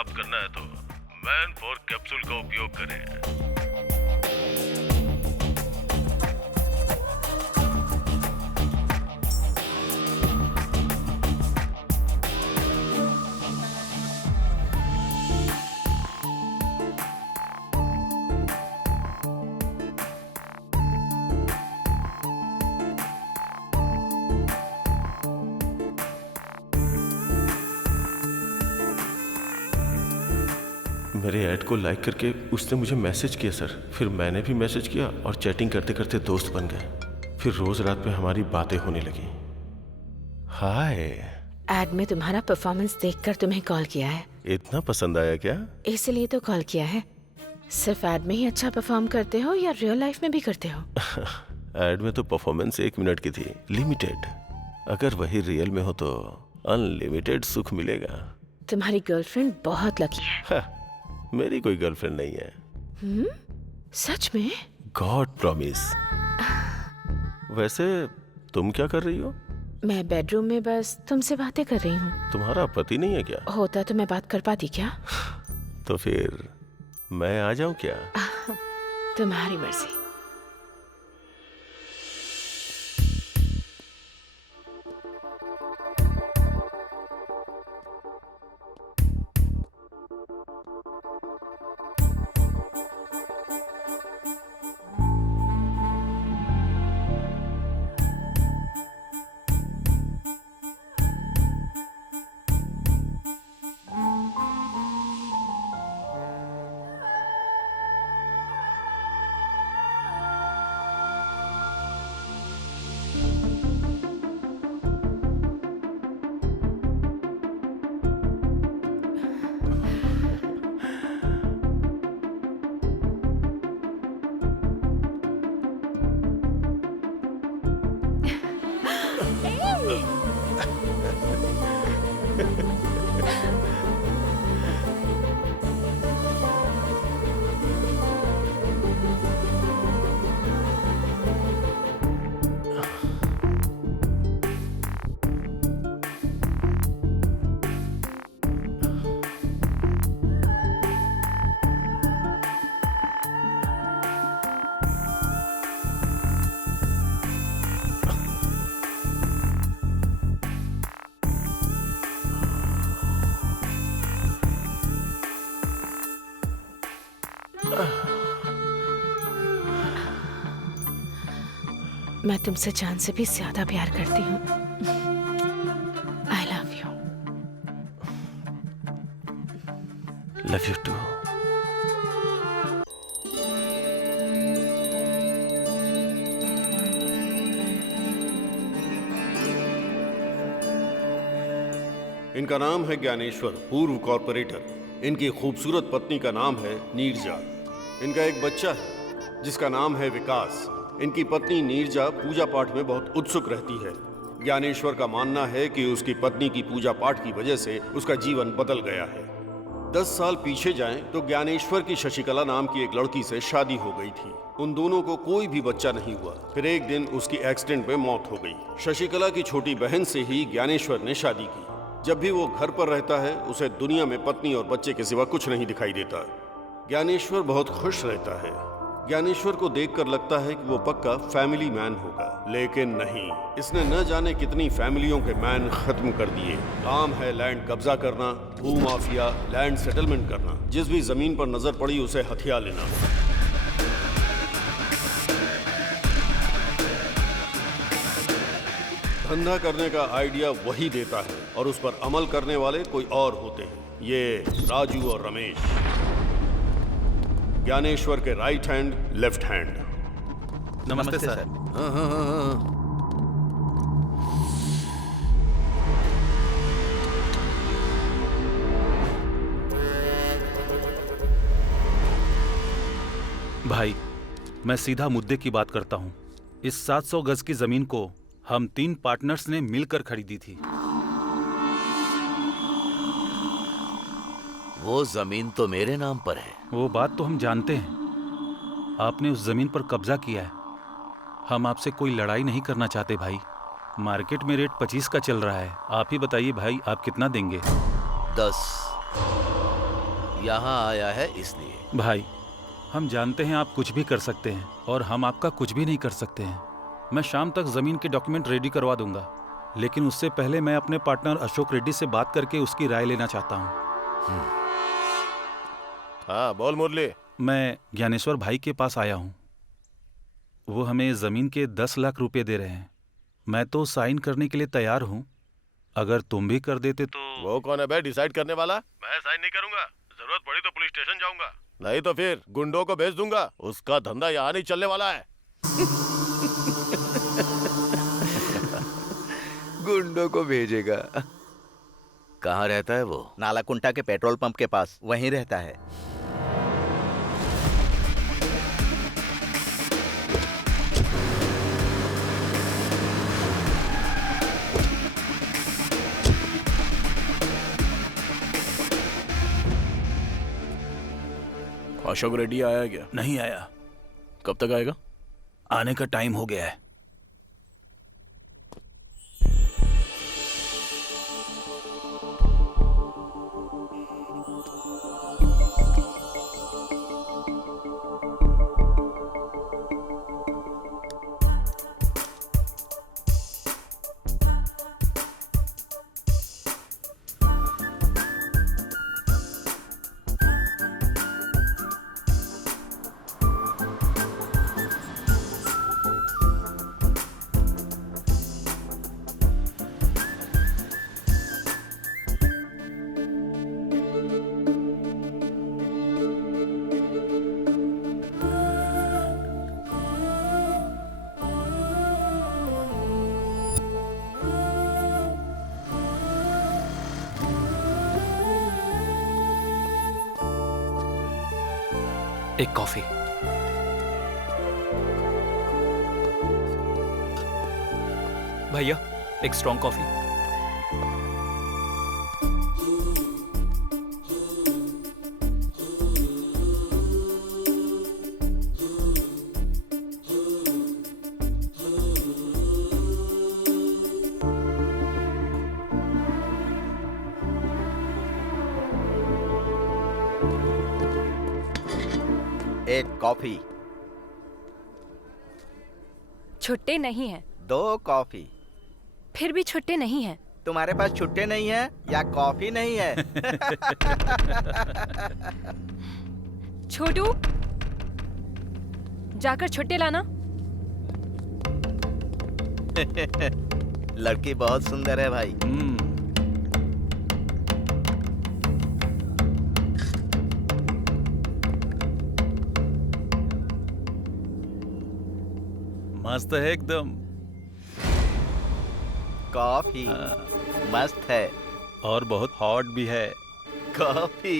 प्राप्त करना है तो मैन 4 कैप्सूल का उपयोग करें। मेरे ऐड को लाइक करके उसने मुझे मैसेज किया सर। फिर मैंने भी मैसेज किया और चैटिंग करते करते दोस्त बन गए। फिर रोज रात में हमारी बातें होने लगी। हाय। एड में तुम्हारा परफॉर्मेंस देखकर तुम्हें कॉल किया है। इतना पसंद आया क्या? इसलिए तो कॉल किया है। सिर्फ एड में ही अच्छा परफॉर्म करते हो या रियल लाइफ में भी करते हो? एड में तो परफॉर्मेंस 1 मिनट की थी, लिमिटेड। अगर वही रियल में हो तो अनलिमिटेड सुख मिलेगा। तुम्हारी गर्लफ्रेंड बहुत लकी है। मेरी कोई गर्लफ्रेंड नहीं है। सच में? God promise. वैसे तुम क्या कर रही हो? मैं बेडरूम में बस तुमसे बातें कर रही हूँ। तुम्हारा पति नहीं है क्या? होता तो मैं बात कर पाती क्या? तो फिर मैं आ जाऊं क्या? तुम्हारी मर्जी। मैं तुमसे जान से भी ज्यादा प्यार करती हूँ। I love you. Love you too. इनका नाम है ज्ञानेश्वर, पूर्व कॉर्पोरेटर। इनकी खूबसूरत पत्नी का नाम है नीरजा। इनका एक बच्चा है जिसका नाम है विकास। इनकी पत्नी नीरजा पूजा पाठ में बहुत उत्सुक रहती है। ज्ञानेश्वर का मानना है कि उसकी पत्नी की पूजा पाठ की वजह से उसका जीवन बदल गया है। 10 साल पीछे जाएं तो ज्ञानेश्वर की शशिकला नाम की एक लड़की से शादी हो गई थी। उन दोनों को कोई भी बच्चा नहीं हुआ। फिर एक दिन उसकी एक्सीडेंट में मौत हो गई। शशिकला की छोटी बहन से ही ज्ञानेश्वर ने शादी की। जब भी वो घर पर रहता है उसे दुनिया में पत्नी और बच्चे के सिवा कुछ नहीं दिखाई देता। ज्ञानेश्वर बहुत खुश रहता है। ज्ञानेश्वर को देखकर लगता है कि वो पक्का फैमिली मैन होगा, लेकिन नहीं। इसने न जाने कितनी फैमिलियों के मैन खत्म कर दिए। काम है लैंड कब्जा करना, भू माफिया, लैंड सेटलमेंट करना। जिस भी जमीन पर नजर पड़ी उसे हथिया लेना। धंधा करने का आइडिया वही देता है और उस पर अमल करने वाले कोई और होते हैं। ये राजू और रमेश, ज्ञानेश्वर के राइट हैंड लेफ्ट हैंड। नमस्ते सर। हाँ। भाई, मैं सीधा मुद्दे की बात करता हूँ। इस 700 गज की जमीन को हम 3 पार्टनर्स ने मिलकर खरीदी थी। वो जमीन तो मेरे नाम पर है। वो बात तो हम जानते हैं। आपने उस जमीन पर कब्जा किया है। हम आपसे कोई लड़ाई नहीं करना चाहते भाई। मार्केट में रेट 25 का चल रहा है। आप ही बताइए भाई, आप कितना देंगे? 10। यहाँ आया है इसलिए। भाई, हम जानते हैं आप कुछ भी कर सकते हैं और हम आपका कुछ भी नहीं कर सकते हैं। मैं शाम तक जमीन के डॉक्यूमेंट रेडी करवा दूंगा, लेकिन उससे पहले मैं अपने पार्टनर अशोक रेड्डी से बात करके उसकी राय लेना चाहता हूँ। हाँ बोल मुरली। मैं ज्ञानेश्वर भाई के पास आया हूँ। वो हमें जमीन के 10 लाख रुपए दे रहे हैं। मैं तो साइन करने के लिए तैयार हूँ, अगर तुम भी कर देते तो। वो कौन है बे डिसाइड करने वाला? मैं साइन नहीं करूंगा, जरूरत पड़ी तो पुलिस स्टेशन जाऊंगा, नहीं तो फिर गुंडों को भेज दूंगा। उसका धंधा यहाँ नहीं चलने वाला है। गुंडों को भेजेगा। कहाँ रहता है वो? नालाकुंटा के पेट्रोल पंप के पास, वहीं रहता है। अशोक रेड्डी आया क्या? नहीं आया। कब तक आएगा? आने का टाइम हो गया है। एक कॉफी। भैया, एक स्ट्रॉन्ग कॉफी। एक कॉफी। छुट्टे नहीं हैं। 2 कॉफी। फिर भी छुट्टे नहीं हैं। तुम्हारे पास छुट्टे नहीं है या कॉफी नहीं है? छोटू, जाकर छुट्टे लाना। लड़की बहुत सुंदर है भाई। मस्त है एकदम। कॉफी मस्त है और बहुत हॉट भी है। कॉफी।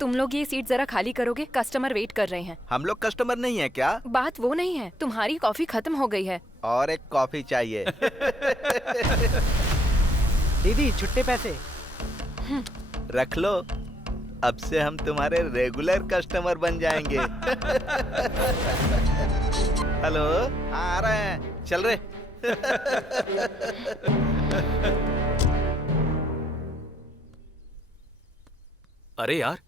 तुम लोग ये सीट जरा खाली करोगे? कस्टमर वेट कर रहे हैं। हम लोग कस्टमर नहीं है क्या? बात वो नहीं है, तुम्हारी कॉफी खत्म हो गई है। और एक कॉफी चाहिए। दीदी छुट्टे पैसे रख लो, अब से हम तुम्हारे रेगुलर कस्टमर बन जाएंगे। हेलो, आ रहे हैं, चल रहे। अरे यार,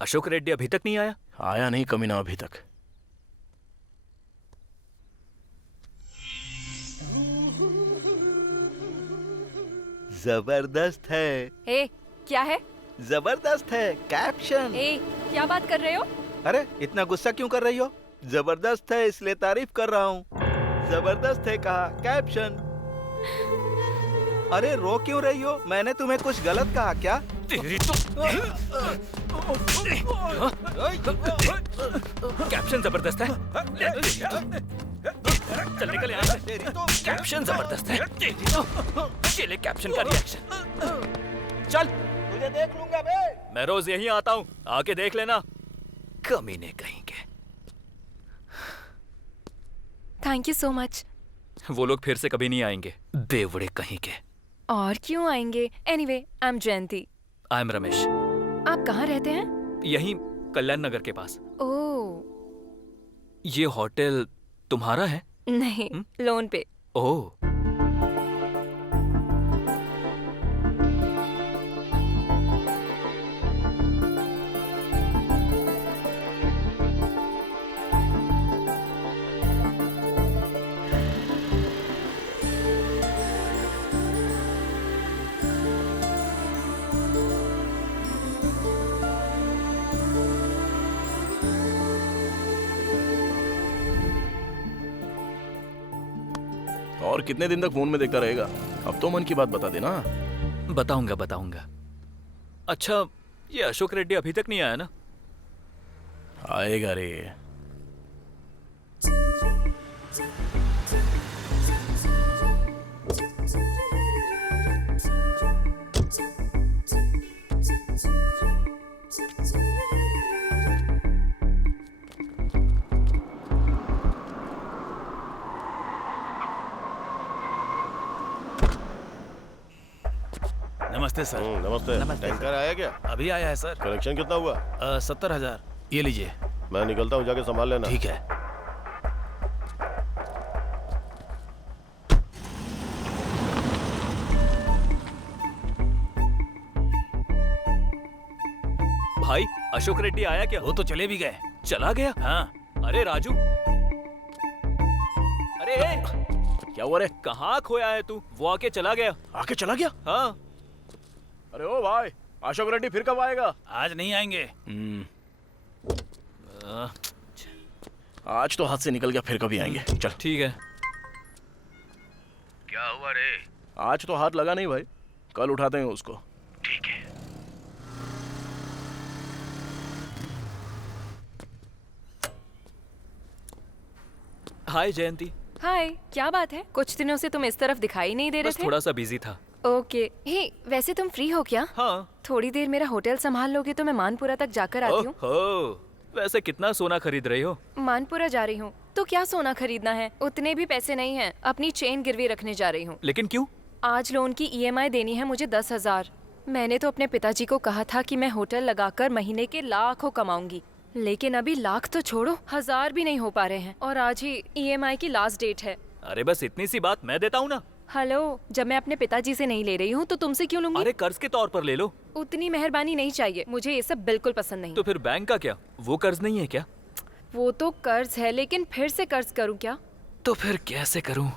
अशोक रेड्डी अभी तक नहीं आया। आया नहीं कमीना अभी तक। जबरदस्त है। ए, क्या है? जबरदस्त है कैप्शन। ए, क्या बात कर रहे हो? अरे इतना गुस्सा क्यों कर रही हो? जबरदस्त है इसलिए तारीफ कर रहा हूँ। जबरदस्त है कहा कैप्शन। अरे रो क्यों रही हो? मैंने तुम्हें कुछ गलत कहा क्या? तेरी तो कैप्शन जबरदस्त है। चल निकल यहाँ से। कैप्शन जबरदस्त है। ये ले कैप्शन का रिएक्शन। चल, तुझे देख लूंगा बे। मैं रोज यहीं आता हूँ, आके देख लेना। कमीने कहीं के। Thank you so much. वो लोग फिर से कभी नहीं आएंगे, बेवड़े कहीं के। और क्यों आएंगे? Anyway, I am Jayanti. I am Ramesh. आप कहाँ रहते हैं? यहीं कल्याण नगर के पास। ओह, ये होटल तुम्हारा है? नहीं, लोन पे। ओह, और कितने दिन तक फोन में देखता रहेगा? अब तो मन की बात बता देना। बताऊंगा बताऊंगा। अच्छा, ये अशोक रेड्डी अभी तक नहीं आया ना? आएगा रे। नमस्ते सर। नमस्ते। नमस्ते टैंकर आया क्या? अभी आया है सर। कलेक्शन कितना हुआ? 70,000। ये लीजिए। मैं निकलता हूँ, जाके संभाल लेना। ठीक है। भाई, अशोक रेड्डी आया क्या? वो तो चले भी गए। चला गया? हाँ। अरे राजू, अरे क्या हुआ रे? कहाँ खोया है तू? वो आके चला गया। आके चला गया? हाँ। अरे ओ भाई, अशोक रेड्डी फिर कब आएगा? आज नहीं आएंगे। आज तो हाथ से निकल गया, फिर कभी आएंगे। चल ठीक है। क्या हुआ रे? आज तो हाथ लगा नहीं भाई, कल उठाते हैं उसको। ठीक है। हाय जयंती। हाय, क्या बात है? कुछ दिनों से तुम इस तरफ दिखाई नहीं दे रहे बस थे। थोड़ा सा बिजी था। ओके। हे, वैसे तुम फ्री हो क्या? हाँ। थोड़ी देर मेरा होटल संभाल लोगे तो मैं मानपुरा तक जाकर आती हूँ। ओहो, वैसे कितना सोना खरीद रही हो? मानपुरा जा रही हूँ तो क्या सोना खरीदना है, उतने भी पैसे नहीं हैं। अपनी चेन गिरवी रखने जा रही हूँ। लेकिन क्यों? आज लोन की EMI देनी है मुझे 10,000। मैंने तो अपने पिताजी को कहा था कि मैं होटल लगाकर महीने के लाखों कमाऊंगी, लेकिन अभी लाख तो छोड़ो, 1000 भी नहीं हो पा रहे हैं। और आज ही EMI की लास्ट डेट है। अरे बस इतनी सी बात, मैं देता हूँ ना। हेलो, जब मैं अपने पिताजी से नहीं ले रही हूँ तो तुमसे क्यों लूंगी? अरे कर्ज के तौर पर ले लो। उतनी मेहरबानी नहीं चाहिए, मुझे ये सब बिल्कुल पसंद नहीं। तो फिर बैंक का क्या? वो कर्ज नहीं है क्या? वो तो कर्ज है, लेकिन फिर से कर्ज करूँ क्या? तो फिर कैसे करूँ?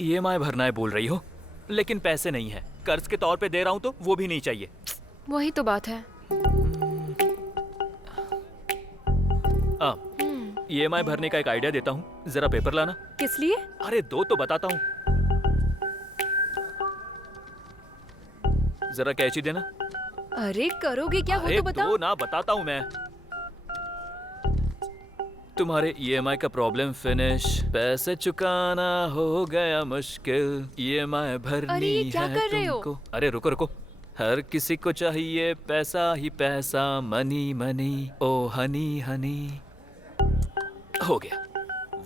EMI भरना है बोल रही हो, लेकिन पैसे नहीं है। कर्ज के तौर पे दे रहा हूँ तो वो भी नहीं चाहिए। वही तो बात है। EMI भरने का एक आइडिया देता हूँ, जरा पेपर लाना। किस लिए? अरे दो तो बताता हूँ, जरा कैची देना। अरे करोगे क्या? वो अरे तो बताओ। दो ना, बताता हूँ मैं। तुम्हारे EMI का प्रॉब्लम फिनिश, पैसे चुकाना हो गया मुश्किल, EMI भरनी अरे ये क्या है कर रहे हो? तुमको। अरे रुको रुको, हर किसी को चाहिए पैसा ही पैसा, मनी मनी ओ हनी हनी। हो गया।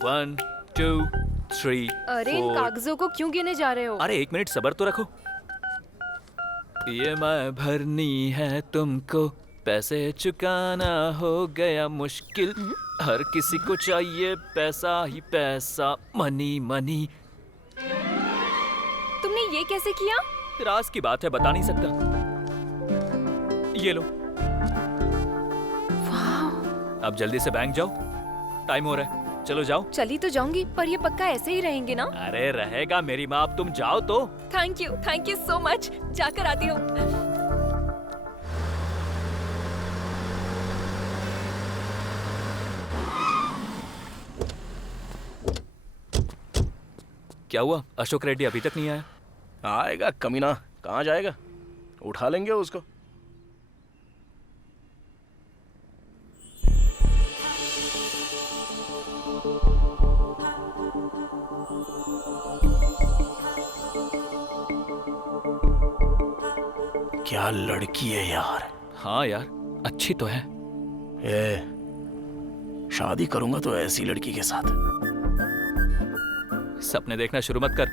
1 2 3 अरे इन 4। कागजों को क्यों गिने जा रहे हो? अरे 1 मिनट सब्र तो रखो। EMI भरनी है तुमको, पैसे चुकाना हो गया मुश्किल, हर किसी को चाहिए पैसा ही पैसा, मनी मनी। तुमने ये कैसे किया? राज की बात है, बता नहीं सकता। ये लो। अब जल्दी से बैंक जाओ, टाइम हो रहा है। चलो जाओ। चली तो जाऊंगी, पर ये पक्का ऐसे ही रहेंगे ना? अरे रहेगा मेरी माँ, अब तुम जाओ तो। Thank you so much. जाकर आती हूँ। क्या हुआ? अशोक रेड्डी अभी तक नहीं आया? आएगा कमीना, कहाँ जाएगा? उठा लेंगे उसको। क्या लड़की है यार। हाँ यार, अच्छी तो है। शादी करूंगा तो ऐसी लड़की के साथ। सपने देखना शुरू मत कर,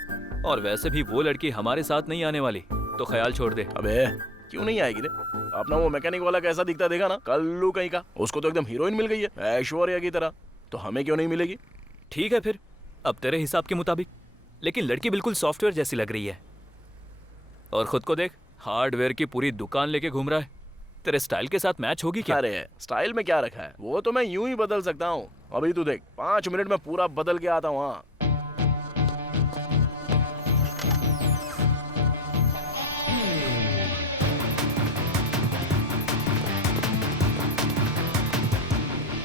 और वैसे भी वो लड़की हमारे साथ नहीं आने वाली, तो ख्याल छोड़ दे। अबे क्यों नहीं आएगी रे? अपना वो मैकेनिक वाला कैसा दिखता देखा ना, कल्लू कहीं का। उसको तो एकदम हीरोइन मिल गई है, ऐश्वर्या की तरह। तो हमें क्यों नहीं मिलेगी? ठीक है फिर, अब तेरे हिसाब के मुताबिक। लेकिन लड़की बिल्कुल सॉफ्टवेयर जैसी लग रही है। और खुद को देख, हार्डवेयर की पूरी दुकान लेके घूम रहा है। तेरे स्टाइल के साथ मैच होगी क्या? अरे स्टाइल में क्या रखा है, वो तो मैं यूं ही बदल सकता हूँ। अभी तू देख, 5 मिनट में पूरा बदल के आता हूँ। हाँ,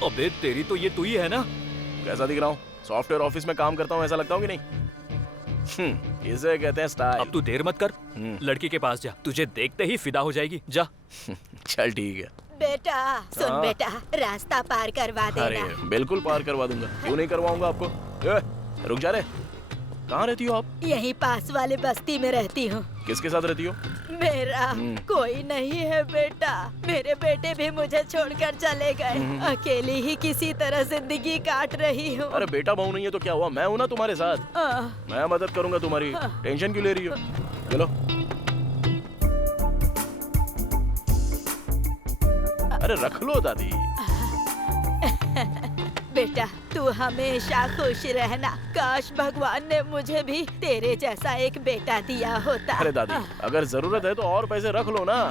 अबे तेरी तो ये तू ही है ना? कैसा दिख रहा हूँ? सॉफ्टवेयर ऑफिस में काम करता हूँ ऐसा लगता हूँ कि नहीं? इसे कहते हैं स्टाइल। अब तू देर मत कर, लड़की के पास जा, तुझे देखते ही फिदा हो जाएगी। जा। चल ठीक है। बेटा सुन बेटा, रास्ता पार करवा अरे देना। बिल्कुल पार करवा दूंगा, क्यों नहीं करवाऊंगा आपको। रुक जा रे, कहाँ रहती हो आप? यहीं पास वाले बस्ती में रहती हूँ। किसके साथ रहती हो? मेरा कोई नहीं है बेटा, मेरे बेटे भी मुझे छोड़कर चले गए। अकेली ही किसी तरह जिंदगी काट रही हूँ। अरे बेटा बहू नहीं है तो क्या हुआ, मैं हूँ ना तुम्हारे साथ। मैं मदद करूंगा तुम्हारी, टेंशन क्यों ले रही हो? चलो। अरे रख लो दादी। बेटा तू हमेशा खुश रहना। काश भगवान ने मुझे भी तेरे जैसा एक बेटा दिया होता। अरे दादी, अगर जरूरत है तो और पैसे रख लो ना।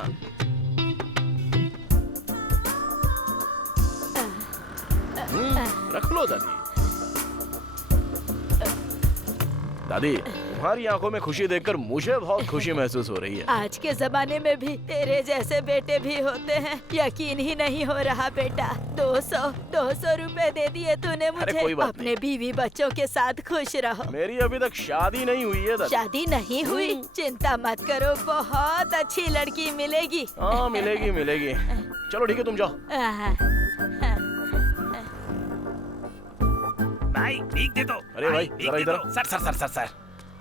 रख लो दादी। दादी, तुम्हारी आंखों में खुशी देखकर मुझे बहुत खुशी महसूस हो रही है। आज के जमाने में भी तेरे जैसे बेटे भी होते हैं, यकीन ही नहीं हो रहा बेटा। 200 रुपए दे दिए तूने मुझे। कोई बात अपने बीवी बच्चों के साथ खुश रहो। मेरी अभी तक शादी नहीं हुई है दादी। शादी नहीं हुई? चिंता मत करो, बहुत अच्छी लड़की मिलेगी। हाँ मिलेगी मिलेगी। चलो ठीक है, तुम जाओ। भाई भीख दे दो। अरे भाई जरा इधर। Sir sir sir sir sir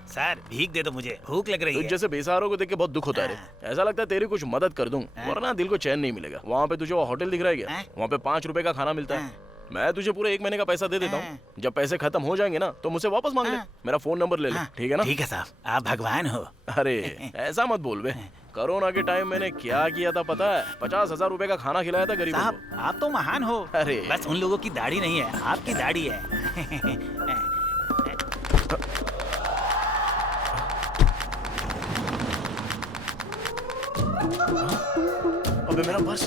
sir भीख दे दो, मुझे भूख लग रही तुझ है। जैसे बेसहारों को देख के बहुत दुख होता है रे। ऐसा लगता है तेरी कुछ मदद कर दूं, वरना दिल को चैन नहीं मिलेगा। वहाँ पे तुझे वो होटल दिख रहा है क्या? वहाँ पे 5 रुपए का खाना मिलता है। मैं तुझे पूरे 1 महीने का पैसा दे देता हूँ। जब पैसे खत्म हो जाएंगे ना तो मुझसे वापस मांग ले। मेरा फोन नंबर ले ले, ठीक है ना? ठीक है साहब, आप भगवान हो। अरे ऐसा मत बोल बे। कोरोना के टाइम मैंने क्या किया था पता है? 50,000 रुपए का खाना खिलाया था गरीबों साहब को। आप तो महान हो। अरे बस उन लोगों की दाढ़ी नहीं है, आपकी दाढ़ी है। अबे मेरा पर्स,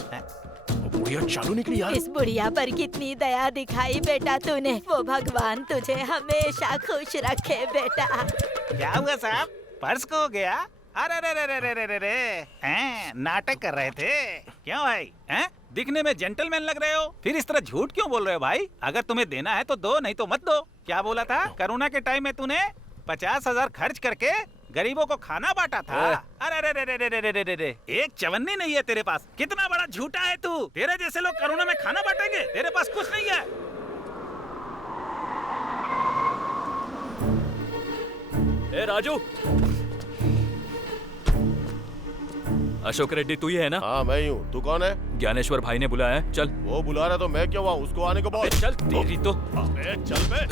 बुढ़िया चालू निकली यार। इस बुढ़िया पर कितनी दया दिखाई बेटा तूने। वो भगवान तुझे हमेशा खुश रखे बेटा। क्या हुआ साहब, पर्स खो गया? अरे रे रे रे रे रे रे रे हैं, नाटक कर रहे थे क्यों भाई? हैं, दिखने में जेंटलमैन लग रहे हो, फिर इस तरह झूठ क्यों बोल रहे हो भाई? अगर तुम्हें देना है तो दो, नहीं तो मत दो। क्या बोला था? कोरोना के टाइम में तूने 50,000 खर्च करके गरीबों को खाना बांटा था। अरे रे रे रे रे रे रे रे रे, एक चवन्नी नहीं है तेरे पास। कितना बड़ा झूठा है तू। तेरे जैसे लोग कोरोना में खाना बांटेंगे? तेरे पास कुछ नहीं है। ए राजू, अशोक रेड्डी तू ही है ना? हाँ मैं ही हूँ। तू कौन है? ज्ञानेश्वर भाई ने बुलाया है, चल। वो बुला रहा तो मैं क्या हुआ? उसको आने को बोल। चल तेरी तो। अबे चल बे।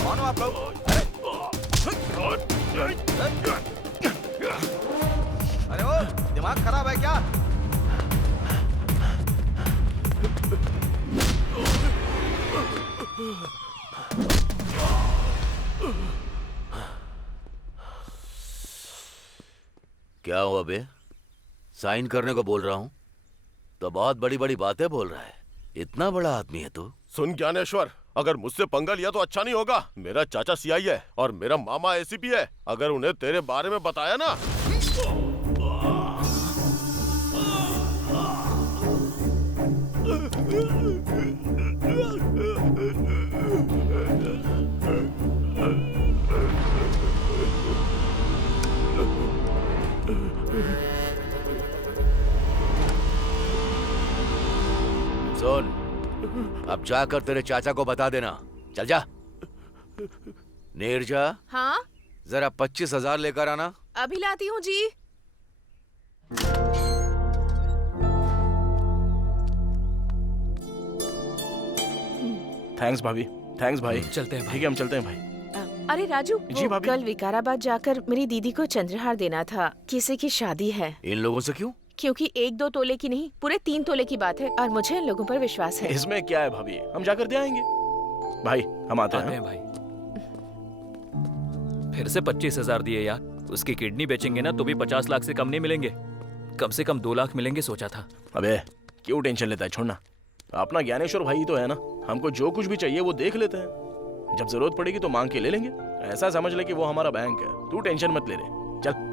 कौन हो आप लोग? अरे ओ, दिमाग खराब है क्या? क्या हुआ बे? साइन करने को बोल रहा हूँ तो बहुत बड़ी बड़ी बातें बोल रहा है। इतना बड़ा आदमी है तू। सुन ज्ञानेश्वर, अगर मुझसे पंगा लिया तो अच्छा नहीं होगा। मेरा चाचा सीआई है और मेरा मामा एसीपी है। अगर उन्हें तेरे बारे में बताया ना सुन, अब जाकर तेरे चाचा को बता देना। चल जा। नीरजा, हाँ जरा 25,000 लेकर आना। अभी लाती हूँ जी। थैंक्स भाभी, थैंक्स भाई। चलते हैं भाई। ठीक है, हम चलते हैं भाई। अरे राजू, जी भाभी। कल विकाराबाद जाकर मेरी दीदी को चंद्रहार देना था। किसी की शादी है। इन लोगों से क्यों? क्योंकि 1-2 तोले की नहीं, पूरे 3 तोले की बात है और मुझे इन लोगों पर विश्वास है। इसमें क्या है भाभी, हम जाकर दे आएंगे। भाई हम आते हैं। भाई फिर से 25,000 दिए यार। उसकी किडनी बेचेंगे ना तो भी 50 लाख से कम नहीं मिलेंगे। कम से कम 2 लाख मिलेंगे सोचा था। अबे क्यों टेंशन लेता है, छोड़ना। अपना ज्ञानेश्वर भाई तो है ना, हमको जो कुछ भी चाहिए वो देख लेते हैं। जब जरूरत पड़ेगी तो मांग के ले लेंगे। ऐसा समझ ले कि वो हमारा बैंक है। तू टेंशन मत ले रे। चल।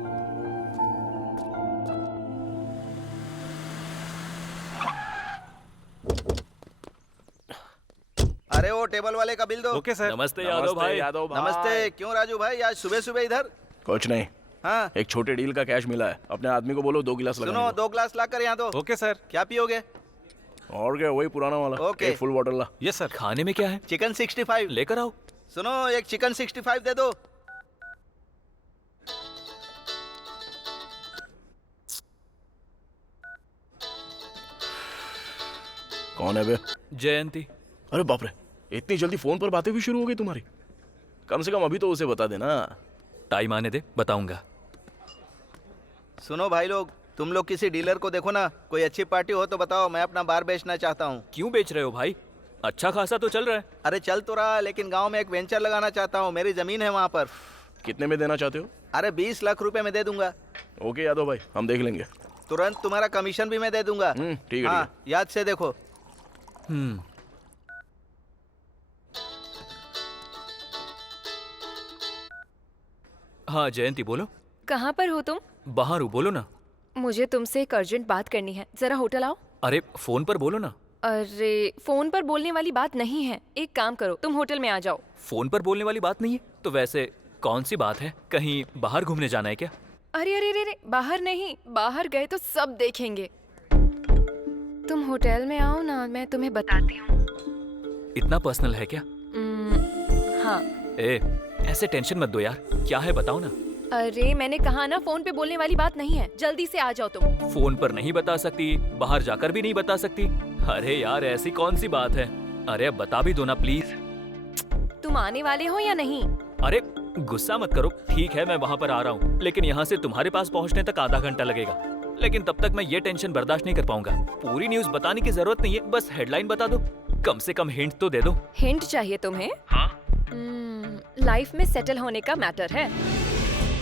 अरे वो टेबल वाले का बिल दो। Okay sir. नमस्ते यादव भाई। यादव भाई। नमस्ते। क्यों राजू भाई आज सुबह सुबह इधर? कुछ नहीं, हाँ एक छोटे डील का कैश मिला है। अपने आदमी को बोलो 2 गिलास सुनो, लगाने 2 ग्लास लाकर यहाँ दो। Okay sir. क्या पियोगे? को। और क्या, वही पुराना वाला। ओके। एक फुल बॉटल ला। Yes sir. खाने में क्या है? चिकन 65। लेकर आओ। सुनो, एक चिकन 65 दे दो। कौन है बे? जयंती। अरे बाप रे, इतनी जल्दी फोन पर बातें भी शुरू हो गई तुम्हारी। कम से कम अभी तो उसे बता देना। टाइम आने दे, बताऊंगा। सुनो भाई लोग, तुम लोग किसी डीलर को देखो ना, कोई अच्छी पार्टी हो तो बताओ, मैं अपना बार बेचना चाहता हूँ। क्यों बेच रहे हो भाई? अच्छा खासा तो चल रहा है। अरे चल तो रहा, लेकिन गांव में एक वेंचर लगाना चाहता हूँ। मेरी जमीन है वहाँ पर। कितने में देना चाहते हो? अरे 20 लाख रुपए में दे दूंगा। ओके यादव भाई, हम देख लेंगे। तुरंत तुम्हारा कमीशन भी मैं दे दूंगा। ठीक है। हाँ, याद से देखो। हाँ जयंती बोलो। कहाँ पर हो तुम? बाहर हूँ, बोलो ना। मुझे तुमसे एक अर्जेंट बात करनी है, जरा होटल आओ। अरे फोन पर बोलो ना। अरे फोन पर बोलने वाली बात नहीं है, एक काम करो, तुम होटल में आ जाओ। फोन पर बोलने वाली बात नहीं है तो वैसे कौन सी बात है? कहीं बाहर घूमने जाना है क्या? अरे अरे अरे, बाहर नहीं, बाहर गए तो सब देखेंगे। तुम होटल में आओ ना, मैं तुम्हें बताती हूँ। इतना पर्सनल है क्या? हाँ। ए, ऐसे टेंशन मत दो यार, क्या है बताओ ना। अरे मैंने कहा ना, फोन पे बोलने वाली बात नहीं है, जल्दी से आ जाओ तुम। फोन पर नहीं बता सकती, बाहर जाकर भी नहीं बता सकती? अरे यार ऐसी कौन सी बात है? अरे अब बता भी दो ना प्लीज। तुम आने वाले हो या नहीं? अरे गुस्सा मत करो, ठीक है मैं वहाँ पर आ रहा हूँ, लेकिन यहाँ से तुम्हारे पास पहुँचने तक आधा घंटा लगेगा। लेकिन तब तक मैं ये टेंशन बर्दाश्त नहीं कर पाऊंगा। पूरी न्यूज बताने की जरूरत नहीं है, बस हेडलाइन बता दो। कम से कम हिंट तो दे दो। हिंट चाहिए तुम्हें? हाँ। लाइफ में सेटल होने का मैटर है।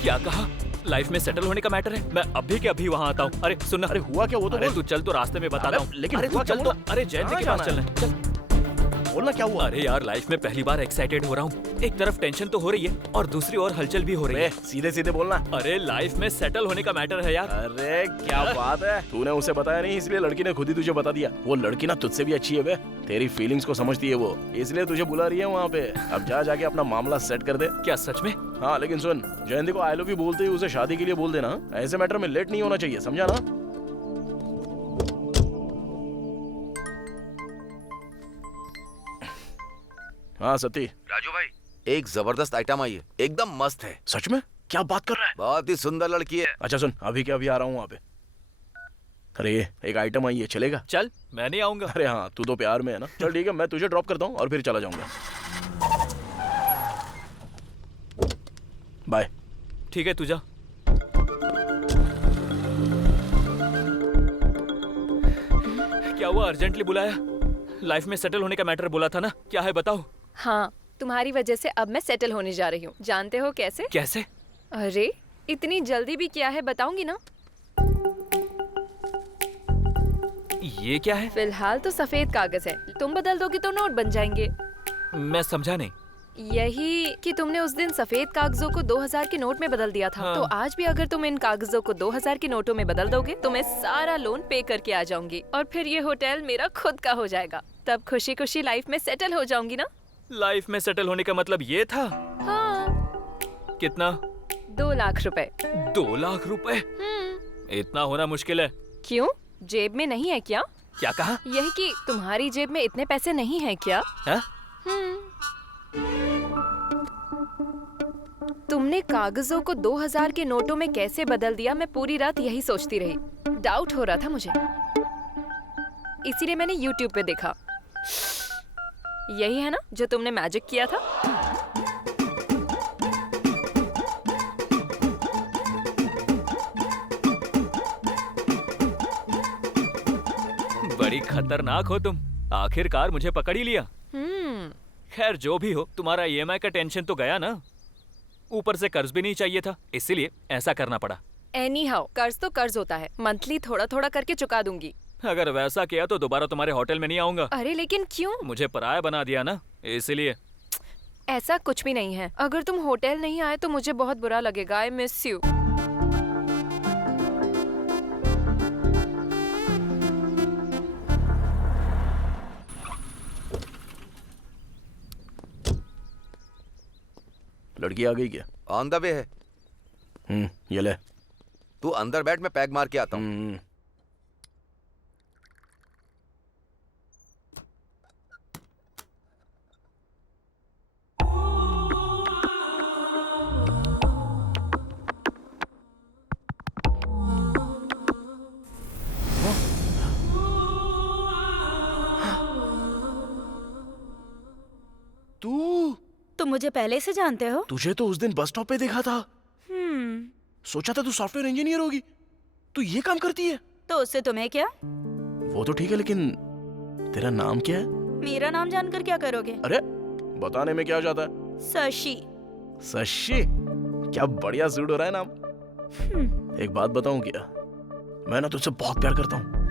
क्या कहा? लाइफ में सेटल होने का मैटर है? मैं अभी के अभी वहाँ आता हूँ। अरे सुन ना। अरे हुआ क्या, वो तो अरे बोल। तू चल, तो रास्ते में बताता हूँ। लेकिन अरे हुआ तू चल क्या, तो। अरे जयंती के कहाँ पास जाना चलना है, चल। बोलना क्या हुआ? अरे यार लाइफ में पहली बार एक्साइटेड हो रहा हूँ। एक तरफ टेंशन तो हो रही है और दूसरी ओर हलचल भी हो रही है। सीधे सीधे बोलना। अरे लाइफ में सेटल होने का मैटर है यार। अरे क्या बात है, तूने उसे बताया नहीं इसलिए लड़की ने खुद ही तुझे बता दिया। वो लड़की ना तुझसे भी अच्छी है बे, तेरी फीलिंग्स को समझती है वो, इसलिए तुझे बुला रही है वहाँ पे। अब जा जाके अपना मामला सेट कर दे। क्या सच में? हाँ लेकिन सुन, जयंती को आई लव यू बोलते ही उसे शादी के लिए बोल देना। ऐसे मैटर में लेट नहीं होना चाहिए, समझा ना? हाँ सती। राजू भाई, एक जबरदस्त आइटम आई है, एकदम मस्त है। सच में? क्या बात कर रहा है? बहुत ही सुंदर लड़की है। अच्छा सुन, अभी के अभी आ रहा हूँ वहाँ पे। अरे एक आइटम आई है, चलेगा? चल, मैं नहीं आऊंगा। अरे हाँ, तू तो प्यार में है ना। चल ठीक है, मैं तुझे ड्रॉप करता हूँ और फिर चला जाऊंगा। बाय। ठीक है तू जा। क्या हुआ, अर्जेंटली बुलाया? लाइफ में सेटल होने का मैटर बोला था ना, क्या है बताओ। हाँ, तुम्हारी वजह से अब मैं सेटल होने जा रही हूँ। जानते हो कैसे? कैसे? अरे इतनी जल्दी भी क्या है, बताऊंगी ना। ये क्या है? फिलहाल तो सफेद कागज है, तुम बदल दोगे तो नोट बन जाएंगे। मैं समझा नहीं। यही कि तुमने उस दिन सफेद कागजों को 2000 के नोट में बदल दिया था। हाँ। तो आज भी अगर तुम इन कागजों को 2000 के नोटों में बदल दोगे तो मैं सारा लोन पे करके आ जाऊंगी और फिर ये होटल मेरा खुद का हो जाएगा। तब खुशी खुशी लाइफ में सेटल हो जाऊंगी ना। लाइफ में सेटल होने का मतलब ये था? हाँ। कितना? 2 लाख रुपए। 2 लाख रुपए? इतना होना मुश्किल है। क्यों, जेब में नहीं है क्या? क्या कहा? यही कि तुम्हारी जेब में इतने पैसे नहीं हैं क्या? है? तुमने कागजों को 2000 के नोटों में कैसे बदल दिया, मैं पूरी रात यही सोचती रही। डाउट हो रहा था मुझे, इसीलिए मैंने YouTube पे देखा। यही है ना जो तुमने मैजिक किया था? बड़ी खतरनाक हो तुम, आखिरकार मुझे पकड़ ही लिया। खैर जो भी हो, तुम्हारा ईएमआई का टेंशन तो गया ना, ऊपर से कर्ज भी नहीं चाहिए था, इसीलिए ऐसा करना पड़ा। एनी हाउ, कर्ज तो कर्ज होता है, मंथली थोड़ा थोड़ा करके चुका दूंगी। अगर वैसा किया तो दोबारा तुम्हारे होटल में नहीं आऊंगा। अरे लेकिन क्यों? मुझे पराया बना दिया ना, इसलिए। ऐसा कुछ भी नहीं है, अगर तुम होटल नहीं आए तो मुझे बहुत बुरा लगेगा। I miss you. लड़की आ गई क्या? ऑन द वे है। ये ले। तू अंदर बैठ, मैं पैग मार के आता हूँ। तुम मुझे पहले से जानते हो? तुझे तो उस दिन बस स्टॉप पे देखा था। सोचा था तू सॉफ्टवेयर इंजीनियर होगी। तू ये काम करती है? तो उससे तुम्हें क्या? वो तो ठीक है, लेकिन तेरा नाम क्या है? मेरा नाम जानकर क्या करोगे? अरे बताने में क्या जाता है? शशि। शशि? क्या बढ़िया सूट हो रहा है नाम। एक बात बताऊं क्या, मैं ना तुझसे बहुत प्यार करता हूँ।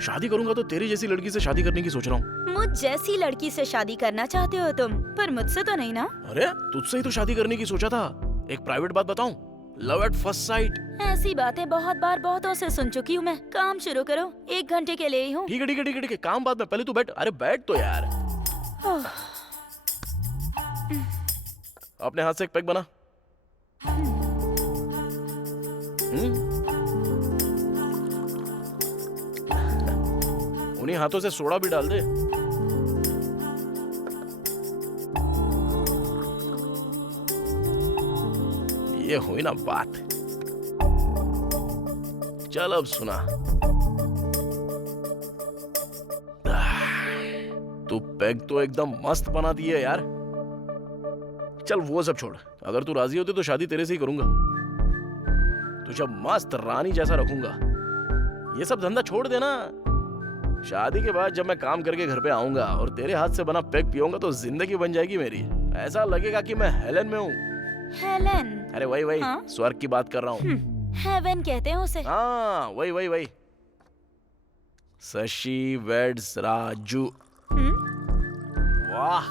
शादी करूंगा तो तेरी जैसी लड़की से शादी करने की सोच रहा हूँ। मुझ जैसी लड़की से शादी करना चाहते हो तुम, पर मुझसे तो नहीं ना? अरे तुझसे ही तो शादी करने की सोचा था। एक प्राइवेट बात बताऊं, लव एट फर्स्ट साइट। ऐसी बातें बहुत बार बहुतों से सुन चुकी हूँ मैं। काम शुरू करो, 1 घंटे के लिए ही हूँ। ठीक है ठीक है ठीक है ठीक है, काम बाद में, पहले तू बैठ। अरे बैठ तो यार। अपने हाथ से एक पैक बना। उन्हीं हाथों से सोडा भी डाल दे। ये हुई ना बात। चल अब सुना, तू पैग तो एकदम मस्त बना दी है यार। चल वो सब छोड़, अगर तू राजी होती तो शादी तेरे से ही करूंगा। तुझे मस्त रानी जैसा रखूंगा। ये सब धंधा छोड़ देना। शादी के बाद जब मैं काम करके घर पे आऊंगा और तेरे हाथ से बना पैग पीऊंगा तो जिंदगी बन जाएगी मेरी। ऐसा लगेगा कि मैं हेलन में हूँ। हेलन? अरे वही वही, हाँ? स्वर्ग की बात कर रहा हूँ। हेवन कहते हैं उसे। हाँ वही वही वही। शशि वेड्स राजू। वाह,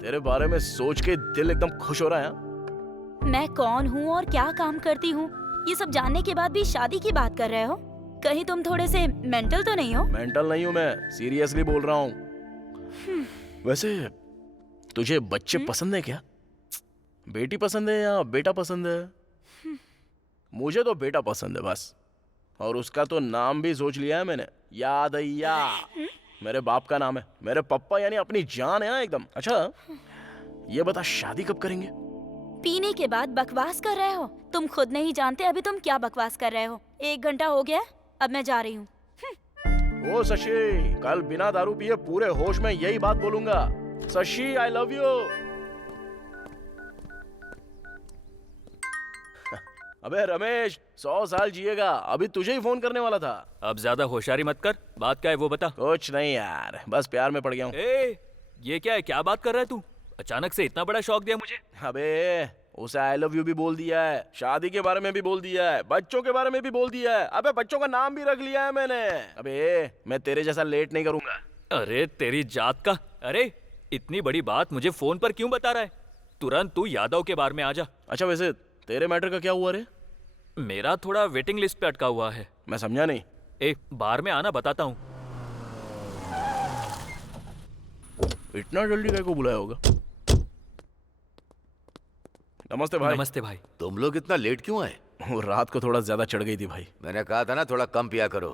तेरे बारे में सोच के दिल एकदम खुश हो रहा है। मैं कौन हूँ और क्या काम करती हूँ, ये सब जानने के बाद भी शादी की बात कर रहे हो? कहीं तुम थोड़े से मेंटल तो नहीं हो? मेंटल नहीं हूँ मैं, सीरियसली बोल रहा हूँ। वैसे तुझे बच्चे पसंद है क्या? बेटी पसंद है या बेटा पसंद है? मुझे तो बेटा पसंद है बस, और उसका तो नाम भी सोच लिया है मैंने, यादయ్యా। मेरे बाप का नाम है, मेरे पप्पा यानी अपनी जान है ना एकदम। अच्छा ये बता, शादी कब करेंगे? पीने के बाद बकवास कर रहे हो? तुम खुद नहीं जानते अभी तुम क्या बकवास कर रहे हो। 1 घंटा हो गया, अब मैं जा रही हूँ। ओ शशि, कल बिना दारू पिए पूरे होश में यही बात बोलूंगा। शशि आई लव यू। अबे रमेश, 100 साल जिएगा, अभी तुझे ही फोन करने वाला था। अब ज्यादा होशियारी मत कर, बात क्या है वो बता। कुछ नहीं यार, बस प्यार में पड़ गया हूँ। ये क्या है, क्या बात कर रहा है तू? अचानक से इतना बड़ा शौक दिया मुझे। अबे उसे आई लव यू भी बोल दिया है, शादी के बारे में भी बोल दिया है, बच्चों के बारे में भी बोल दिया है। अबे बच्चों का नाम भी रख लिया है मैंने। अबे मैं तेरे जैसा लेट नहीं करूंगा। अरे तेरी जात का। अरे इतनी बड़ी बात मुझे फोन पर क्यों बता रहा है? तुरंत तू यादव के बारे में आ जा। अच्छा वैसे तेरे मैटर का क्या हुआ रे? मेरा थोड़ा वेटिंग लिस्ट पे अटका हुआ है। मैं समझा नहीं। एक बार में आना, बताता हूँ। इतना जल्दी काय को बुलाया होगा? नमस्ते भाई। नमस्ते भाई। तुम लोग इतना लेट क्यों आए? वो रात को थोड़ा ज्यादा चढ़ गई थी भाई। मैंने कहा था ना थोड़ा कम पिया करो।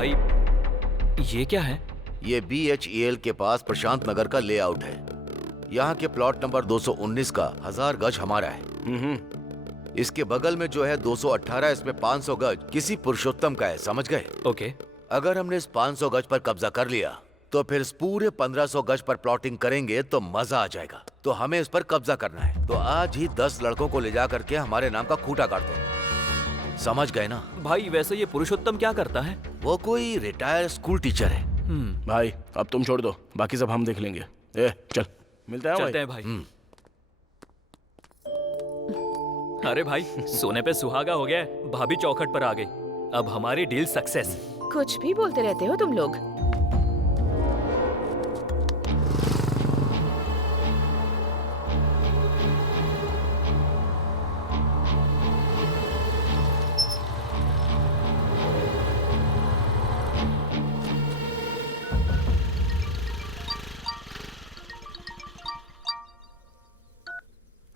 भाई ये क्या है? ये BHEL के पास प्रशांत नगर का लेआउट है। यहाँ के प्लॉट नंबर 219 का 1000 गज हमारा है। इसके बगल में जो है 218, इसमें 500 गज किसी पुरुषोत्तम का है, समझ गए? ओके। अगर हमने इस 500 गज पर कब्जा कर लिया तो फिर इस पूरे 1500 गज पर प्लॉटिंग करेंगे तो मजा आ जाएगा। तो हमें इस पर कब्जा करना है। तो आज ही 10 लड़कों को ले जा करके हमारे नाम का खूंटा काट दो, समझ गए ना? भाई वैसे ये पुरुषोत्तम क्या करता है? वो कोई रिटायर्ड स्कूल टीचर है। भाई अब तुम छोड़ दो, बाकी सब हम देख लेंगे। चल मिलते हैं चलते हैं भाई। अरे भाई सोने पे सुहागा हो गया, भाभी चौखट पर आ गई। अब हमारी डील सक्सेस। कुछ भी बोलते रहते हो तुम लोग।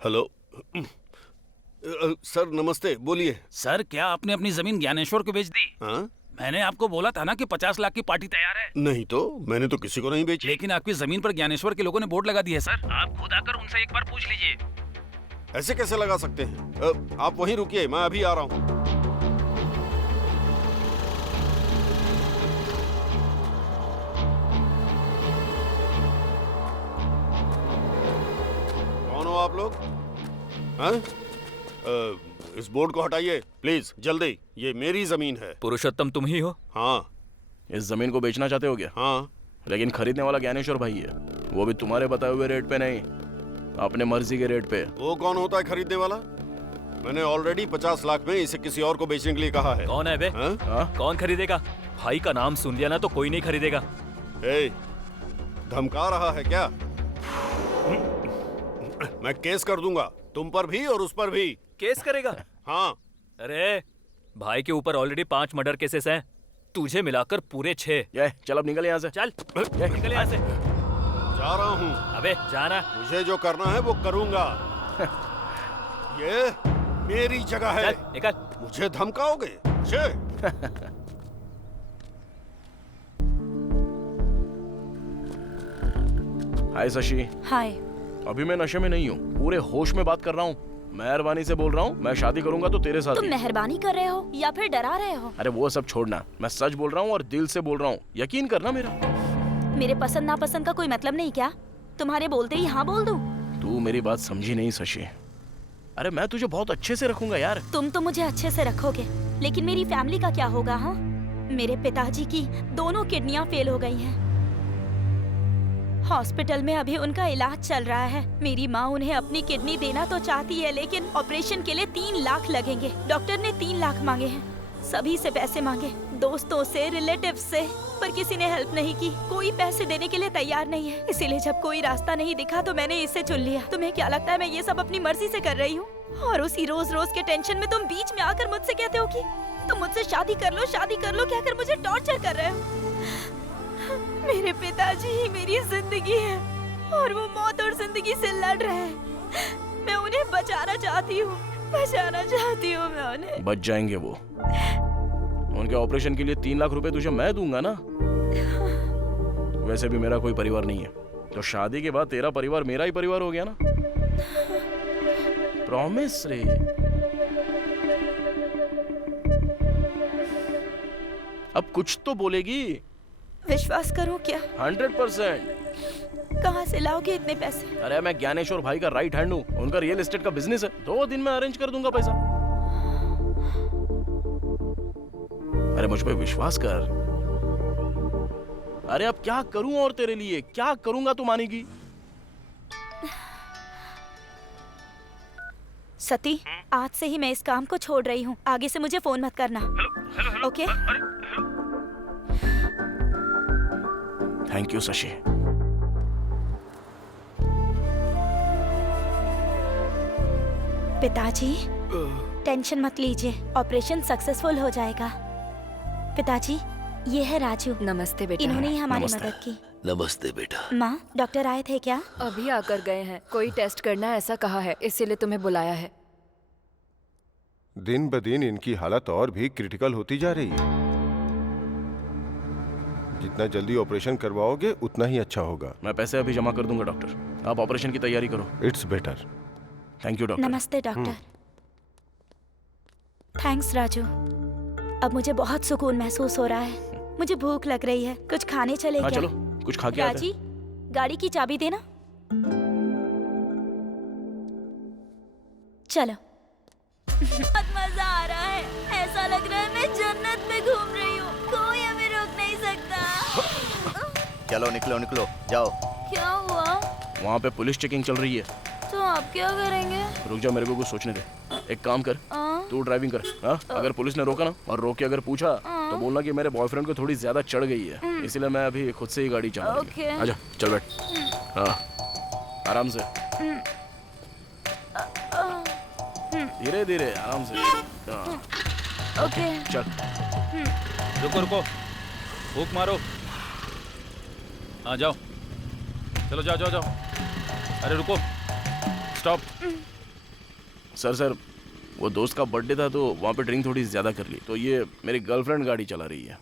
हेलो सर, नमस्ते, बोलिए। सर क्या आपने अपनी जमीन ज्ञानेश्वर को बेच दी? हाँ? मैंने आपको बोला था ना कि 50 लाख की पार्टी तैयार है। नहीं तो, मैंने तो किसी को नहीं बेची। लेकिन आपकी जमीन पर ज्ञानेश्वर के लोगों ने बोर्ड लगा दी है सर। आप खुद आकर उनसे एक बार पूछ लीजिए। ऐसे कैसे लगा सकते हैं? आप वहीं रुकिए, मैं अभी आ रहा हूँ। कौन हो आप लोग? हाँ? इस बोर्ड को हटाइए प्लीज, जल्दी। ये मेरी जमीन है। पुरुषोत्तम तुम ही हो? हाँ। इस जमीन को बेचना चाहते हो क्या? हाँ। लेकिन खरीदने वाला ज्ञानेश्वर भाई है, वो भी तुम्हारे बताए हुए रेट पे नहीं, अपने मर्जी के रेट पे। वो कौन होता है खरीदने वाला? मैंने ऑलरेडी 50 लाख में इसे किसी और को बेचने के लिए कहा है। कौन है बे? कौन खरीदेगा? भाई का नाम सुन लिया ना तो कोई नहीं खरीदेगा। धमका रहा है क्या? मैं केस कर दूंगा, तुम पर भी और उस पर भी। केस करेगा? हाँ। अरे भाई के ऊपर ऑलरेडी 5 मर्डर केसेस हैं, तुझे मिलाकर पूरे 6। चल अब निकल यहाँ से। चल निकल यहाँ से। जा रहा हूँ। अबे जाना। मुझे जो करना है वो करूंगा। ये मेरी जगह है। चल निकल। मुझे धमकाओगे? मुझे? हाय शशि। हाय। अभी मैं नशे में नहीं हूँ, पूरे होश में बात कर रहा हूँ। मेहरबानी से बोल रहा हूँ, मैं शादी करूंगा तो तेरे साथ। तुम मेहरबानी कर रहे हो या फिर डरा रहे हो? अरे वो सब छोड़ना, मैं सच बोल रहा हूँ और दिल से बोल रहा हूँ, यकीन करना मेरा। मेरे पसंद नापसंद का कोई मतलब नहीं क्या? तुम्हारे बोलते ही हाँ बोल दूं? तू मेरी बात समझी नहीं शशि। अरे मैं तुझे बहुत अच्छे से रखूंगा यार। तुम तो मुझे अच्छे से रखोगे, लेकिन मेरी फैमिली का क्या होगा? हाँ, मेरे पिताजी की दोनों किडनियां फेल हो गई हैं। हॉस्पिटल में अभी उनका इलाज चल रहा है। मेरी माँ उन्हें अपनी किडनी देना तो चाहती है, लेकिन ऑपरेशन के लिए 3 लाख लगेंगे। डॉक्टर ने 3 लाख मांगे हैं, सभी से पैसे मांगे, दोस्तों से, रिलेटिव से, पर किसी ने हेल्प नहीं की। कोई पैसे देने के लिए तैयार नहीं है। इसीलिए जब कोई रास्ता नहीं दिखा तो मैंने इसे चुन लिया। तुम्हें क्या लगता है मैं ये सब अपनी मर्जी से कर रही हूँ? और उसी रोज रोज के टेंशन में तुम बीच में आकर मुझसे कहते हो कि तुम मुझसे शादी कर लो कहकर मुझे टॉर्चर कर रहे हो। मेरे पिताजी ही मेरी जिंदगी है और वो मौत और जिंदगी से लड़ रहे हैं। मैं उन्हें बचाना चाहती हूँ मैं उन्हें। बच जाएंगे वो। उनके ऑपरेशन के लिए 3 लाख रुपए तुझे मैं दूंगा ना। वैसे भी मेरा कोई परिवार नहीं है, तो शादी के बाद तेरा परिवार मेरा ही परिवार हो गया ना। प्रॉमिस रे। अब कुछ तो बोलेगी। विश्वास करो क्या? 100%। कहाँ से लाओगे इतने पैसे? अरे मैं ज्ञानेश्वर भाई का राइट हैंड हूँ, उनका रियल एस्टेट का बिजनेस है। 2 दिन में अरेंज कर दूंगा पैसा। अरे मुझ पे विश्वास कर। अरे अब क्या करूं और तेरे लिए क्या करूंगा तू मानेगी? सती, आज से ही मैं इस काम को छोड़ रही हूँ। आगे से मुझे फोन मत करना। ओके? Thank you Shashi. पिताजी टेंशन मत लीजिए, ऑपरेशन सक्सेसफुल हो जाएगा। पिताजी ये है राजू। नमस्ते बेटा। इन्होंने ही हमारी मदद की। नमस्ते बेटा। माँ, डॉक्टर आए थे क्या? अभी आकर गए हैं, कोई टेस्ट करना है ऐसा कहा है, इसीलिए तुम्हें बुलाया है। दिन ब दिन इनकी हालत और भी क्रिटिकल होती जा रही है। जितना जल्दी ऑपरेशन करवाओगे उतना ही अच्छा होगा। मैं पैसे अभी जमा कर दूंगा डॉक्टर, आप ऑपरेशन की तैयारी करो। It's better. Thank you doctor. नमस्ते डॉक्टर। थैंक्स राजू। अब मुझे बहुत सुकून महसूस हो रहा है। मुझे भूख लग रही है, कुछ खाने चले हाँ क्या? चलो कुछ खा के आते राजी, गाड़ी की चाबी देना। चलो। बहुत मजा आ रहा है, ऐसा लग रहा है मैं जन्नत में घूम रही हूँ, कोई हमें रोक नहीं सकता। चलो निकलो निकलो, जाओ। क्या हुआ? वहाँ पे पुलिस चेकिंग चल रही है। तो आप क्या करेंगे? रुक जा, मेरे को कुछ सोचने दे। एक काम कर, तू ड्राइविंग कर। हाँ, अगर पुलिस ने रोका ना और रोक के अगर पूछा तो बोलना कि मेरे बॉयफ्रेंड को थोड़ी ज्यादा चढ़ गई है, इसलिए मैं अभी खुद से ही गाड़ी चला रही हूँ। आजा, चल बैठ। हाँ, आराम से, धीरे धीरे, आराम से। हाँ, ओके। चल। रुको रुको, हुक मारो। हाँ जाओ, चलो जाओ जाओ जाओ। अरे रुको, स्टॉप। सर वो दोस्त का बर्थडे था तो वहाँ पे ड्रिंक थोड़ी ज्यादा कर ली, तो ये मेरी गर्लफ्रेंड गाड़ी चला रही है।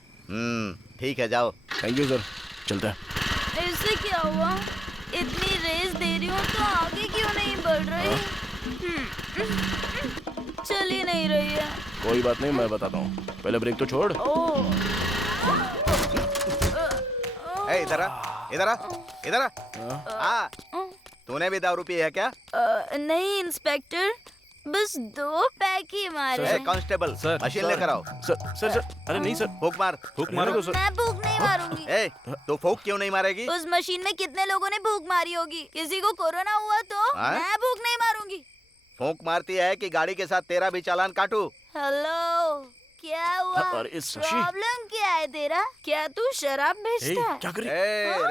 ठीक है, जाओ। थैंक यू सर, चलता है। ऐसे क्या हुआ? इतनी रेस दे रही हूँ तो आगे क्यों नहीं बढ़ रही? चल ही नहीं रही है। कोई बात नहीं, मैं बताता हूँ, पहले ब्रेक तो छोड़। इधर आ, इधर आ, इधर आ। तूने भी दारू पी है क्या? नहीं इंस्पेक्टर, बस 2 पैक ही मारे। कांस्टेबल, मशीन लेकर आओ। सर, अरे नहीं सर, फूक मार। फूक मारो। मैं फूक नहीं मारूंगी। तो फूक क्यों नहीं मारेगी? उस मशीन में कितने लोगों ने फूक मारी होगी, किसी को कोरोना हुआ तो मैं फूक नहीं मारूंगी। फूक मारती है कि गाड़ी के साथ तेरा भी चालान काटूं? हेलो, क्या हुआ? अरे शशि, प्रॉब्लम क्या है तेरा? क्या तू शराब बेचता है? क्या कर रही?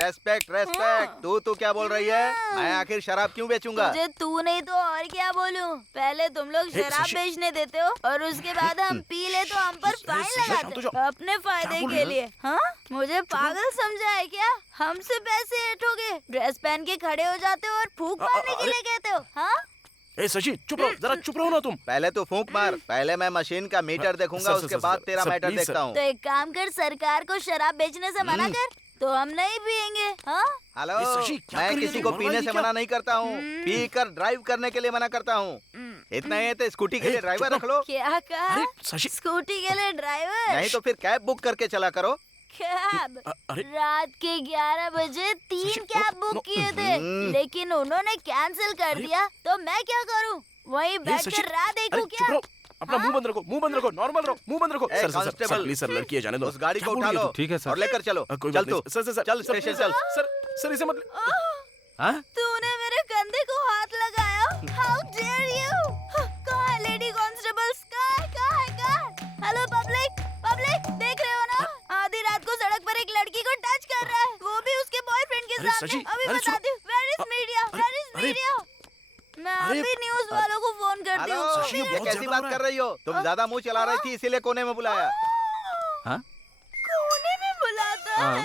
Respect respect. तू क्या बोल रही है? मैं आखिर शराब क्यों बेचूंगा? मुझे तू नहीं तो और क्या बोलूं? पहले तुम लोग शराब बेचने देते हो और उसके बाद हम पी ले तो हम पर फाइन लगाते हो अपने फायदे के लिए। हाँ, मुझे पागल समझा है क्या? हमसे पैसे ऐठोगे, ड्रेस पहन के खड़े हो जाते हो और फूंक मारने के लिए कहते हो। हाँ, शशि चुप रहो, जरा चुप रहो ना तुम। पहले तो फूंक मार, पहले मैं मशीन का मीटर देखूंगा, उसके बाद तेरा मैटर देखता हूँ। तो एक काम कर, सरकार को शराब बेचने से मना कर, तो हम नहीं पियेंगे। हाँ, हेलो, मैं किसी को पीने से मना नहीं करता हूँ, पी कर ड्राइव करने के लिए मना करता हूँ। इतना ही है तो स्कूटी के लिए ड्राइवर रख लो। क्या कहा? स्कूटी के लिए ड्राइवर? नहीं तो फिर कैब बुक करके चला करो। कैब? रात के 11 बजे 3 कैब बुक किए थे, लेकिन उन्होंने कैंसिल कर दिया, तो मैं क्या करूं? वहीं बैठकर राह देखूं क्या? अपना मुंह बंद रखो, मुंह बंद रखो, नॉर्मल रहो, मुंह बंद रखो। सर प्लीज सर, लड़की है, जाने दो। उस गाड़ी को उठा लो। ठीक है सर, और लेकर चलो। चल तू, चल स्टेशन चल। सर इसे मत। तूने मेरे कंधे को हाथ लगाया। How dare you? कहाँ है लेडी कांस्टेबल्स? कहाँ है? हेलो पब्लिक, देख रहे हो ना? आधी रात को सड़क पर एक लड़की को टच कर रहा है, वो भी उसके बॉयफ्रेंड के सामने। अभी बताती हूँ। Where is media? मैं अभी न्यूज वालों को फोन करती हूँ। ये कैसी बात कर रही हो? तुम ज्यादा मुंह चला रही थी, इसीलिए कोने में बुलाया। कोने में बुलाता है?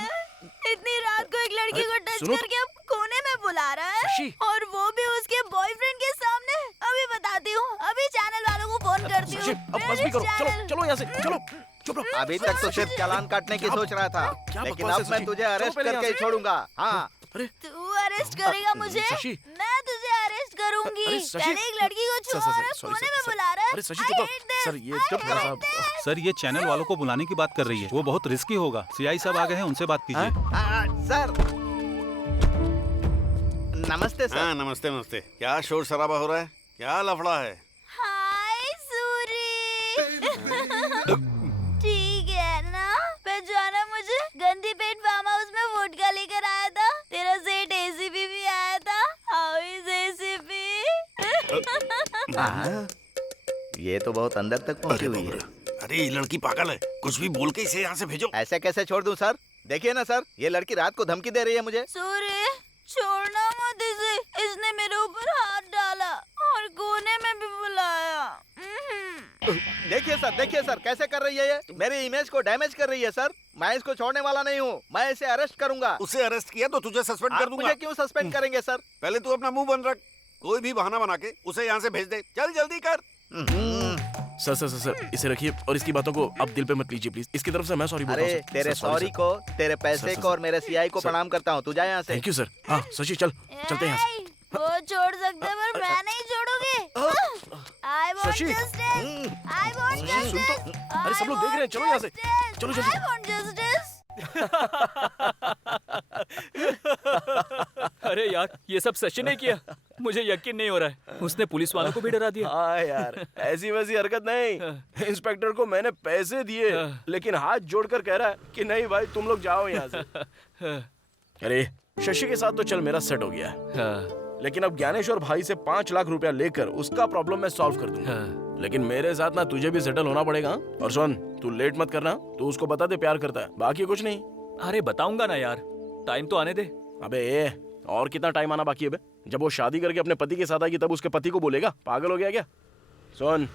इतनी रात को एक लड़की को टच करके अब कोने में बुला रहा है, और वो भी उसके बॉयफ्रेंड के सामने। अभी बताती हूँ, अभी चैनल वालों को फोन करती हूँ। अब बस भी करो, चलो यहाँ से, चलो चुप रहो। अभी तक तो सिर्फ चालान काटने की सोच रहा था, लेकिन अब मैं तुझे अरेस्ट करके ही छोड़ूंगा। हाँ, तू अरेस्ट करेगा मुझे? मैं तुझे अरेस्ट करूंगी। पहले एक लड़की को छुआ और कोने में बुला रहा है। सर ये सर ये चैनल वालों को बुलाने की बात कर रही है, वो बहुत रिस्की होगा। सीआई साहब आ गए हैं, उनसे बात कीजिए। सर नमस्ते सर। नमस्ते। क्या शोर शराबा हो रहा है? क्या लफड़ा है? हाय सूरी। ठीक है ना? पहचाना मुझे? गंदी पेट फार्म हाउस में वोडका लेकर आया था। तेरा सेठ एसीपी भी आया था। How is ACP? ये तो बहुत अंदर तक पहुंची हुई है। अरे ये लड़की पागल है, कुछ भी बोल के इसे यहाँ से भेजो। ऐसे कैसे छोड़ दूं सर? देखिए ना सर, ये लड़की रात को धमकी दे रही है मुझे। सूरी, छोड़ना मत इसे। इसने मेरे ऊपर हाथ डाला और कोने में भी बुलाया। देखिए सर कैसे कर रही है ये। मेरी इमेज को डैमेज कर रही है सर। मैं इसको छोड़ने वाला नहीं हूँ, मैं इसे अरेस्ट करूंगा। उसे अरेस्ट किया तो तुझे सस्पेंड कर दूंगा। मुझे क्यों सस्पेंड करेंगे सर? पहले तू अपना मुंह बंद रख, कोई भी बहाना बना के उसे यहाँ से भेज दे। चल जल्दी कर। सर सर सर सर इसे रखिए और इसकी बातों को अब दिल पे मत लीजिए प्लीज। इसकी तरफ से मैं सॉरी बोलता हूँ अरे सर। तेरे सर, sorry, सॉरी सर। को, तेरे पैसे सर, को और मेरे सीआई को सर। प्रणाम करता हूँ। तू जा यहाँ से। Thank you sir. हाँ शशि चल चलते हैं यहाँ से। वो छोड़ सकते पर मैं नहीं छोड़ूंगी। I want Shashi. justice. I want justice. सुन तो, अरे सब लोग देख रहे हैं, चलो यहाँ से, चलो I जल्दी। want justice. अरे यार ये सब सचिन ने किया, मुझे यकीन नहीं हो रहा है। उसने पुलिस वालों को भी डरा दिया। हाँ यार ऐसी वैसी हरकत नहीं। इंस्पेक्टर को मैंने पैसे दिए लेकिन हाथ जोड़कर कह रहा है कि नहीं भाई तुम लोग जाओ यहाँ से। अरे शशि के साथ तो चल मेरा सेट हो गया है। लेकिन अब ज्ञानेश्वर भाई से 5 लाख रुपया लेकर उसका प्रॉब्लम मैं सॉल्व कर दूंगा। लेकिन मेरे साथ ना तुझे भी सेटल होना पड़ेगा। और सुन तू लेट मत करना, तू उसको बता दे प्यार करता है, बाकी कुछ नहीं। अरे बताऊंगा ना यार, टाइम तो आने दे। अबे और कितना टाइम आना बाकी है बे? जब वो शादी करके अपने पति के साथ आएगी तब उसके पति को बोलेगा? पागल हो गया क्या? सुन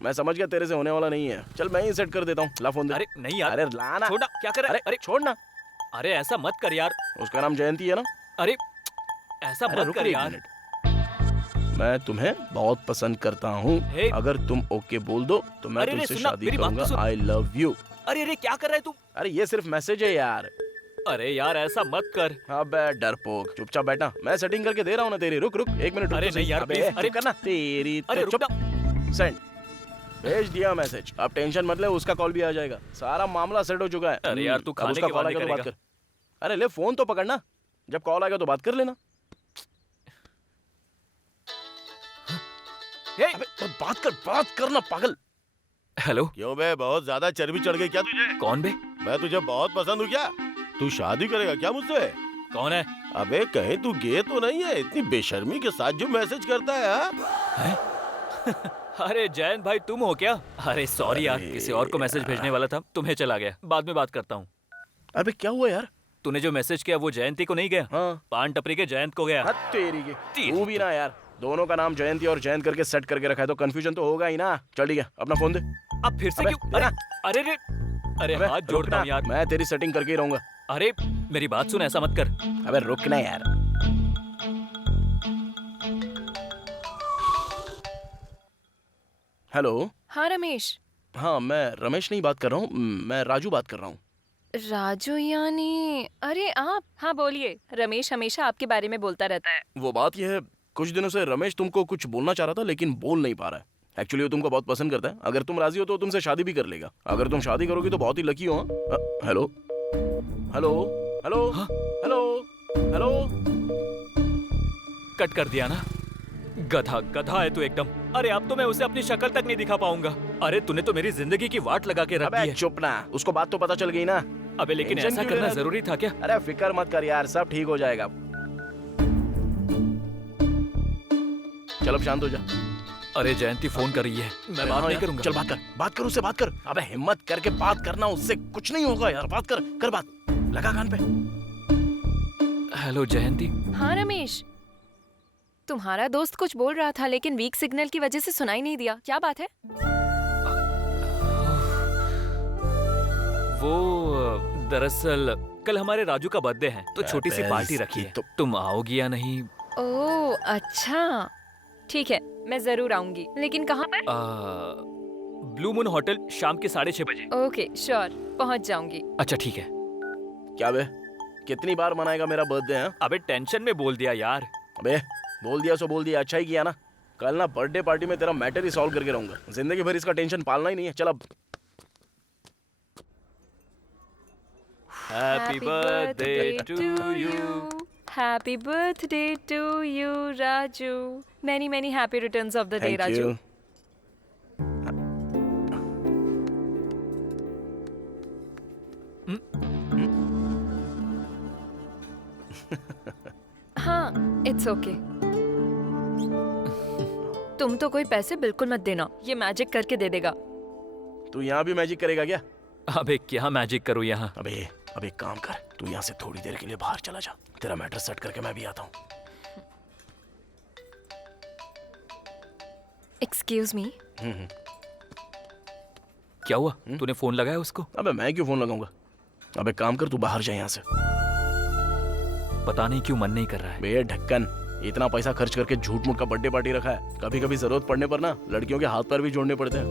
मैं समझ गया तेरे से होने वाला नहीं है, चल मैं ही सेट कर देता हूँ। ला फोन दे। अरे नहीं यार, अरे लाना। छोड़ ना, क्या कर रहा है? अरे छोड़ ना। अरे ऐसा मत कर यार। उसका नाम जयंती है ना? अरे ऐसा अरे मत रुक कर एक यार। मिनट। मैं तुम्हें बहुत पसंद करता हूँ। हे। अगर तुम ओके बोल दो तो मैं अरे रे, तुमसे सुनना, शादी मेरी बात तो करूंगा। सुन। I love you. अरे अरे क्या कर रहा है तू? अरे ये सिर्फ मैसेज है यार। अरे यार ऐसा मत कर। अबे डरपोक, चुपचाप बैठा, मैं सेटिंग करके दे रहा हूँ ना तेरी। रुक रुक एक मिनट। अरे नहीं यार, प्लीज। अरे करना तेरी। अरे चुप। सेंड भेज दिया मैसेज। अब टेंशन मत ले, उसका कॉल भी आ जाएगा। सारा मामला सेट हो चुका है। अरे यार, तू अब खाने उसका के कॉल वादे आएगा तो बात करेगा। कर। अरे ले फोन तो पकड़ना, जब कॉल आएगा तो बात कर लेना। अबे बात करना पागल। हेलो। क्यों बे, बहुत ज्यादा चर्बी चढ़ गई क्या तुझे? कौन बे? मैं तुझे बहुत पसंद हूँ क्या? तू शादी करेगा क्या मुझसे? कौन है? अबे कहीं तू गे तो नहीं है? इतनी बेशर्मी के साथ जो मैसेज करता है, हाँ? अरे जयंत भाई तुम हो क्या? अरे सॉरी यार, किसी और को मैसेज भेजने वाला था, तुम्हें चला गया। बाद में बात करता हूँ। अबे क्या हुआ यार? तूने जो मैसेज किया वो जयंती को नहीं गया? हाँ। पान टपरी के जयंत को गया। तेरी के तू भी ना यार, दोनों का नाम जयंती और जयंत करके सेट करके रखा है तो कंफ्यूजन तो होगा ही ना। चल ठीक है, अपना फोन दे। अब फिर से क्यों? अरे रे, अरे हाथ जोड़ता हूँ यार। मैं तेरी सेटिंग करके ही रहूंगा। अरे मेरी बात सुन, ऐसा मत कर। अबे रुक ना यार। हेलो। हाँ रमेश। हाँ मैं रमेश नहीं बात कर रहा हूँ, मैं राजू बात कर रहा हूँ। राजू यानी? अरे आप? हाँ बोलिए। रमेश हमेशा आपके बारे में बोलता रहता है। वो बात यह है, कुछ दिनों से रमेश तुमको कुछ बोलना चाह रहा था लेकिन बोल नहीं पा रहा है। एक्चुअली वो तुमको बहुत पसंद करता है। अगर तुम राजी हो तो तुमसे शादी भी कर लेगा। अगर तुम शादी करोगी तो बहुत ही लकी हो। Hello hello hello hello hello. Cut कर दिया ना? गधा गधा है तू एकदम। अरे अब तो मैं उसे अपनी शक्ल तक नहीं दिखा पाऊंगा। अरे तूने तो मेरी जिंदगी की वाट लगा के रख दी है। चुप ना, उसको बात तो पता चल गई ना। अबे लेकिन टेंशन ऐसा क्यों करना ले रहा जरूरी था क्या? अरे फिक्र मत कर यार, सब ठीक हो जाएगा। चल अब शांत हो जा। अरे जयंती फोन कर रही है, मैं बात नहीं करूंगा। चल बात कर उससे, बात कर। अबे हिम्मत करके बात करना, उससे कुछ नहीं होगा यार। बात कर बात, लगा कान पे। हेलो जयंती। हाँ रमेश, तुम्हारा दोस्त कुछ बोल रहा था लेकिन वीक सिग्नल की वजह से सुनाई नहीं दिया। क्या बात है? वो दरअसल कल हमारे राजू का बर्थडे है तो छोटी सी पार्टी रखी है। तुम आओगी या नहीं? ओह अच्छा, ठीक है मैं जरूर आऊंगी। लेकिन कहाँ पर? ब्लू मून होटल, शाम के 6:30 बजे। ओके श्योर, पहुँच जाऊंगी। अच्छा ठीक है। क्या बे, कितनी बार मनाएगा मेरा बर्थडे है? अबे टेंशन में बोल दिया यार। अबे बोल दिया सो बोल दिया, अच्छा ही किया ना। कल ना बर्थडे पार्टी में तेरा मैटर ही सॉल्व करके रहूंगा। जिंदगी भर इसका टेंशन पालना ही नहीं है। चल अब। Happy birthday to you. Happy birthday to you Raju. Many many happy returns of the day Raju. हाँ इट्स ओके। तुम तो कोई पैसे बिल्कुल मत देना, ये मैजिक करके दे देगा। तू यहाँ भी मैजिक करेगा क्या? अबे क्या मैजिक करूँ यहाँ? अबे एक काम कर, तू यहाँ से थोड़ी देर के लिए बाहर चला जा। तेरा मैटर सेट करके मैं भी आता हूँ। Excuse me. क्या हुआ? तूने फोन लगाया उसको? अबे मैं क्यों फोन लगाऊंगा? अबे काम कर, तू बाहर जा यहाँ से। पता नहीं क्यों मन नहीं कर रहा है। बे ढक्कन, इतना पैसा खर्च करके झूठ मूठ का बर्थडे पार्टी रखा है, कभी कभी जरूरत पड़ने पर ना लड़कियों के हाथ पैर भी जोड़ने पड़ते हैं।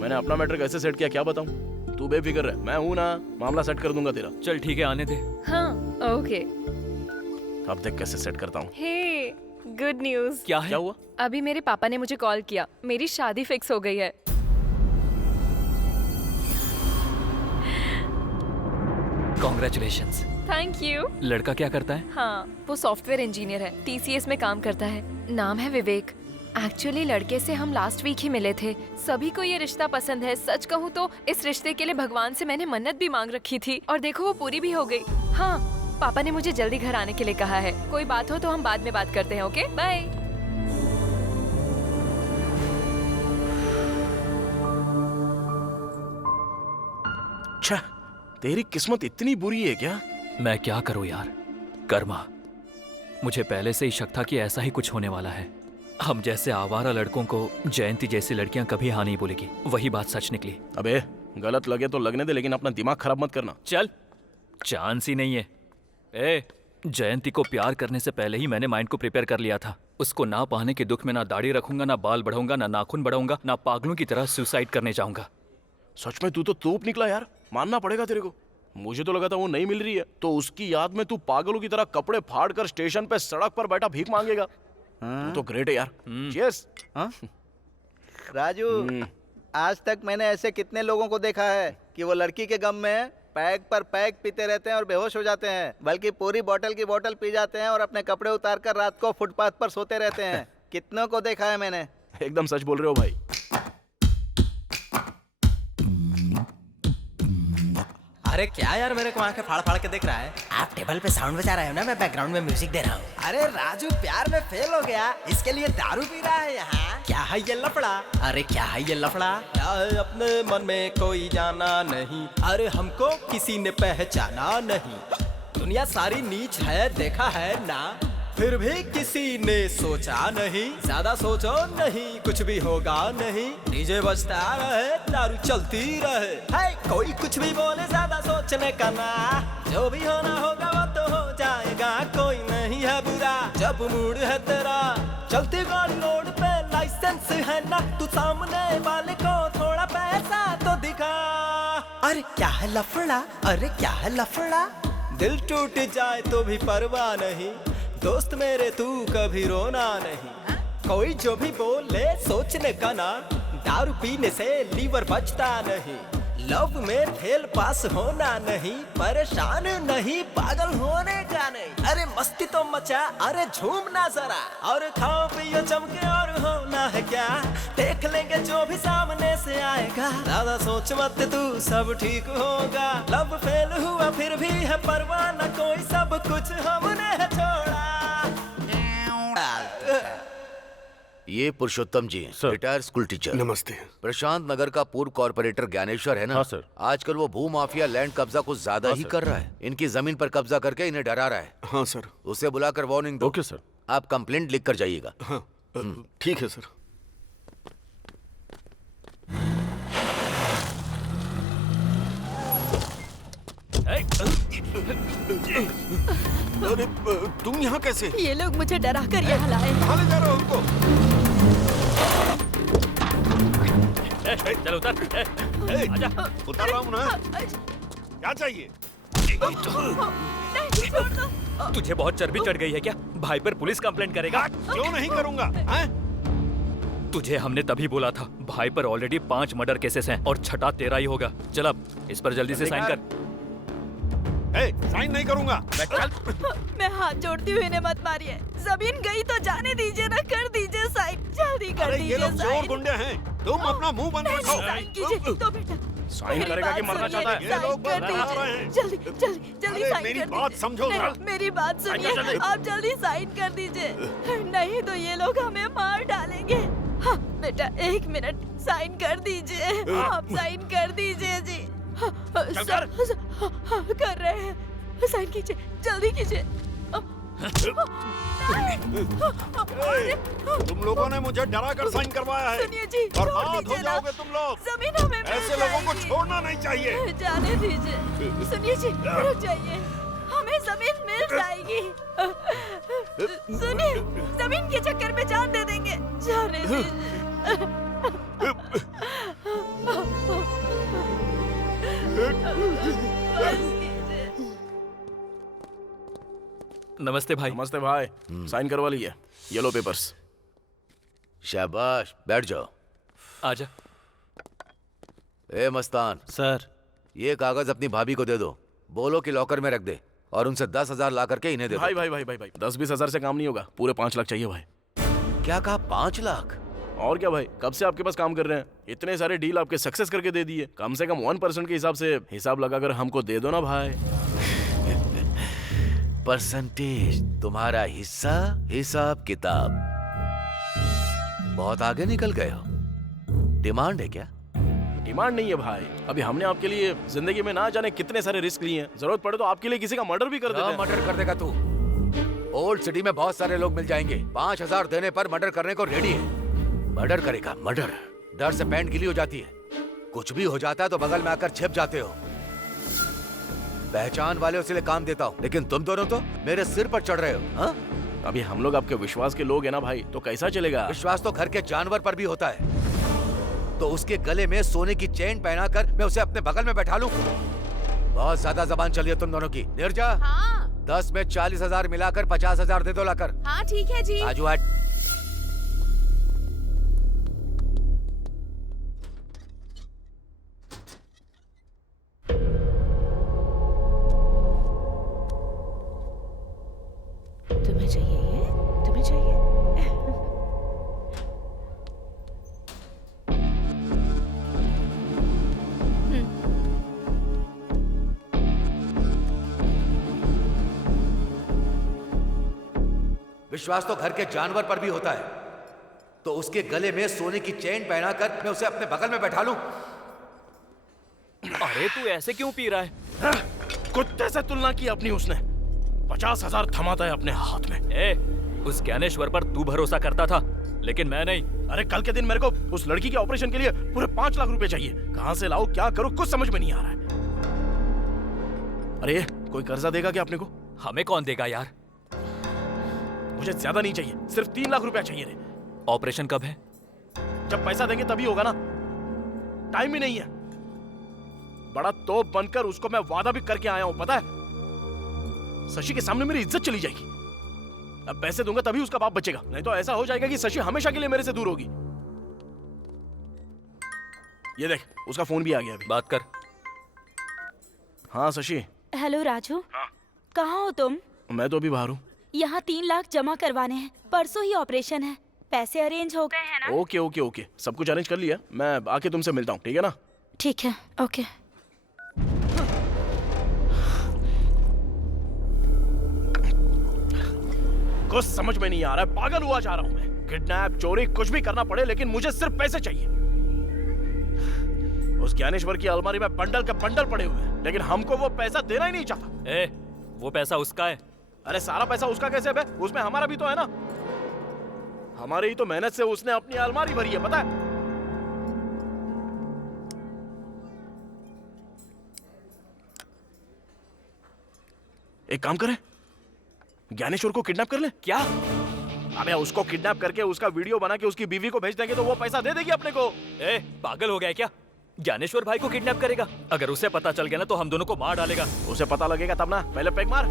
मैंने अपना मैटर कैसे सेट किया क्या बताऊं? तू बेफिक्र रह, मैं हूं ना, मामला सेट कर दूंगा तेरा। चल ठीक है, आने दे। हाँ ओके। अब देख कैसे सेट करता हूँ। हे गुड न्यूज। क्या है? क्या हुआ? अभी मेरे पापा ने मुझे कॉल किया, मेरी शादी फिक्स हो गई है। कॉन्ग्रेचुलेशंस। Thank you. लड़का क्या करता है? हाँ वो सॉफ्टवेयर इंजीनियर है, TCS में काम करता है। नाम है विवेक। एक्चुअली लड़के से हम लास्ट वीक ही मिले थे। सभी को ये रिश्ता पसंद है। सच कहूँ तो इस रिश्ते के लिए भगवान से मैंने मन्नत भी मांग रखी थी और देखो वो पूरी भी हो गई। हाँ पापा ने मुझे जल्दी घर आने के लिए कहा है। कोई बात हो तो हम बाद में बात करते हैं। Okay bye. अच्छा तेरी किस्मत इतनी बुरी है क्या? मैं क्या करूं यार, कर्मा। मुझे पहले से ही शक था कि ऐसा ही कुछ होने वाला है। हम जैसे आवारा लड़कों को जयंती जैसी लड़कियां कभी हाँ नहीं बोलेगी। वही बात सच निकली। अबे गलत लगे तो लगने दे, लेकिन अपना दिमाग खराब मत करना। चल, चांस ही नहीं है। ए, जयंती को प्यार करने से पहले ही मैंने माइंड को प्रिपेयर कर लिया था। उसको ना पाने के दुख में ना दाढ़ी रखूंगा, ना बाल बढ़ाऊंगा, ना नाखून बढ़ाऊंगा, ना पागलों की तरह सुसाइड करने जाऊंगा। सच में तू तो तोप निकला यार, मानना पड़ेगा तेरे को। मुझे तो लगा था वो नहीं मिल रही है तो उसकी याद में तू पागलों की तरह कपड़े फाड़ कर स्टेशन पे सड़क पर बैठा भीख मांगेगा। तू तो ग्रेट है यार। चीयर्स। राजू, आज तक मैंने ऐसे कितने लोगों को देखा है कि वो लड़की के गम में पैक पर पैक पीते रहते हैं और बेहोश हो जाते हैं, बल्कि पूरी बोतल की बोतल पी जाते हैं और अपने कपड़े उतार कर रात को फुटपाथ पर सोते रहते हैं। कितनों को देखा है मैंने। एकदम सच बोल रहे हो भाई। अरे क्या यार मेरे को आंखें फाड़ फाड़ के देख रहा है? आप टेबल पे साउंड बजा रहे हो ना, मैं बैकग्राउंड में म्यूजिक दे रहा हूँ। अरे राजू प्यार में फेल हो गया, इसके लिए दारू पी रहा है यहाँ। क्या है ये लफड़ा? अरे क्या है ये लफड़ा? क्या है अपने मन में कोई जाना नहीं, अरे हमको किसी ने पहचाना नहीं। दुनिया सारी नीच है देखा है ना, फिर भी किसी ने सोचा नहीं। ज्यादा सोचो नहीं, कुछ भी होगा नहीं। डीजे बजता रहे, दारू चलती रहे, है कोई कुछ भी बोले ज्यादा सोचने का ना। जो भी होना होगा वो तो हो जाएगा, कोई नहीं है बुरा जब मूड है तेरा। चलती गाड़ी रोड पे लाइसेंस है ना, तू सामने वाले को थोड़ा पैसा तो दिखा। अरे क्या है लफड़ा? अरे क्या है लफड़ा? दिल टूट जाए तो भी परवाह नहीं, दोस्त मेरे तू कभी रोना नहीं। कोई जो भी बोले सोचने का ना, दारू पीने से लीवर बचता नहीं। लव में फेल पास होना नहीं, परेशान नहीं पागल होने का नहीं। अरे मस्ती तो मचा, अरे झूमना जरा, और खाओ पियो चमके और होना है क्या, देख लेंगे जो भी सामने से आएगा। ज्यादा सोच मत तू, सब ठीक होगा। लव फेल हुआ फिर भी है परवाह न कोई, सब कुछ हमने है छोड़ा। ये पुरुषोत्तम जी हैं, रिटायर स्कूल टीचर। नमस्ते। प्रशांत नगर का पूर्व कॉर्पोरेटर ज्ञानेश्वर है ना? हाँ सर। आजकल वो भू माफिया लैंड कब्जा कुछ ज्यादा ही कर रहा है। इनकी जमीन पर कब्जा करके इन्हें डरा रहा है। हाँ सर। उसे बुलाकर वार्निंग दो। Okay sir. आप कंप्लेंट लिख कर जाइएगा। हाँ ठीक है सर। अरे तुम यहाँ कैसे? ये लोग मुझे डरा कर यहाँ लाए। कहाँ ले जा रहे हो उनको? चल उतर। आजा। उतर रहा हूँ ना। क्या चाहिए? नहीं, छोड़ दो। तुझे बहुत चर्बी चढ़ गई है क्या? भाई पर पुलिस कंप्लेंट करेगा? क्यों नहीं करूँगा? तुझे हमने तभी बोला था, भाई पर ऑलरेडी 5 मर्डर केसेस हैं और छठा तेरा ही होगा। चल अब इस पर जल्दी से साइन कर। साइन नहीं करूँगा। मैं हाथ जोड़ती हुई इन्हें मत मारिए। जमीन गई तो जाने दीजिए ना, कर दीजिए साइन, जल्दी कर दीजिए। ये लोग चोर गुंडे हैं, तुम अपना मुंह बंद रखो। साइन कीजिए तो बेटा। साइन करेगा कि मरना चाहता है? ये लोग कर दीजिए, जल्दी जल्दी जल्दी साइन मेरी कर बात दीजिए। समझो नहीं, जरा। मेरी बात सुनिए, आप जल्दी साइन कर दीजिए, नहीं तो ये लोग हमें मार डालेंगे। हाँ बेटा 1 मिनट, साइन कर दीजिए, आप साइन कर दीजिए जी। कर रहे हैं, साइन कीजिए, जल्दी कीजिए। तुम लोगों ने मुझे डरा कर साइन करवाया है। सुनिए जी, बर्बाद हो जाओगे तुम लोग। जमीन हमें मिल ऐसे लोगों को जाएगी। छोड़ना नहीं चाहिए। जाने दीजिए। सुनिए जी, रुक जाइए, हमें जमीन मिल जाएगी। सुनिए, जमीन के चक्कर में जान दे देंगे। जाने नमस्ते भाई। नमस्ते भाई। साइन करवा लिए, ये लो पेपर्स। शाबाश, बैठ जाओ। आजा। ए मस्तान सर, ये कागज अपनी भाभी को दे दो, बोलो कि लॉकर में रख दे और उनसे 10,000 ला करके इन्हें दे भाई दो। भाई भाई भाई भाई 10-20 हजार से काम नहीं होगा, पूरे 5 लाख चाहिए भाई। क्या कहा? 5 लाख? और क्या भाई, कब से आपके पास काम कर रहे हैं, इतने सारे डील आपके सक्सेस करके दे दिए, कम से कम 1% के हिसाब से हिसाब लगाकर हमको दे दो ना भाई। परसेंटेज तुम्हारा हिस्सा, हिसाब किताब। बहुत आगे निकल गए हो। डिमांड है क्या? डिमांड नहीं है भाई, अभी हमने आपके लिए जिंदगी में ना जाने कितने सारे रिस्क लिए हैं, जरूरत पड़े तो आपके लिए किसी का मर्डर भी कर देते हैं। मर्डर कर देगा तू? ओल्ड सिटी में बहुत सारे लोग मिल जाएंगे, 5,000 देने पर मर्डर करने को रेडी है। मर्डर करेगा? मर्डर? डर से पैंट गीली हो जाती है, कुछ भी हो जाता है तो बगल में आकर छिप जाते हो। पहचान वाले उसे काम देता हूँ, लेकिन तुम दोनों तो मेरे सिर पर चढ़ रहे हो। हाँ? अभी हम लोग आपके विश्वास के लोग हैं ना भाई, तो कैसा चलेगा? विश्वास तो घर के जानवर पर भी होता है। तो उसके गले में सोने की चेन पहनाकर मैं उसे अपने बगल में बैठा लूं? बहुत ज्यादा जबान चली है तुम दोनों की। नीरजा, हाँ 10 में 40,000 मिलाकर 50,000 दे दो लाकर। हाँ ठीक है जी। आजू हट। तुम्हें चाहिए ये? तुम्हें चाहिए? विश्वास तो घर के जानवर पर भी होता है, तो उसके गले में सोने की चेन पहनाकर मैं उसे अपने बगल में बैठा लूं? अरे तू ऐसे क्यों पी रहा है? कुत्ते से तुलना की अपनी उसने। 50,000 थमाता है अपने हाथ में। ए, उस ज्ञानेश्वर पर तू भरोसा करता था, लेकिन मैं नहीं। अरे कल के दिन मेरे को उस लड़की के ऑपरेशन के लिए पूरे 5 लाख रुपए चाहिए। कहां से लाऊं, क्या करूं, कुछ समझ में नहीं आ रहा है। अरे कोई कर्जा देगा क्या अपने को? हमें कौन देगा यार? मुझे ज्यादा नहीं चाहिए, सिर्फ 3 लाख रुपया चाहिए रे। ऑपरेशन कब है? जब पैसा देंगे तभी होगा ना, टाइम ही नहीं है। बड़ा तोप बनकर उसको मैं वादा भी करके आया हूं, पता है? शशि के सामने मेरी इज्जत चली जाएगी। अब पैसे दूंगा तभी उसका बाप बचेगा, नहीं तो ऐसा हो जाएगा कि शशि हमेशा के लिए मेरे से दूर होगी। ये देख, उसका फोन भी आ गया अभी। बात कर। हाँ शशि। हेलो राजू। हाँ। कहाँ हो तुम? मैं तो अभी बाहर हूँ। यहाँ 3 लाख जमा करवाने हैं, परसों ही ऑपरेशन है, पैसे अरेंज हो गए हैं ना? ओके ओके ओके, सब कुछ अरेंज कर लिया, मैं आके तुमसे मिलता हूँ, ठीक है ना? ठीक है, ओके। कुछ समझ में नहीं आ रहा है, पागल हुआ जा रहा हूँ मैं। किडनैप, चोरी, कुछ भी करना पड़े, लेकिन मुझे सिर्फ पैसे चाहिए। उस ज्ञानेश्वर की अलमारी में बंडल के बंडल पड़े हुए हैं, लेकिन हमको वो पैसा देना ही नहीं चाहता। ए, वो पैसा उसका है। अरे सारा पैसा उसका कैसे बे? उसमें हमारा भी तो है ना। हमारी ही तो मेहनत से उसने अपनी अलमारी भरी है, पता है? एक काम करें, ज्ञानेश्वर को किडनैप कर ले। क्या? अबे उसको किडनैप करके उसका वीडियो बना के उसकी बीवी को भेज देंगे तो वो पैसा दे देगी अपने को। ए, पागल हो गया है क्या? ज्ञानेश्वर भाई को किडनैप करेगा? अगर उसे पता चल गया ना तो हम दोनों को मार डालेगा। उसे पता लगेगा तब ना, पहले पैक मार।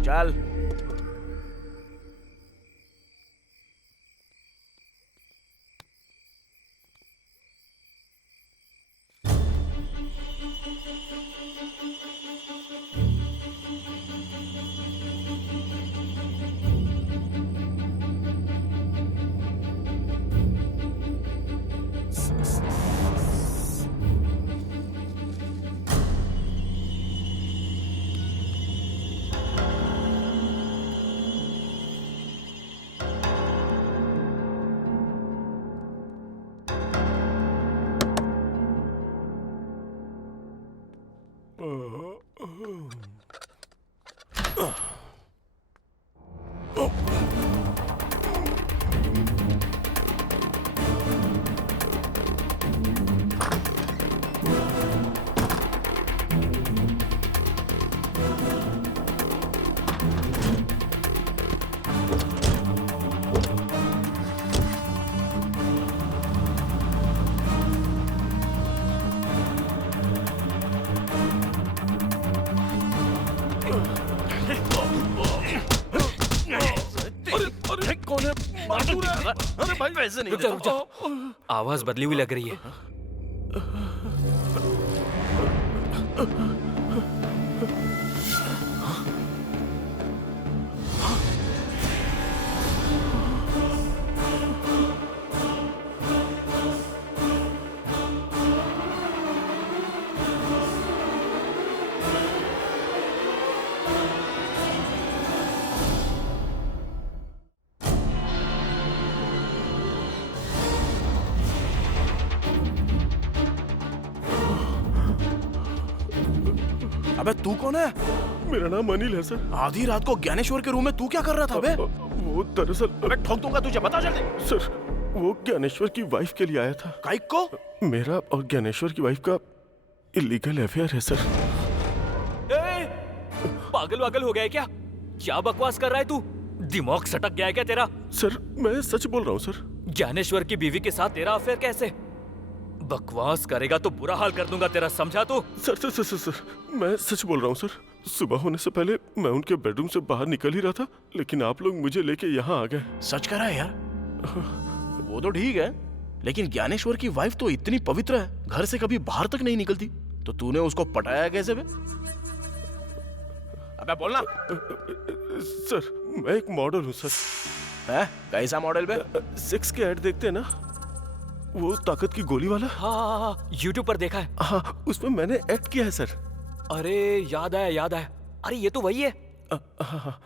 चल। आज पैसे नहीं रुक जा, देता। रुक जा। आवाज बदली हुई लग रही है। अबे तू कौन है? मेरा नाम अनिल है सर। आधी रात को ज्ञानेश्वर के रूम में तू क्या कर रहा था बे? वो दरअसल अबे ठोक दूंगा तुझे, बता जल्दी। सर वो ज्ञानेश्वर की वाइफ के लिए आया था। काइक को? मेरा और ज्ञानेश्वर की वाइफ का इलीगल अफेयर है सर। पागल वागल हो गया है क्या? क्या बकवास कर रहा है तू? दिमाग सटक गया है क्या तेरा? सर मैं सच बोल रहा हूँ सर। ज्ञानेश्वर की बीवी के साथ तेरा अफेयर कैसे? बकवास करेगा तो बुरा हाल कर दूंगा तेरा, समझा तू? सर मैं सच बोल रहा हूँ सर। सुबह होने से पहले मैं उनके बेडरूम से बाहर निकल ही रहा था, लेकिन आप लोग मुझे लेके यहाँ आ गए। सच कह रहा है यार? वो तो ठीक है, लेकिन ज्ञानेश्वर की वाइफ तो इतनी पवित्र है, घर से कभी बाहर तक नहीं निकलती, तो तूने उसको पटाया कैसे बे? अबे बोलना। सर मैं एक मॉडल हूँ सर। है? कैसा मॉडल बे? 6 के ऐड देखते हैं ना, वो ताकत की गोली वाला। हाँ, यूट्यूब पर देखा है। हाँ, उसमें मैंने एक्ट किया है सर। अरे याद आया। अरे ये तो वही है। हाँ।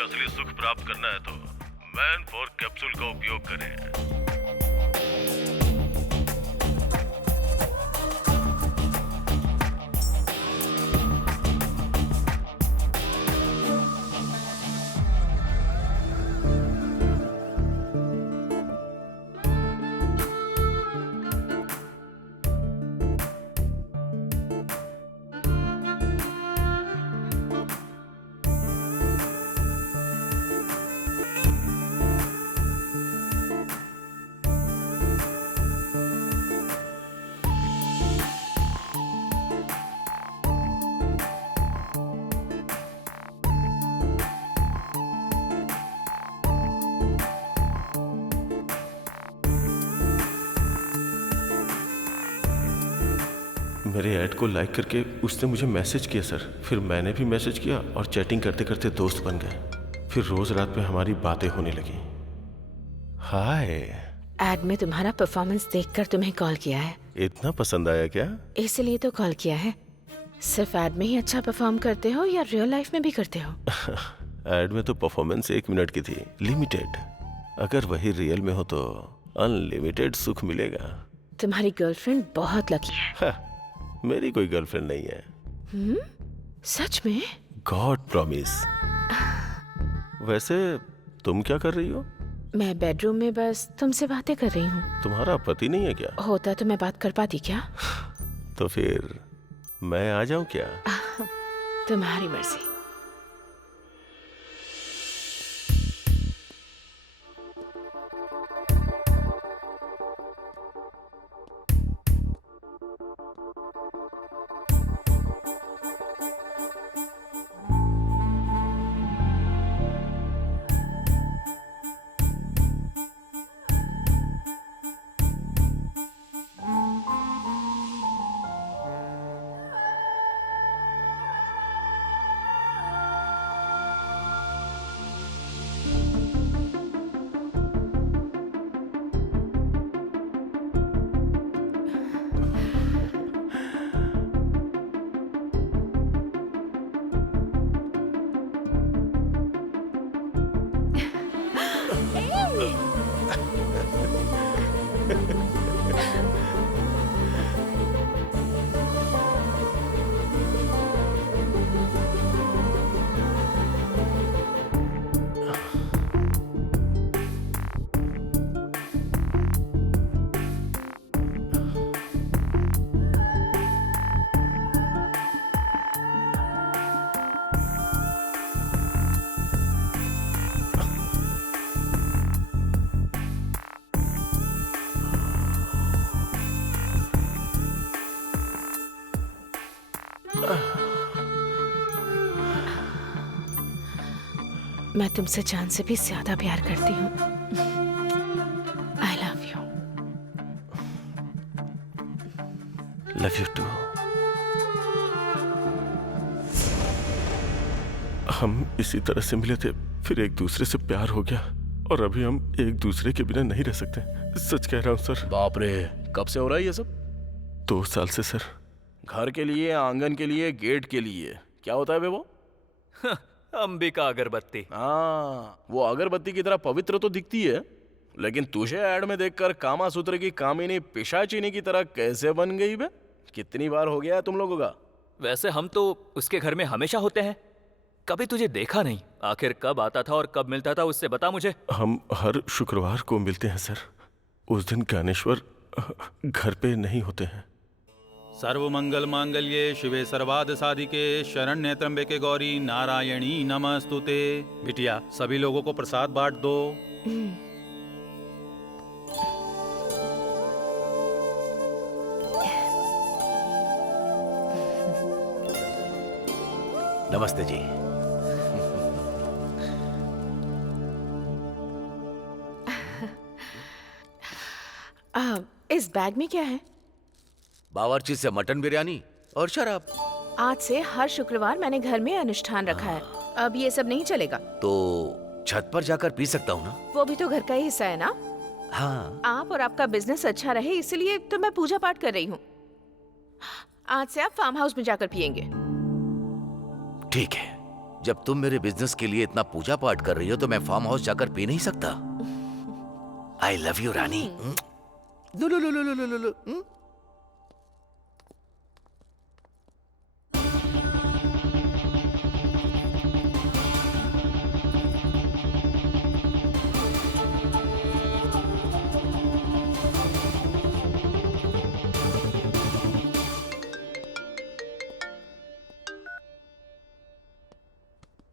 असली सुख प्राप्त करना है तो मैन 4 कैप्सूल का उपयोग करें। मेरे ऐड को लाइक करके उसने मुझे मैसेज किया सर। फिर मैंने भी मैसेज किया और चैटिंग करते करते दोस्त बन गए। फिर रोज रात में हमारी बातें होने लगी। हाय। एड में तुम्हारा परफॉर्मेंस देखकर तुम्हें कॉल किया है। इतना पसंद आया क्या? इसलिए तो कॉल किया है। सिर्फ एड में ही अच्छा परफॉर्म करते हो या रियल लाइफ में भी करते हो? एड में तो परफॉर्मेंस 1 मिनट की थी, लिमिटेड। अगर वही रियल में हो तो अनलिमिटेड सुख मिलेगा। तुम्हारी गर्लफ्रेंड बहुत लकी है। मेरी कोई गर्लफ्रेंड नहीं है। सच में? God promise. वैसे तुम क्या कर रही हो? मैं बेडरूम में बस तुमसे बातें कर रही हूँ। तुम्हारा पति नहीं है क्या? होता तो मैं बात कर पाती क्या? तो फिर मैं आ जाऊं क्या? तुम्हारी मर्जी। मैं तुमसे जान से भी ज्यादा प्यार करती हूँ। I love you. Love you too. हम इसी तरह से मिले थे, फिर एक दूसरे से प्यार हो गया और अभी हम एक दूसरे के बिना नहीं रह सकते। सच कह रहा हूँ सर। बाप रे, कब से हो रहा है ये सब? 2 साल से सर। घर के लिए, आंगन के लिए, गेट के लिए, क्या होता है बे वो? अंबिका अगरबत्ती। हाँ, वो अगरबत्ती की तरह पवित्र तो दिखती है, लेकिन तुझे ऐड में देखकर कामा सूत्र की कामिनी पिशाचिनी की तरह कैसे बन गई बे? कितनी बार हो गया है तुम लोगों का? वैसे हम तो उसके घर में हमेशा होते हैं, कभी तुझे देखा नहीं। आखिर कब आता था और कब मिलता था उससे बता मुझे। हम हर शुक्रवार को मिलते हैं सर। उस दिन ज्ञानेश्वर घर पे नहीं होते हैं। सर्वमंगल मांगल्ये शिवे सर्वाद साधिके शरण्य त्र्यंबके गौरी नारायणी नमस्तुते। बिटिया, सभी लोगों को प्रसाद बांट दो। नमस्ते जी। इस बैग में क्या है? बावर्ची से मटन बिरयानी और शराब। आज से हर शुक्रवार मैंने घर में अनुष्ठान रखा है। अब ये सब नहीं चलेगा। तो छत पर जाकर पी सकता हूँ ना? वो भी तो घर का ही हिस्सा है ना। हाँ। आप और आपका बिजनेस अच्छा रहे इसलिए तो मैं पूजा पाठ कर रही हूँ। आज से आप फार्म हाउस में जाकर पियेंगे। ठीक है, जब तुम मेरे बिजनेस के लिए इतना पूजा पाठ कर रही हो तो मैं फार्म हाउस जाकर पी नहीं सकता? आई लव यू रानी। लो लो लो लो लो लो लो।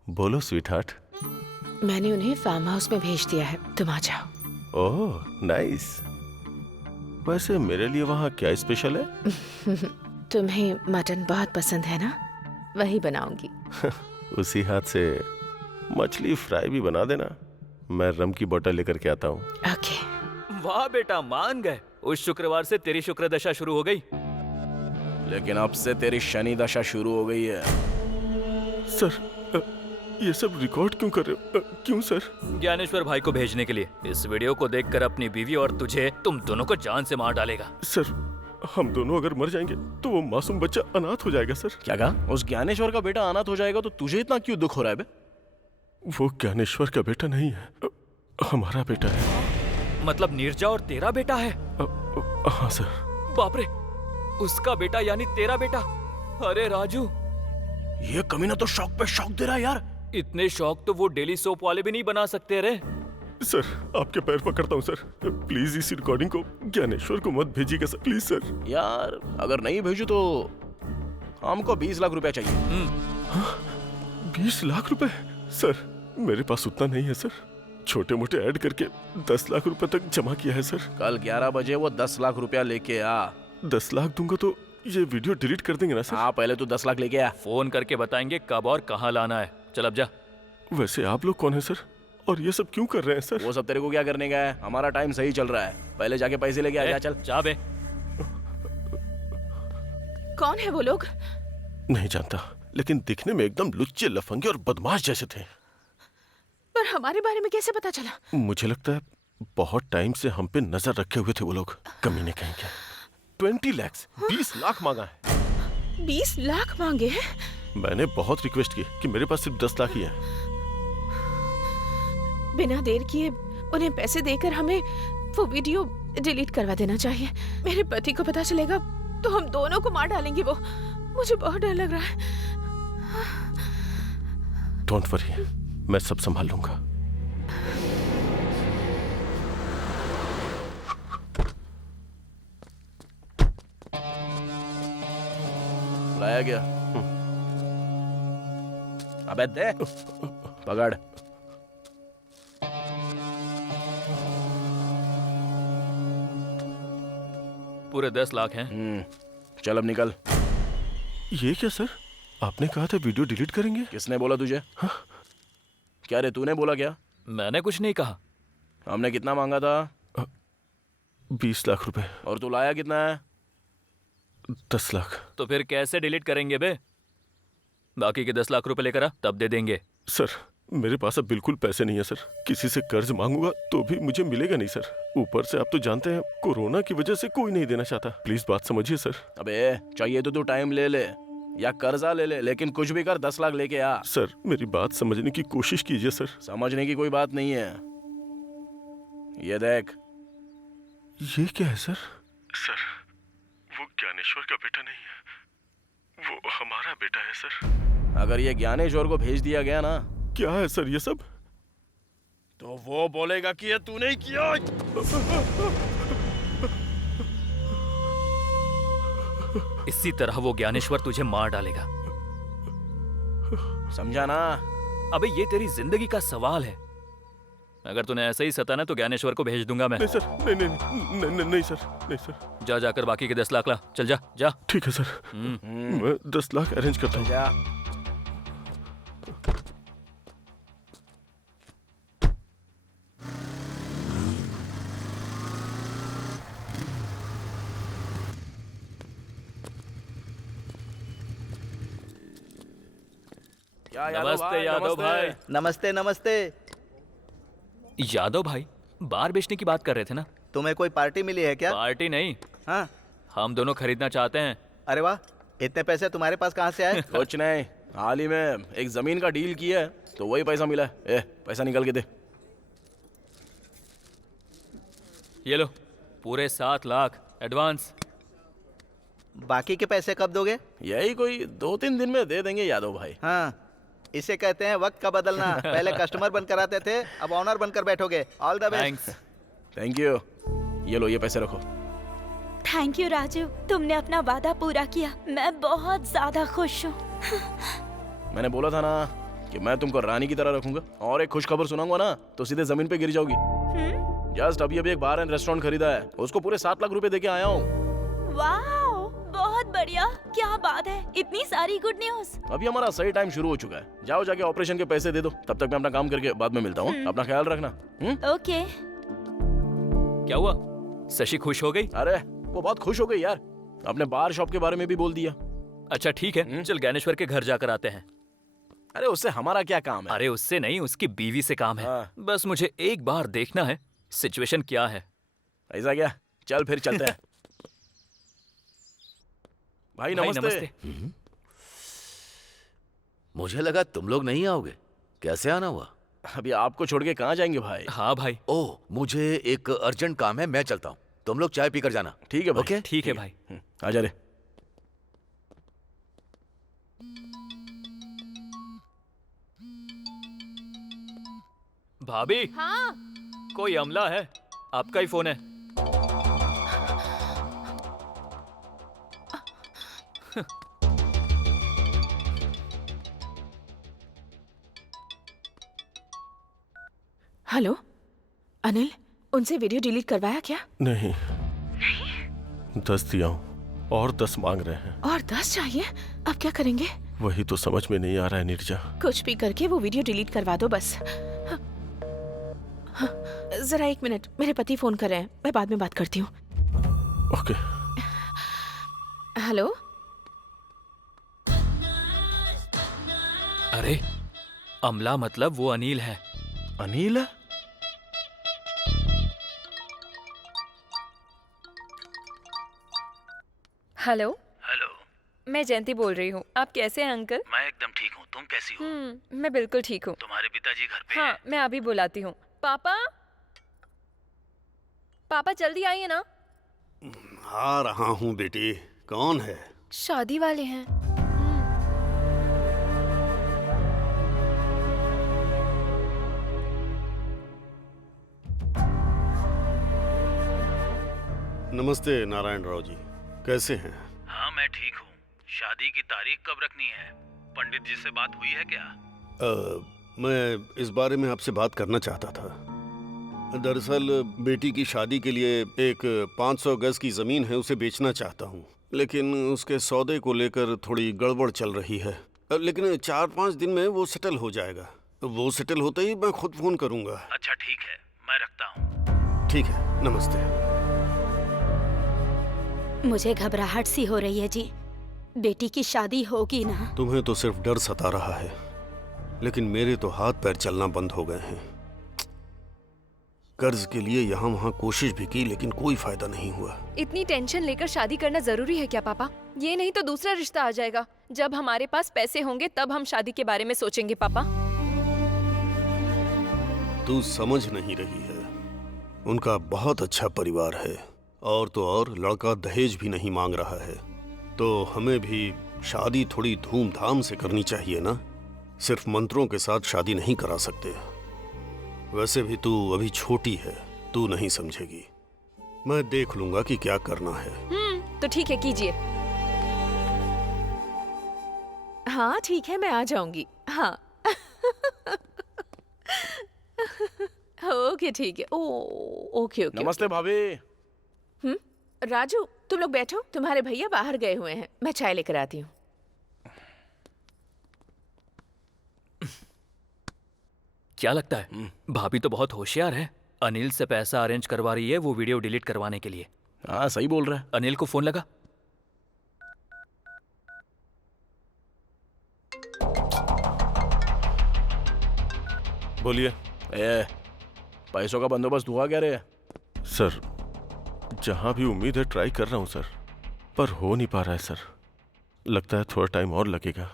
बोलो स्वीटहार्ट। मैंने उन्हें फार्म हाउस में भेज दिया है, तुम आ जाओ। Oh nice. वैसे मेरे लिए वहाँ क्या स्पेशल है? तुम्हें मटन बहुत पसंद है ना, वही बनाऊंगी। उसी हाथ से मछली फ्राई भी बना देना। मैं रम की बोतल लेकर के आता हूँ। ओके। वाह बेटा, मान गए। उस शुक्रवार से तेरी शुक्र दशा शुरू हो गई। लेकिन अब से तेरी शनि दशा शुरू हो गई है। सर, ये सब रिकॉर्ड क्यों कर रहे हो? क्यों सर? ज्ञानेश्वर भाई को भेजने के लिए। इस वीडियो को देखकर अपनी बीवी और तुम दोनों को जान से मार डालेगा। सर, हम दोनों अगर मर जाएंगे तो वो मासूम बच्चा अनाथ हो जाएगा सर। क्या कहा? उस ज्ञानेश्वर का बेटा अनाथ हो जाएगा तो तुझे इतना क्यों दुख हो रहा है बे? वो ज्ञानेश्वर का बेटा नहीं है, हमारा बेटा है। मतलब नीरजा और तेरा बेटा है? हाँ सर। बाप रे, उसका बेटा यानी तेरा बेटा। अरे राजू, ये कमीना तो शौक पे शौक दे रहा है यार। इतने शौक तो वो डेली सोप वाले भी नहीं बना सकते रे। सर, आपके पैर पकड़ता हूँ सर, प्लीज इस रिकॉर्डिंग को ज्ञानेश्वर को मत भेजिएगा सर, प्लीज सर। यार अगर नहीं भेजू तो हमको 20 लाख रुपया चाहिए। 20 लाख रुपए? सर, मेरे पास उतना नहीं है सर। छोटे मोटे ऐड करके 10 लाख रुपए तक जमा किया है सर। कल 11 बजे वो 10 लाख रुपया लेके आ। 10 लाख दूंगा तो ये वीडियो डिलीट कर देंगे ना सर? हाँ, पहले तू 10 लाख लेके आ। फोन करके बताएंगे कब और कहाँ लाना है। चल अब जा। वैसे आप लोग कौन है सर, और ये सब क्यों कर रहे हैं सर? वो सब तेरे को क्या करने का है? हमारा टाइम सही चल रहा है। पहले जाके पैसे लेके आ जा। चल जा बे। कौन है वो लोग? नहीं जानता, लेकिन दिखने में एकदम लुच्चे, लफंगे और बदमाश जैसे थे। पर हमारे बारे में कैसे पता चला? मुझे लगता है बहुत टाइम से हम पे नजर रखे हुए थे वो लोग। कमीने कहीं क्या। 20 लाख, 20 लाख मांगा है। 20 लाख मांगे हैं? मैंने बहुत रिक्वेस्ट की कि मेरे पास सिर्फ 10 लाख ही है। बिना देर किए उन्हें पैसे देकर हमें वो वीडियो डिलीट करवा देना चाहिए। मेरे पति को पता चलेगा तो हम दोनों को मार डालेंगे वो। मुझे बहुत डर लग रहा है। डोंट वरी, मैं सब संभाल लूंगा। लाया गया। अबे दे, पकड़। पूरे 10 लाख हैं। चल अब निकल। ये क्या सर? आपने कहा था वीडियो डिलीट करेंगे। किसने बोला तुझे? हाँ? क्या रे, तूने बोला क्या? मैंने कुछ नहीं कहा। हमने कितना मांगा था? 20 लाख रुपए। और तू लाया कितना है? 10 लाख। तो फिर कैसे डिलीट करेंगे बे? बाकी के 10 लाख रुपए लेकर आ, तब दे देंगे। सर मेरे पास अब बिल्कुल पैसे नहीं है सर। किसी से कर्ज मांगूंगा तो भी मुझे मिलेगा नहीं सर। ऊपर से आप तो जानते हैं कोरोना की वजह से कोई नहीं देना चाहता। प्लीज बात समझिए सर। अबे चाहिए तो तू टाइम ले ले या कर्जा ले ले, लेकिन कुछ भी कर 10 लाख लेके आ। सर मेरी बात समझने की कोशिश कीजिए सर। समझने की कोई बात नहीं है। ये देख। ये क्या है सर? सर वो ज्ञानेश्वर का बेटा नहीं है, वो हमारा बेटा है सर। अगर ये ज्ञानेश्वर को भेज दिया गया ना। क्या है सर ये सब? तो वो बोलेगा कि ये तूने ही किया। इसी तरह वो ज्ञानेश्वर तुझे मार डालेगा, समझा ना? अबे ये तेरी जिंदगी का सवाल है। अगर तूने ऐसे ही सताना तो ज्ञानेश्वर को भेज दूंगा मैं। नहीं सर, नहीं नहीं नहीं, नहीं, नहीं सर, नहीं सर। जा जाकर बाकी के 10 लाख ला। चल जा जा। ठीक है सर, मैं 10 लाख अरेंज करता हूँ। जा। नमस्ते यादव भाई। नमस्ते नमस्ते। यादव भाई बार बेचने की बात कर रहे थे ना? तुम्हें कोई पार्टी मिली है क्या? पार्टी नहीं। हाँ, हम दोनों खरीदना चाहते हैं। अरे वाह, इतने पैसे तुम्हारे पास कहाँ से आए? कुछ नहीं, हाल ही में एक जमीन का डील किया है तो वही पैसा मिला है। पैसा निकल के दे। ये लो पूरे 7 लाख एडवांस। बाकी के पैसे कब दोगे? यही कोई 2-3 दिन में दे देंगे यादव भाई। हाँ, इसे कहते हैं वक्त का बदलना। पहले कस्टमर बनकर आते थे, अब ऑनर बनकर बैठोगे। All the best. Thank you. ये लो, ये पैसे रखो। थैंक यू राजू, तुमने अपना वादा पूरा किया। मैं बहुत ज्यादा खुश हूँ। मैंने बोला था ना कि मैं तुमको रानी की तरह रखूंगा। और एक खुश खबर सुनाऊंगा ना तो सीधे जमीन पे गिर जाओगी। जस्ट अभी एक बार एंड रेस्टोरेंट खरीदा है, उसको पूरे 7 लाख रुपए देके आया हूँ। वाओ, बहुत बढ़िया। क्या बात है, इतनी सारी गुड न्यूज। अभी हमारा सही टाइम शुरू हो चुका है। जाओ जाके ऑपरेशन के पैसे दे दो, तब तक मैं अपना काम करके बाद में मिलता हूँ। अपना ख्याल रखना। ओके। क्या हुआ, शशि खुश हो गई? अरे वो बहुत खुश हो गई यार, अपने बार शॉप के बारे में भी बोल दिया। अच्छा ठीक है, चल ज्ञानेश्वर के घर जाकर आते हैं। अरे उससे हमारा क्या काम है? अरे उससे नहीं, उसकी बीवी से काम है। बस मुझे एक बार देखना है सिचुएशन क्या है। ऐसा क्या? चल फिर चलते हैं। भाई नमस्ते। मुझे लगा तुम लोग नहीं आओगे। कैसे आना हुआ? अभी आपको छोड़ के कहाँ जाएंगे भाई? हाँ भाई। ओह, मुझे एक अर्जेंट काम है, मैं चलता हूँ। तुम लोग चाय पीकर जाना। ठीक है भाई। ओके? ठीक है भाई। आजा रे। भाभी। हाँ। कोई अमला है, आपका ही फोन है। हेलो अनिल, उनसे वीडियो डिलीट करवाया क्या? नहीं, 10 दिया हूँ और 10 मांग रहे हैं। और 10 चाहिए? अब क्या करेंगे? वही तो समझ में नहीं आ रहा है नीरजा। कुछ भी करके वो वीडियो डिलीट करवा दो बस। हाँ, जरा 1 मिनट, मेरे पति फोन कर रहे हैं, मैं बाद में बात करती हूँ। ओके। हेलो। अरे अमला मतलब वो अनिल है। अनिल? हेलो। हेलो, मैं जयंती बोल रही हूँ। आप कैसे हैं अंकल? मैं एकदम ठीक हूँ, तुम कैसी हो? मैं बिल्कुल ठीक हूँ। तुम्हारे पिताजी घर पे हाँ, हैं? मैं अभी बुलाती हूँ। पापा, पापा जल्दी आइए ना। आ रहा हूँ बेटी। कौन है? शादी वाले हैं। नमस्ते नारायण राव जी, कैसे हैं? हाँ मैं ठीक हूँ। शादी की तारीख कब रखनी है? पंडित जी से बात हुई है क्या? मैं इस बारे में आपसे बात करना चाहता था। दरअसल बेटी की शादी के लिए एक 500 गज की ज़मीन है, उसे बेचना चाहता हूँ, लेकिन उसके सौदे को लेकर थोड़ी गड़बड़ चल रही है। लेकिन 4-5 दिन में वो सेटल हो जाएगा। वो सेटल होते ही मैं खुद फोन करूंगा। अच्छा ठीक है, मैं रखता हूँ। ठीक है, नमस्ते। मुझे घबराहट सी हो रही है जी। बेटी की शादी होगी ना? तुम्हें तो सिर्फ डर सता रहा है, लेकिन मेरे तो हाथ पैर चलना बंद हो गए हैं। कर्ज के लिए यहाँ वहाँ कोशिश भी की, लेकिन कोई फायदा नहीं हुआ। इतनी टेंशन लेकर शादी करना जरूरी है क्या पापा? ये नहीं तो दूसरा रिश्ता आ जाएगा। जब हमारे पास पैसे होंगे तब हम शादी के बारे में सोचेंगे पापा। तू समझ नहीं रही है, उनका बहुत अच्छा परिवार है, और तो और लड़का दहेज भी नहीं मांग रहा है। तो हमें भी शादी थोड़ी धूमधाम से करनी चाहिए ना, सिर्फ मंत्रों के साथ शादी नहीं करा सकते। वैसे भी तू अभी छोटी है, तू नहीं समझेगी। मैं देख लूंगा कि क्या करना है। तो ठीक है, कीजिए। हाँ ठीक है, मैं आ जाऊंगी। हाँ ओके ठीक है। ओके। नमस्ते भाभी। राजू तुम लोग बैठो, तुम्हारे भैया बाहर गए हुए हैं, मैं चाय लेकर आती हूँ। क्या लगता है भाभी तो बहुत होशियार है। अनिल से पैसा अरेंज करवा रही है वो वीडियो डिलीट करवाने के लिए। हाँ सही बोल रहा है। अनिल को फोन लगा। बोलिए। पैसों का बंदोबस्त हुआ क्या रे? सर जहां भी उम्मीद है ट्राई कर रहा हूं सर, पर हो नहीं पा रहा है सर। लगता है थोड़ा टाइम और लगेगा।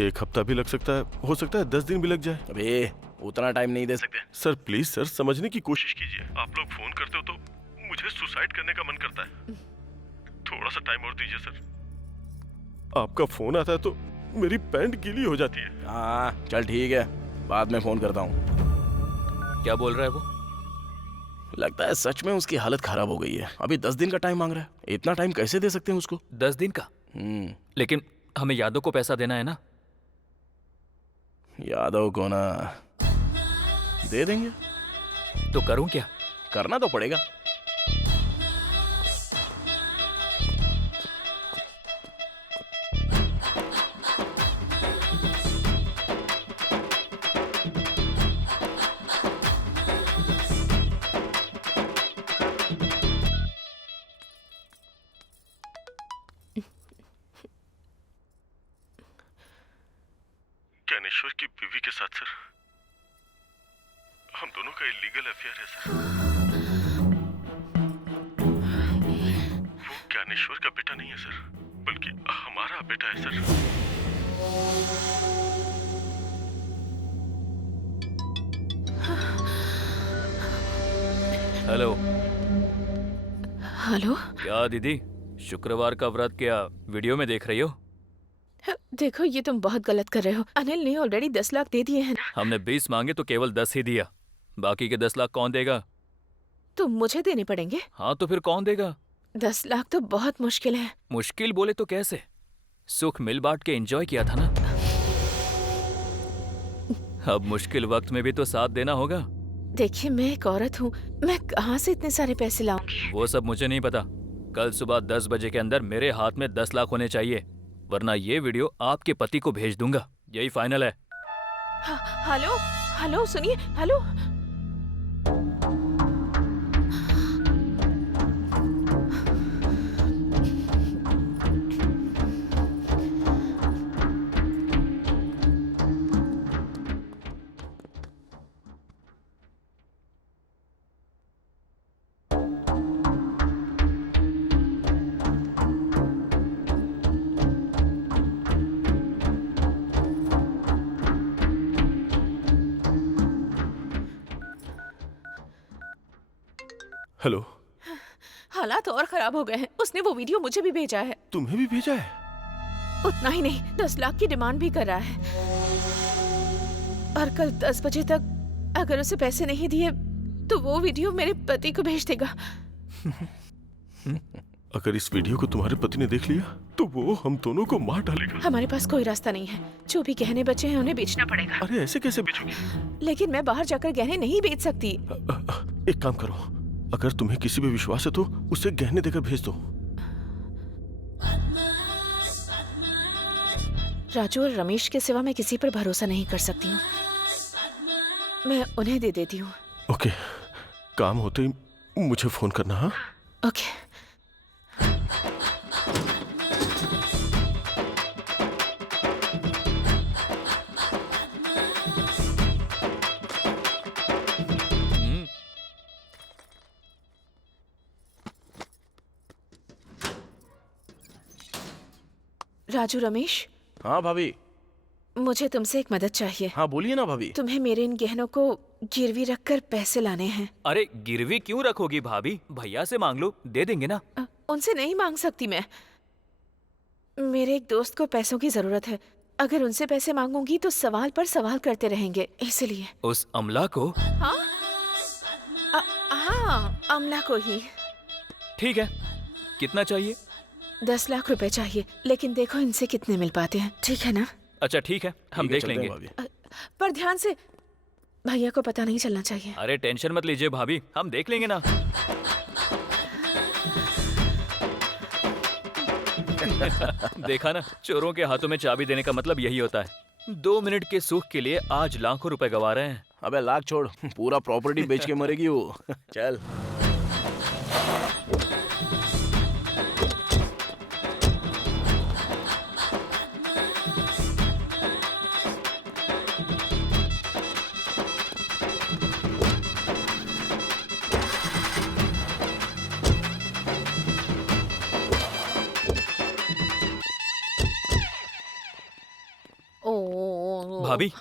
1 हफ्ता भी लग सकता है, हो सकता है 10 दिन भी लग जाए। अबे उतना टाइम नहीं दे सकते। सर प्लीज सर, समझने की कोशिश कीजिए। आप लोग फोन करते हो तो मुझे सुसाइड करने का मन करता है। थोड़ा सा टाइम और दीजिए सर। आपका फोन आता है तो मेरी पैंट गीली हो जाती है। हाँ चल ठीक है, बाद में फोन करता हूँ। क्या बोल रहा है वो? लगता है सच में उसकी हालत खराब हो गई है। अभी 10 दिन का टाइम मांग रहा है। इतना टाइम कैसे दे सकते हैं उसको? 10 दिन का? लेकिन हमें यादव को पैसा देना है ना। यादव को ना दे देंगे। तो करूं क्या? करना तो पड़ेगा। ज्ञानेश्वर की बीवी के साथ सर हम दोनों का इलीगल अफेयर है सर। वो ज्ञानेश्वर का बेटा नहीं है सर, बल्कि हमारा बेटा है सर। हेलो। हेलो। क्या दीदी, शुक्रवार का व्रत क्या वीडियो में देख रही हो? देखो ये तुम बहुत गलत कर रहे हो। अनिल ने ऑलरेडी 10 लाख दे दिए हैं ना। हमने 20 मांगे तो केवल 10 ही दिया। बाकी के 10 लाख कौन देगा? तो मुझे देने पड़ेंगे। हाँ तो फिर कौन देगा? 10 लाख तो बहुत मुश्किल है। मुश्किल बोले तो कैसे? सुख मिल बांट के एंजॉय किया था ना। अब मुश्किल वक्त में भी तो साथ देना होगा। देखिए मैं एक औरत हूँ, मैं कहाँ से इतने सारे पैसे लाऊंगी? वो सब मुझे नहीं पता। कल सुबह 10 बजे के अंदर मेरे हाथ में 10 लाख होने चाहिए, वरना ये वीडियो आपके पति को भेज दूंगा। यही फाइनल है। हेलो हेलो सुनिए। Hello hello. हालात और खराब हो गए हैं। उसने वो वीडियो मुझे भी भेजा है। तुम्हें भी भेजा है? उतना ही नहीं, 10 लाख की डिमांड भी कर रहा है। और कल 10 बजे तक अगर उसे पैसे नहीं दिए तो वो वीडियो मेरे पति को भेज देगा। अगर इस वीडियो को तुम्हारे पति ने देख लिया तो वो हम दोनों को मार डालेगा। हमारे पास कोई रास्ता नहीं है। जो भी गहने बचे हैं उन्हें बेचना पड़ेगा। अरे ऐसे कैसे बेचोगी? लेकिन मैं बाहर जाकर गहने नहीं बेच सकती। एक काम करो, अगर तुम्हें किसी पे विश्वास है तो उसे गहने देकर भेज दो। राजू और रमेश के सिवा मैं किसी पर भरोसा नहीं कर सकती हूँ। मैं उन्हें दे देती हूँ। ओके, काम होते ही मुझे फोन करना। हाँ ओके। राजू, रमेश। हाँ भाभी। मुझे तुमसे एक मदद चाहिए। हाँ बोलिए ना भाभी। तुम्हें मेरे इन गहनों को गिरवी रखकर पैसे लाने हैं। अरे गिरवी क्यों रखोगी भाभी, भैया से मांग लो, दे देंगे ना। उनसे नहीं मांग सकती मैं। मेरे एक दोस्त को पैसों की जरूरत है। अगर उनसे पैसे मांगूंगी तो सवाल पर सवाल करते रहेंगे, इसलिए। उस अमला को? हाँ हाँ, अमला को ही। ठीक है, कितना चाहिए? 10 लाख रुपए चाहिए, लेकिन देखो इनसे कितने मिल पाते हैं। ठीक है ना? अच्छा ठीक है, हम देख लेंगे। पर ध्यान से, भैया को पता नहीं चलना चाहिए। अरे टेंशन मत लीजिए भाभी, हम देख लेंगे ना। देखा ना, चोरों के हाथों में चाबी देने का मतलब यही होता है। 2 मिनट के सुख के लिए आज लाखों रुपए गवा रहे हैं। अबे लाख छोड़, पूरा प्रॉपर्टी बेच के मरेगी वो। चल। भाभी।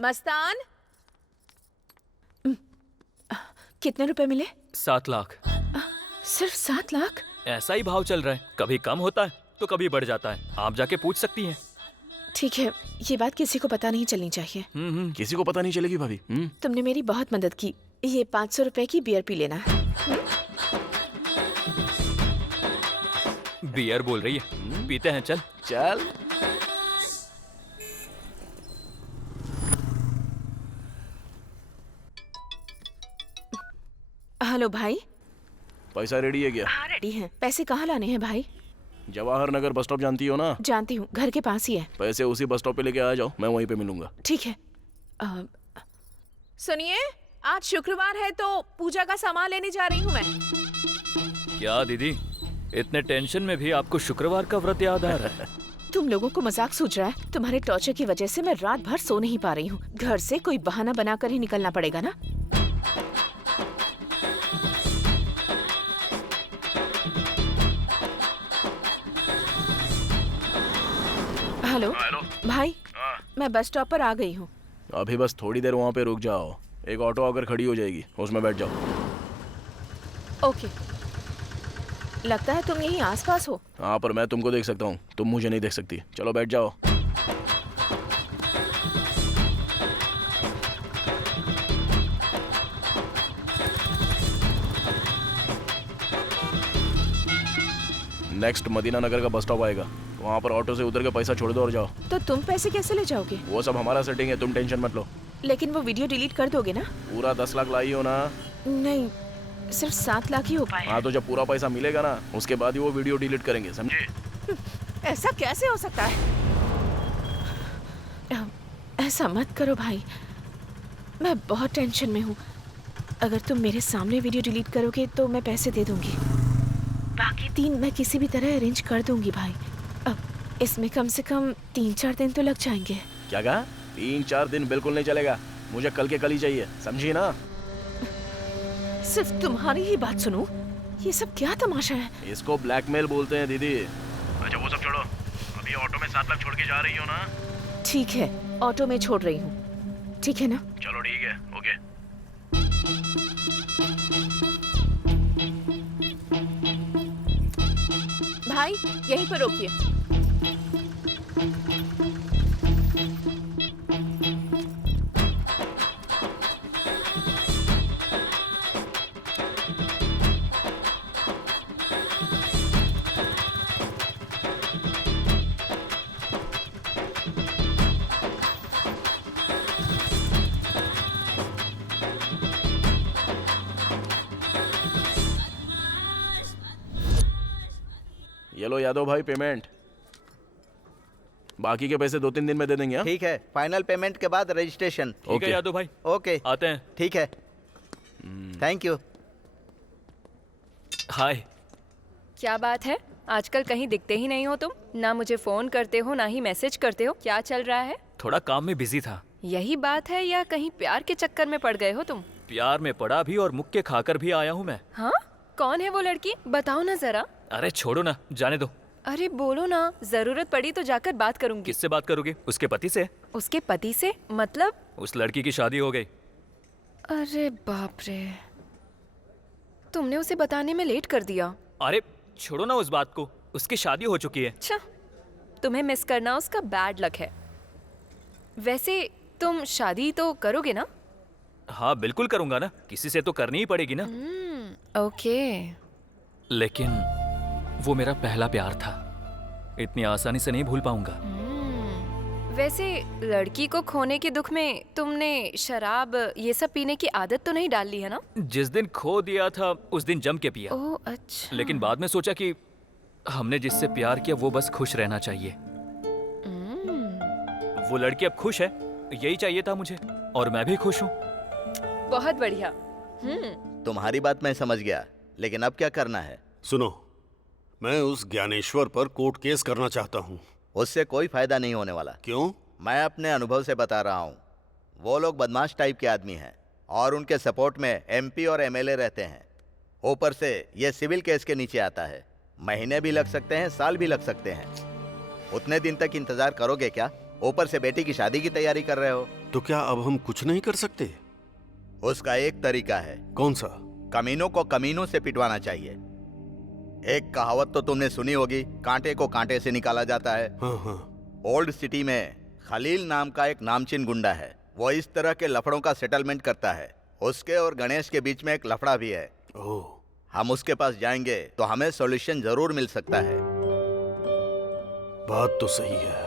मस्तान, कितने रुपए मिले? 7 लाख। सिर्फ 7 लाख? ऐसा ही भाव चल रहा है, कभी कम होता है तो कभी बढ़ जाता है। आप जाके पूछ सकती हैं। ठीक है, ये बात किसी को पता नहीं चलनी चाहिए। किसी को पता नहीं चलेगी भाभी। तुमने मेरी बहुत मदद की। ये 500 रुपए की बियर पी लेना। बियर बोल रही है, पीते हैं। चल चल। हेलो भाई। पैसा रेडी है क्या? हाँ रेडी है। पैसे कहाँ लाने हैं भाई? जवाहर नगर बस स्टॉप जानती हो ना? जानती हूँ, घर के पास ही है। पैसे उसी बस स्टॉप पे लेके आ जाओ, मैं वहीं पे मिलूंगा। ठीक है। सुनिए, आज शुक्रवार है तो पूजा का सामान लेने जा रही हूँ मैं। क्या दीदी, इतने टेंशन में भी आपको शुक्रवार का व्रत याद आ रहा है? तुम लोगों को मजाक सूझ रहा है? तुम्हारे टॉर्चर की वजह से मैं रात भर सो नहीं पा रही हूँ। घर से कोई बहाना बनाकर ही निकलना पड़ेगा ना। हेलो भाई। मैं बस स्टॉप पर आ गई हूँ। अभी बस थोड़ी देर वहाँ पे रुक जाओ, एक ऑटो आकर खड़ी हो जाएगी, उसमें बैठ जाओ। ओके। लगता है तुम यहीं आसपास हो। हाँ, पर मैं तुमको देख सकता हूँ, तुम मुझे नहीं देख सकती। चलो बैठ जाओ। नेक्स्ट मदीना नगर का बस स्टॉप आएगा, वहाँ पर ऑटो से उतर के पैसा छोड़ दो और जाओ। तो तुम पैसे कैसे ले जाओगे? वो सब हमारा सेटिंग है, तुम टेंशन मत लो। लेकिन वो वीडियो डिलीट कर दोगे ना? पूरा 10 लाख लाई हो ना? नहीं, सिर्फ 7 लाख ही हो पाए। हाँ, तो जब पूरा पैसा मिलेगा ना, उसके बाद ही वो वीडियो डिलीट करेंगे, समझे? ऐसा कैसे हो सकता है? ऐसा मत करो भाई, मैं बहुत टेंशन में हूँ। अगर तुम मेरे सामने वीडियो डिलीट करोगे तो मैं पैसे दे दूंगी। बाकी 3 मैं किसी भी तरह अरेंज कर दूंगी भाई। अब इसमें कम से कम 3-4 दिन तो लग जाएंगे। क्या कहा? 3-4 दिन बिल्कुल नहीं चलेगा, मुझे कल के कल ही चाहिए, समझी ना? सिर्फ तुम्हारी ही बात सुनूं? ये सब क्या तमाशा है? इसको ब्लैकमेल बोलते हैं दीदी। अच्छा वो सब छोड़ो, अभी ऑटो में 7 लाख छोड़ के जा रही हो ना? ठीक है, ऑटो में छोड़ रही हूँ। ठीक है ना? चलो ठीक है, ओके। भाई यहीं पर रोकिए। ये लो यादव भाई पेमेंट। बाकी के पैसे 2-3 दिन में दे देंगे। ठीक है, फाइनल पेमेंट के बाद रजिस्ट्रेशन। ठीक है यादव भाई, ओके आते हैं। ठीक है, थैंक यू। हाय। क्या बात है, आजकल कहीं दिखते ही नहीं हो तुम। ना मुझे फोन करते हो, ना ही मैसेज करते हो। क्या चल रहा है? थोड़ा काम में बिजी था। यही बात है या कहीं प्यार के चक्कर में पड़ गए हो तुम? प्यार में पड़ा भी और मुक्के खाकर भी आया हूँ मैं। हाँ, कौन है वो लड़की? बताओ ना जरा। अरे छोड़ो ना, जाने दो। अरे बोलो ना, जरूरत पड़ी तो जाकर बात करूंगी। किससे बात करोगे? उसके पति से। उसके पति से मतलब? उस लड़की की शादी हो गई। अरे बाप रे, तुमने उसे बताने में लेट कर दिया। अरे छोड़ो ना उस बात को, उसकी शादी हो चुकी है। अच्छा, तुम्हें मिस करना उसका बैड लक है। वैसे तुम शादी तो करोगे ना? हाँ बिल्कुल करूंगा ना, किसी से तो करनी ही पड़ेगी ना। ओके। लेकिन वो मेरा पहला प्यार था, इतनी आसानी से नहीं भूल पाऊंगा। वैसे लड़की को खोने के दुख में तुमने शराब ये सब पीने की आदत तो नहीं डाल ली है ना? जिस दिन खो दिया था उस दिन जम के पिया। ओह अच्छा। लेकिन बाद में सोचा कि हमने जिससे प्यार किया वो बस खुश रहना चाहिए। वो लड़की अब खुश है, यही चाहिए था मुझे, और मैं भी खुश हूँ। बहुत बढ़िया। तुम्हारी बात मैं समझ गया, लेकिन अब क्या करना है? सुनो, मैं उस ज्ञानेश्वर पर कोर्ट केस करना चाहता हूँ। उससे कोई फायदा नहीं होने वाला। क्यों? मैं अपने अनुभव से बता रहा हूँ। वो लोग बदमाश टाइप के आदमी हैं और उनके सपोर्ट में एमपी और एमएलए रहते हैं। ऊपर से ये सिविल केस के नीचे आता है। महीने भी लग सकते हैं, साल भी लग सकते हैं। उतने दिन तक इंतजार करोगे क्या? ऊपर से बेटी की शादी की तैयारी कर रहे हो। तो क्या अब हम कुछ नहीं कर सकते? उसका एक तरीका है। कौन सा? कमीनों को कमीनों से पिटवाना चाहिए। एक कहावत तो तुमने सुनी होगी, कांटे को कांटे से निकाला जाता है। हाँ। ओल्ड सिटी में खलील नाम का एक नामचीन गुंडा है। वो इस तरह के लफड़ों का सेटलमेंट करता है। उसके और गणेश के बीच में एक लफड़ा भी है। हम उसके पास जाएंगे तो हमें सॉल्यूशन जरूर मिल सकता है। बात तो सही है।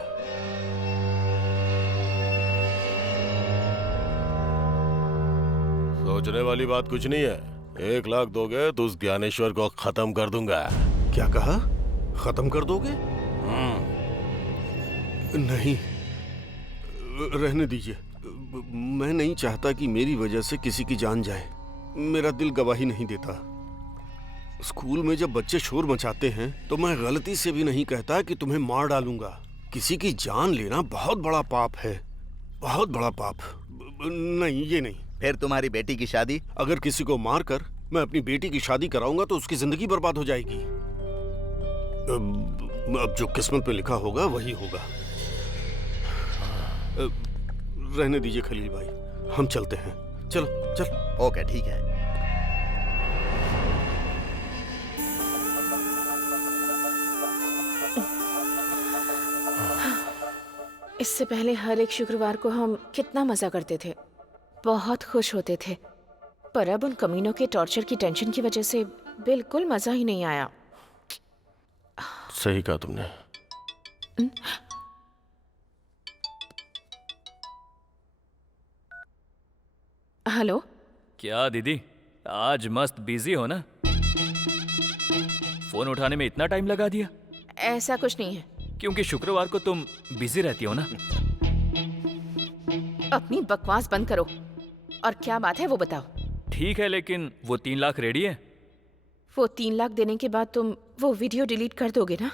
सोचने वाली बात कुछ नहीं है। 1 लाख दोगे तो उस ज्ञानेश्वर को खत्म कर दूंगा। क्या कहा? खत्म कर दोगे? नहीं, रहने दीजिए। मैं नहीं चाहता कि मेरी वजह से किसी की जान जाए। मेरा दिल गवाही नहीं देता। स्कूल में जब बच्चे शोर मचाते हैं तो मैं गलती से भी नहीं कहता कि तुम्हें मार डालूंगा। किसी की जान लेना बहुत बड़ा पाप है, बहुत बड़ा पाप। नहीं, ये नहीं। फिर तुम्हारी बेटी की शादी? अगर किसी को मार कर मैं अपनी बेटी की शादी कराऊंगा तो उसकी जिंदगी बर्बाद हो जाएगी। अब जो किस्मत पे लिखा होगा वही होगा। रहने दीजिए खलील भाई, हम चलते हैं। चलो चल। ओके ठीक है। इससे पहले हर एक शुक्रवार को हम कितना मजा करते थे, बहुत खुश होते थे। पर अब उन कमीनों के टॉर्चर की टेंशन की वजह से बिल्कुल मजा ही नहीं आया। सही कहा तुमने। हेलो। क्या दीदी, आज मस्त बिजी हो ना? फोन उठाने में इतना टाइम लगा दिया? ऐसा कुछ नहीं है। क्योंकि शुक्रवार को तुम बिजी रहती हो ना। अपनी बकवास बंद करो और क्या बात है वो बताओ। ठीक है, लेकिन वो 3 लाख रेडी है? वो 3 लाख देने के बाद तुम वो वीडियो डिलीट कर दोगे ना?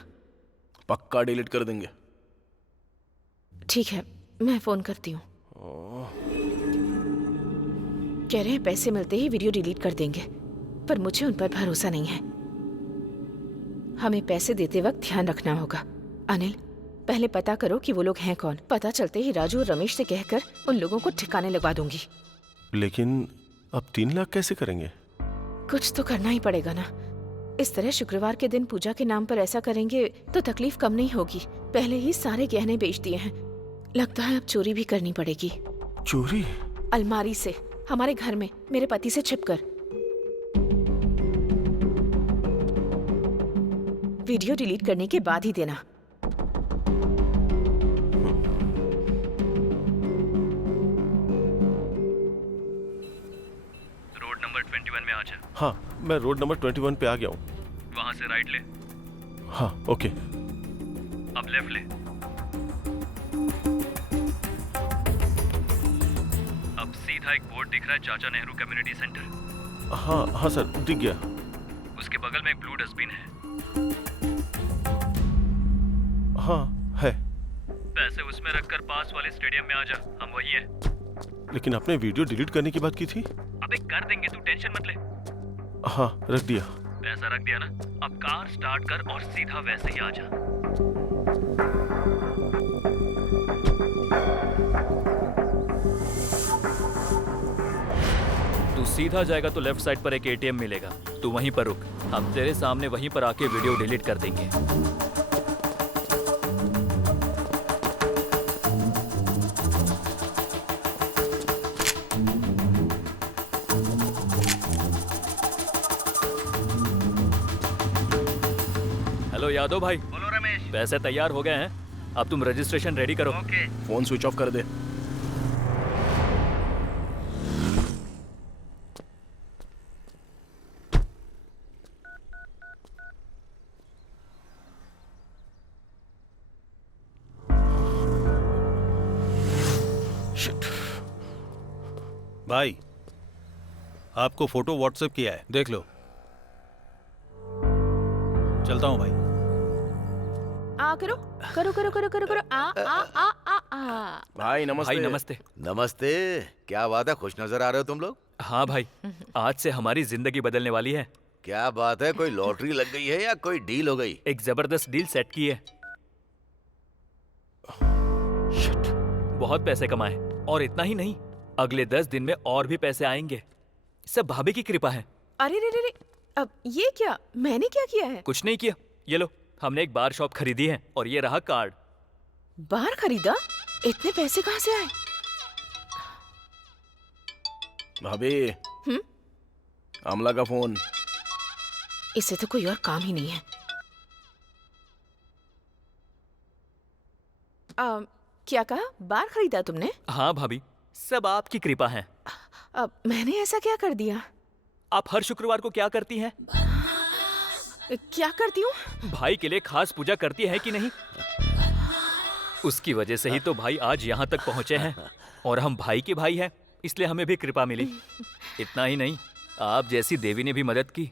पक्का डिलीट कर देंगे। ठीक है, मैं फोन करती हूँ। कह रहे हैं पैसे मिलते ही वीडियो डिलीट कर देंगे, पर मुझे उन पर भरोसा नहीं है। हमें पैसे देते वक्त ध्यान रखना होगा। अनिल, पहले पता करो कि वो लोग हैं कौन। पता चलते ही राजू और रमेश से कहकर उन लोगों को ठिकाने लगवा दूंगी। लेकिन अब 3 लाख कैसे करेंगे? कुछ तो करना ही पड़ेगा ना। इस तरह शुक्रवार के दिन पूजा के नाम पर ऐसा करेंगे तो तकलीफ कम नहीं होगी। पहले ही सारे गहने बेच दिए हैं, लगता है अब चोरी भी करनी पड़ेगी। चोरी? अलमारी से, हमारे घर में, मेरे पति से छिपकर। वीडियो डिलीट करने के बाद ही देना। रोड नंबर 21 में आ जा। हाँ, मैं रोड नंबर 21 पे आ गया हूँ। वहाँ से राइट ले। हाँ ओके। अब लेफ्ट ले। सीधा एक बोर्ड दिख रहा है, चाचा नेहरू कम्युनिटी सेंटर। हाँ हाँ सर, दिख गया। उसके बगल में एक ब्लू डस्टबिन है। हाँ है। पैसे उसमें रखकर पास वाले स्टेडियम में आ जा, हम वही हैं। लेकिन आपने वीडियो डिलीट करने की बात की थी। अबे कर देंगे, तू टेंशन मत ले। हाँ रख दिया। पैसा रख दिया ना, अब कार स्टार्ट कर और सीधा वैसे ही आ जा। तू सीधा जाएगा तो लेफ्ट साइड पर एक एटीएम मिलेगा, तू वहीं पर रुक, हम तेरे सामने वहीं पर आके वीडियो डिलीट कर देंगे। हेलो यादव भाई। बोलो रमेश। पैसे तैयार हो गए हैं, अब तुम रजिस्ट्रेशन रेडी करो। ओके। फोन स्विच ऑफ कर दे। भाई आपको फोटो व्हाट्सएप किया है, देख लो। चलता हूँ भाई। आ करो करो करो करो करो करो आ आ आ आ आ। भाई नमस्ते। भाई नमस्ते। नमस्ते। क्या बात है, खुश नजर आ रहे हो तुम लोग। हाँ भाई, आज से हमारी जिंदगी बदलने वाली है। क्या बात है, कोई लॉटरी लग गई है या कोई डील हो गई। एक जबरदस्त डील सेट की है। बहुत पैसे कमाए, और इतना ही नहीं, अगले 10 दिन में और भी पैसे आएंगे। सब भाभी की कृपा है। अरे रे रे रे, अब ये क्या, मैंने क्या किया है? कुछ नहीं किया, ये लो, हमने एक बार शॉप खरीदी है और ये रहा कार्ड। बार खरीदा? इतने पैसे कहाँ से आए? भाभी। अमला का फोन। इससे तो कोई और काम ही नहीं है। क्या कहा, बार खरीदा तुमने? हाँ भाभी, सब आपकी कृपा है। अब मैंने ऐसा क्या कर दिया? आप हर शुक्रवार को क्या करती हैं? क्या करती हूँ? भाई के लिए खास पूजा करती है कि नहीं? उसकी वजह से ही तो भाई आज यहाँ तक पहुँचे हैं, और हम भाई के भाई हैं, इसलिए हमें भी कृपा मिली। इतना ही नहीं, आप जैसी देवी ने भी मदद की।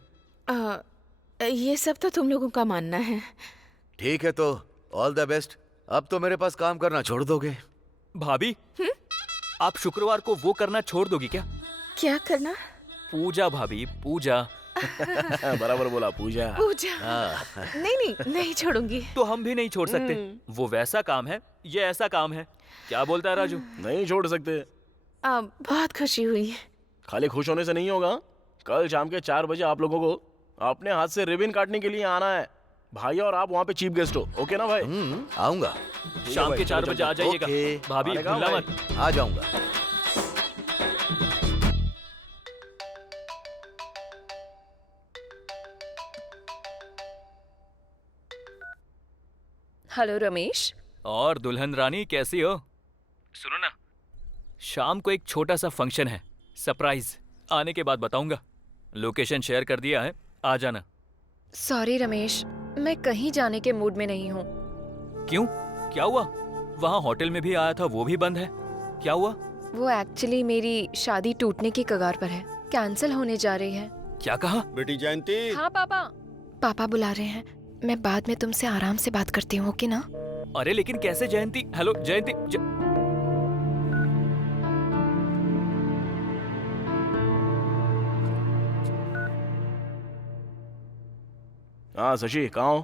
ये सब तो तुम लोगों का मानना है। ठीक है तो ऑल द बेस्ट। अब तो मेरे पास काम करना छोड़ दोगे। भाभी, आप शुक्रवार को वो करना छोड़ दोगी क्या? क्या करना? पूजा भाभी, पूजा। बराबर बोला, पूजा। पूजा। नहीं छोड़ूंगी। तो हम भी नहीं छोड़ सकते। वो वैसा काम है, ये ऐसा काम है। क्या बोलता है राजू? नहीं छोड़ सकते। बहुत खुशी हुई। खाली खुश होने से नहीं होगा, कल शाम के 4 बजे आप लोगों को अपने हाथ से रिबन काटने के लिए आना है। भाई और आप वहाँ पे चीफ गेस्ट हो, ओके ना भाई? आऊंगा। शाम के 4 बजे आ जाइएगा। भाभी भूलना मत। आ जाऊंगा। हेलो रमेश। और दुल्हन रानी कैसी हो? सुनो ना, शाम को एक छोटा सा फंक्शन है, सरप्राइज। आने के बाद बताऊंगा। लोकेशन शेयर कर दिया है, आ जाना। सॉरी रमेश, मैं कहीं जाने के मूड में नहीं हूँ। क्यों, क्या हुआ? वहाँ होटल में भी आया था, वो भी बंद है। क्या हुआ? वो एक्चुअली मेरी शादी टूटने की कगार पर है, कैंसिल होने जा रही है। क्या कहा? बेटी जयंती। हाँ पापा। पापा बुला रहे हैं, मैं बाद में तुमसे आराम से बात करती हूँ, ओके ना? अरे लेकिन कैसे जयंती? हेलो जयंती। हाँ शशि, कहाँ हो?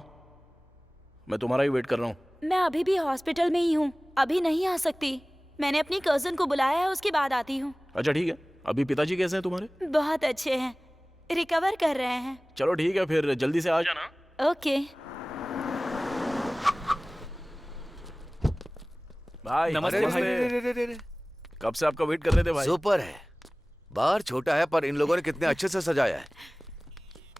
मैं तुम्हारा ही वेट कर रहा हूँ। मैं अभी भी हॉस्पिटल में ही हूँ, अभी नहीं आ सकती। मैंने अपनी कजन को बुलाया है, उसके बाद आती हूँ। अच्छा ठीक है। अभी पिताजी कैसे हैं तुम्हारे? बहुत अच्छे हैं, रिकवर कर रहे हैं। चलो ठीक है, फिर जल्दी से आ जाना। ओके। भाई नमस्ते भाई। कब से आपका वेट कर रहे थे भाई। सुपर है। बाहर छोटा है पर इन लोगों ने कितने अच्छे से सजाया है।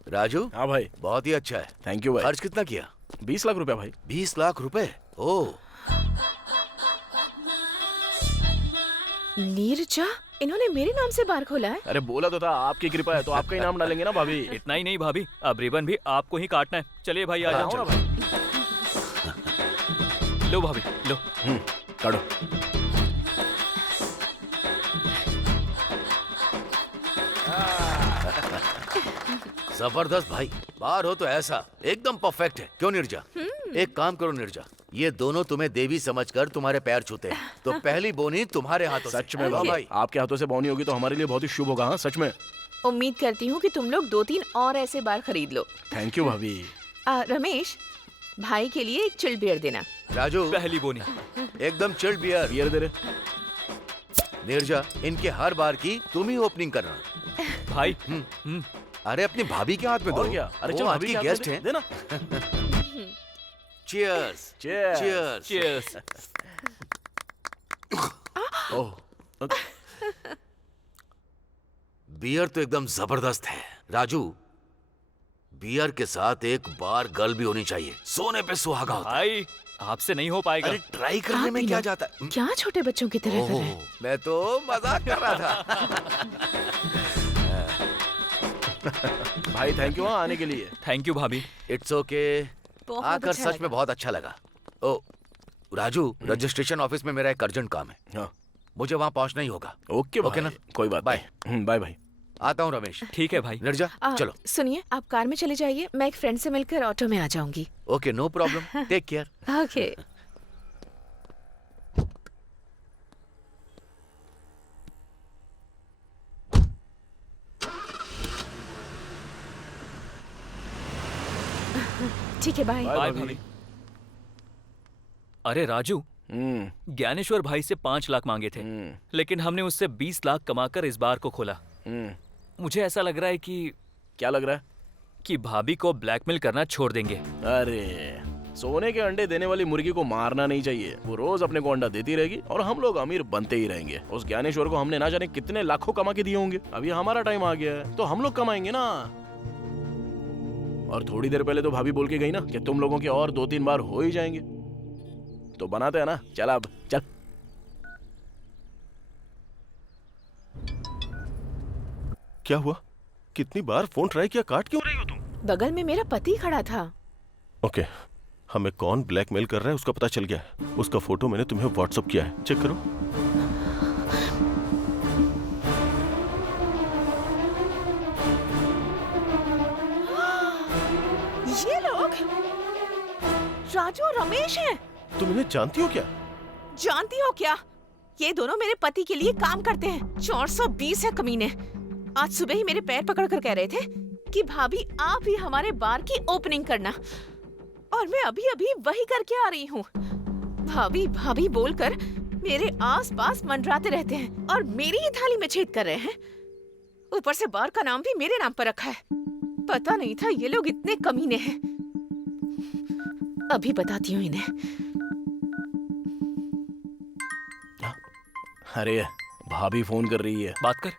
राजू। हाँ भाई। बहुत ही अच्छा है। थैंक यू भाई। खर्च कितना किया? 20 लाख रुपया भाई। 20 लाख रुपए? ओह। नीरजा, इन्होंने मेरे नाम से बार खोला है? अरे बोला तो था, आपकी कृपा है तो आपका ही नाम डालेंगे ना भाभी। इतना ही नहीं भाभी, अब रिबन भी आपको ही काटना है। चलिए भाई, आ जाओ। लो भाभी, लो। काटो। जबरदस्त भाई, बाहर हो तो ऐसा एकदम परफेक्ट है। क्यों निर्जा? एक काम करो निर्जा, ये दोनों तुम्हें देवी समझकर तुम्हारे पैर छूते हैं, तो पहली बोनी तुम्हारे हाथों से। सच में भाई, आपके हाथों से बोनी होगी तो हमारे लिए बहुत ही शुभ होगा। हाँ सच में। उम्मीद करती हूँ कि तुम लोग 2-3 और ऐसे बार खरीद लो। थैंक यू भाभी। रमेश, भाई के लिए एक चिल्ड बियर देना। राजू, पहली बोनी एकदम चिल्ड बियर। बियर दे रहे। निर्जा, इनके हर बार की तुम ही ओपनिंग करना भाई। अरे अपनी भाभी के हाथ में दो। और क्या? अरे चल, वो आज भाभी की के हाथ गेस्ट में हैं। देना। चीयर्स। Cheers. चीयर्स। ओह, बियर तो एकदम जबरदस्त है। राजू, बियर के साथ एक बार गर्ल भी होनी चाहिए, सोने पे सुहागा होता है। भाई आपसे नहीं हो पाएगा। अरे ट्राई करने में क्या जाता है? क्या छोटे बच्चों की तरह कर रहे हैं? मैं तो मजाक कर रहा था। भाई थैंक यू आने के लिए। थैंक यू भाभी। It's okay. बहुत आकर अच्छा सच लगा। में बहुत अच्छा लगा। ओ राजू, रजिस्ट्रेशन ऑफिस में मेरा एक अर्जेंट काम है। हाँ। मुझे वहाँ पहुँचना ही होगा। ओके ओके ना? कोई बात। बाय। बाय भाई। आता हूँ रमेश। ठीक है भाई। निर्जा, चलो। सुनिए, आप कार में चले जाइए, मैं एक फ्रेंड से मिलकर ऑटो में आ जाऊंगी। Okay, no problem, take care. Okay. ठीक है, बाय। बाय भाभी। अरे राजू, ज्ञानेश्वर भाई से 5 लाख मांगे थे, लेकिन हमने उससे 20 लाख कमाकर इस बार को खोला। मुझे ऐसा लग रहा है कि क्या लग रहा है? कि भाभी को ब्लैकमेल करना छोड़ देंगे। अरे सोने के अंडे देने वाली मुर्गी को मारना नहीं चाहिए। वो रोज अपने को अंडा देती रहेगी और हम लोग अमीर बनते ही रहेंगे। उस ज्ञानेश्वर को हमने ना जाने कितने लाखों कमा के दिए होंगे। अभी हमारा टाइम आ गया है तो हम लोग कमाएंगे ना। और थोड़ी देर पहले तो भाभी बोल के गई ना कि तुम लोगों के और 2-3 बार हो ही जाएंगे, तो बनाते हैं ना। चल अब चल। क्या हुआ? कितनी बार फोन ट्राई किया, काट क्यों रही हो तुम? बगल में मेरा पति खड़ा था। ओके, हमें कौन ब्लैकमेल कर रहा है उसका पता चल गया है। उसका फोटो मैंने तुम्हें व्हाट्सएप किया है, चेक करो। ये लोग राजू और रमेश हैं। तुम इन्हें जानती हो क्या? जानती हो क्या? ये दोनों मेरे पति के लिए काम करते हैं। 420 है कमीने। आज सुबह ही मेरे पैर पकड़कर कह रहे थे कि भाभी आप ही हमारे बार की ओपनिंग करना, और मैं अभी अभी वही करके आ रही हूँ। भाभी भाभी बोलकर मेरे आसपास मंडराते रहते हैं और मेरी ही थाली में छेद कर रहे हैं। ऊपर से बार का नाम भी मेरे नाम पर रखा है। पता नहीं था ये लोग इतने कमीने हैं। अभी बताती हूँ इन्हें। अरे भाभी फोन कर रही है, बात कर।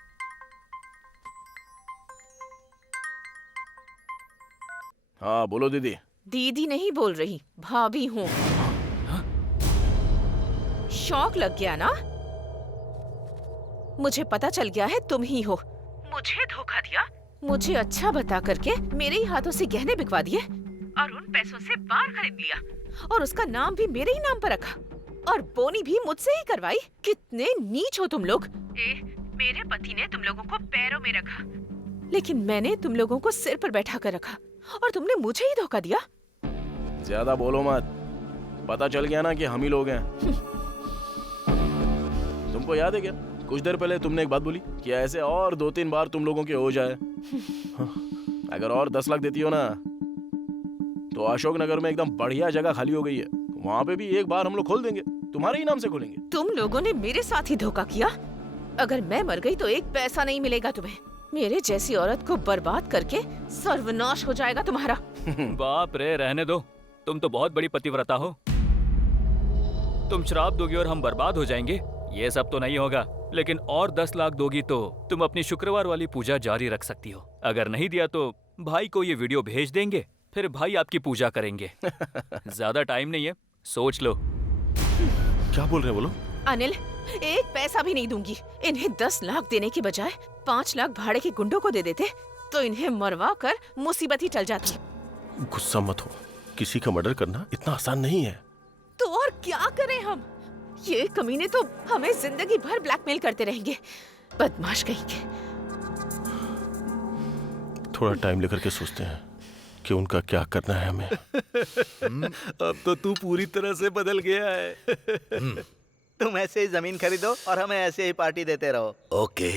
हाँ बोलो दीदी। दीदी नहीं बोल रही, भाभी हूँ। शौक लग गया ना? मुझे पता चल गया है तुम ही हो। मुझे धोखा दिया, मुझे अच्छा बता करके मेरे ही हाथों से गहने बिकवा दिए और उन पैसों से बार खरीद लिया, और उसका नाम भी मेरे ही नाम पर रखा, और बोनी भी मुझसे ही करवाई। कितने नीच हो तुम लोग। मेरे पति ने तुम लोगों को पैरों में रखा, लेकिन मैंने तुम लोगों को सिर पर बैठा कर रखा, और तुमने मुझे ही धोखा दिया। ज्यादा बोलो मत, पता चल गया ना कि हम ही लोग हैं। तुमको याद है क्या, कुछ देर पहले तुमने एक बात बोली कि ऐसे और 2-3 बार तुम लोगों के हो जाए। अगर और 10 लाख देती हो ना तो अशोक नगर में एकदम बढ़िया जगह खाली हो गई है, वहाँ पे भी एक बार हम लोग खोल देंगे, तुम्हारे ही नाम से खोलेंगे। तुम लोगों ने मेरे साथ ही धोखा किया। अगर मैं मर गई तो एक पैसा नहीं मिलेगा तुम्हें। मेरे जैसी औरत को बर्बाद करके सर्वनाश हो जाएगा तुम्हारा। बाप रे, रहने दो। तुम तो बहुत बड़ी पतिव्रता हो। तुम श्राप दोगी और हम बर्बाद हो जाएंगे, ये सब तो नहीं होगा। लेकिन और 10 लाख दोगी तो तुम अपनी शुक्रवार वाली पूजा जारी रख सकती हो। अगर नहीं दिया तो भाई को ये वीडियो भेज देंगे, फिर भाई आपकी पूजा करेंगे। ज्यादा टाइम नहीं है, सोच लो। क्या बोल रहे बोलो? अनिल, एक पैसा भी नहीं दूंगी। इन्हें 10 लाख देने के बजाय 5 लाख भाड़े के गुंडों को दे देते तो इन्हें मरवा कर मुसीबत ही टल जाती। गुस्सा मत हो, किसी का मर्डर करना इतना आसान नहीं है। तो और क्या करें हम? ये कमीने तो हमें जिंदगी भर ब्लैकमेल करते रहेंगे। बदमाश कहीं के। थोड़ा टाइम लेकर के सोचते हैं कि उनका क्या करना है हमें। अब तो तू पूरी तरह से बदल गया है। तुम ऐसे ही जमीन खरीदो और हमें ऐसे ही पार्टी देते रहो। ओके।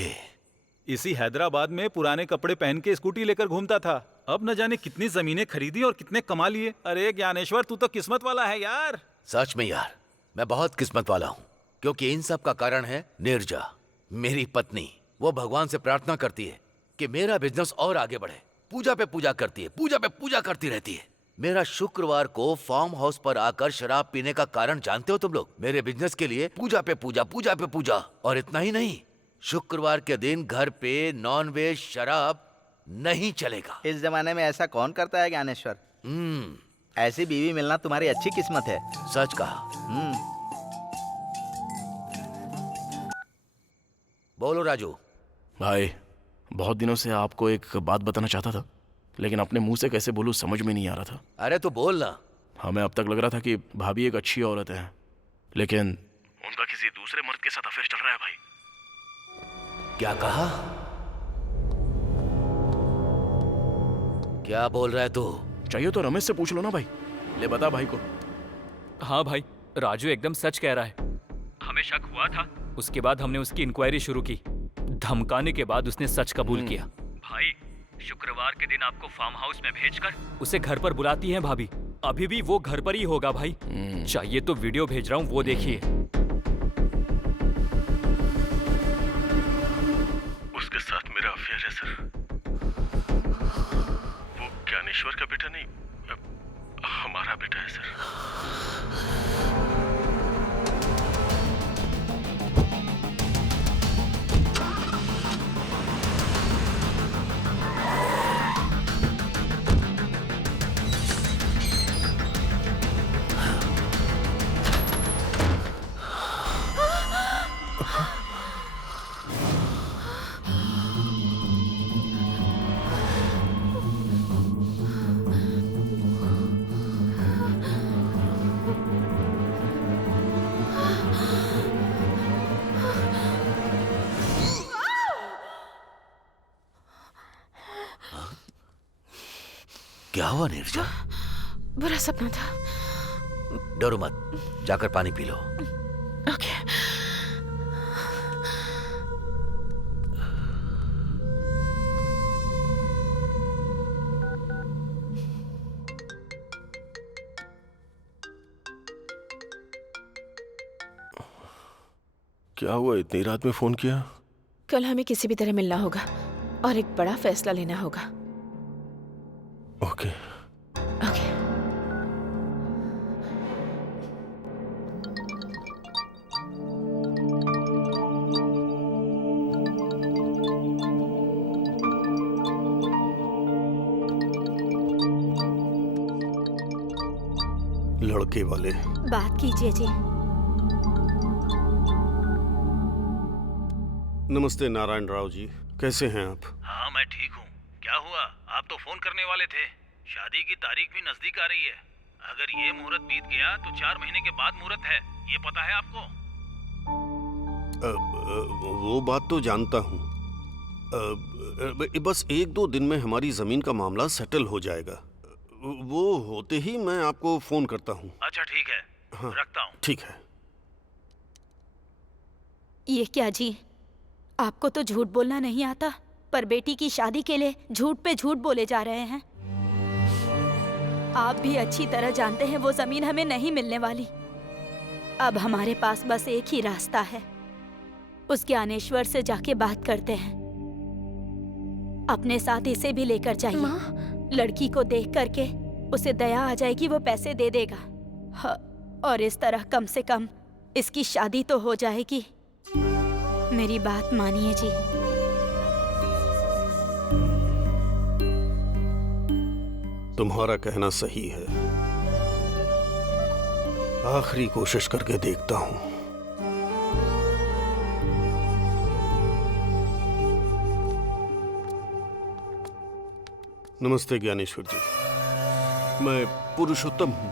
इसी हैदराबाद में पुराने कपड़े पहन के स्कूटी लेकर घूमता था। अब न जाने कितनी जमीनें खरीदी और कितने कमा लिए। अरे ज्ञानेश्वर, तू तो किस्मत वाला है यार। सच में यार, मैं बहुत किस्मत वाला हूँ, क्योंकि इन सब का कारण है नीरजा, मेरी पत्नी। वो भगवान से प्रार्थना करती है कि मेरा बिजनेस और आगे बढ़े। पूजा पे पूजा करती है, पूजा पे पूजा करती रहती है। मेरा शुक्रवार को फार्म हाउस पर आकर शराब पीने का कारण जानते हो तुम लोग? मेरे बिजनेस के लिए पूजा पे पूजा, पूजा पे पूजा। और इतना ही नहीं, शुक्रवार के दिन घर पे नॉन वेज शराब नहीं चलेगा। इस जमाने में ऐसा कौन करता है ज्ञानेश्वर? ऐसी बीवी मिलना तुम्हारी अच्छी किस्मत है। सच कहा। बोलो राजू। भाई, बहुत दिनों से आपको एक बात बताना चाहता था, लेकिन अपने मुंह से कैसे बोलूं समझ में नहीं आ रहा था। अरे तो बोल ना। हमें अब तक लग रहा था कि भाभी एक अच्छी औरत है, लेकिन उनका किसी दूसरे मर्द के साथ अफेयर चल रहा है भाई। क्या कहा? क्या बोल रहा है तू? चाहिए तो रमेश से पूछ लो ना भाई। ले बता भाई को। हाँ भाई, राजू एकदम सच कह रहा है। हमें शक हुआ था, उसके बाद हमने उसकी इंक्वायरी शुरू की। धमकाने के बाद उसने सच कबूल किया। भाई, शुक्रवार के दिन आपको फार्म हाउस में भेजकर उसे घर पर बुलाती हैं भाभी। अभी भी वो घर पर ही होगा भाई। चाहिए तो वीडियो भेज रहा हूँ, वो देखिए। उसके साथ मेरा अफेयर है सर। वो ज्ञानेश्वर का बेटा नहीं, हमारा बेटा है सर। क्या हुआ नीरजा? बुरा सपना था। डरो मत, जाकर पानी पी लो। ओके। क्या हुआ, इतनी रात में फोन किया? कल हमें किसी भी तरह मिलना होगा और एक बड़ा फैसला लेना होगा। ओके। ओके। लड़के वाले बात कीजिए जी। नमस्ते नारायण राव जी, कैसे हैं आप? हाँ मैं ठीक हूँ। क्या हुआ? आप तो फोन करने वाले थे। शादी की तारीख भी नजदीक आ रही है। अगर ये मुहूर्त बीत गया तो 4 महीने के बाद मुहूर्त है, ये पता है आपको? वो बात तो जानता हूँ। बस 1-2 दिन में हमारी जमीन का मामला सेटल हो जाएगा। वो होते ही मैं आपको फोन करता हूँ। अच्छा ठीक है। हाँ, रखता हूँ। ठीक है। ये क्या जी, आपको तो झूठ बोलना नहीं आता, पर बेटी की शादी के लिए झूठ पे झूठ बोले जा रहे हैं। आप भी अच्छी तरह जानते हैं वो जमीन हमें नहीं मिलने वाली। अब हमारे पास बस एक ही रास्ता है, उस ज्ञानेश्वर से जाके बात करते हैं। अपने साथ इसे भी लेकर जाइए। लड़की को देख करके उसे दया आ जाएगी, वो पैसे दे देगा। और इस तरह कम से कम इसकी शादी तो हो जाएगी। मेरी बात मानिए जी। तुम्हारा कहना सही है। आखिरी कोशिश करके देखता हूँ। नमस्ते ज्ञानेश्वर जी, मैं पुरुषोत्तम हूँ।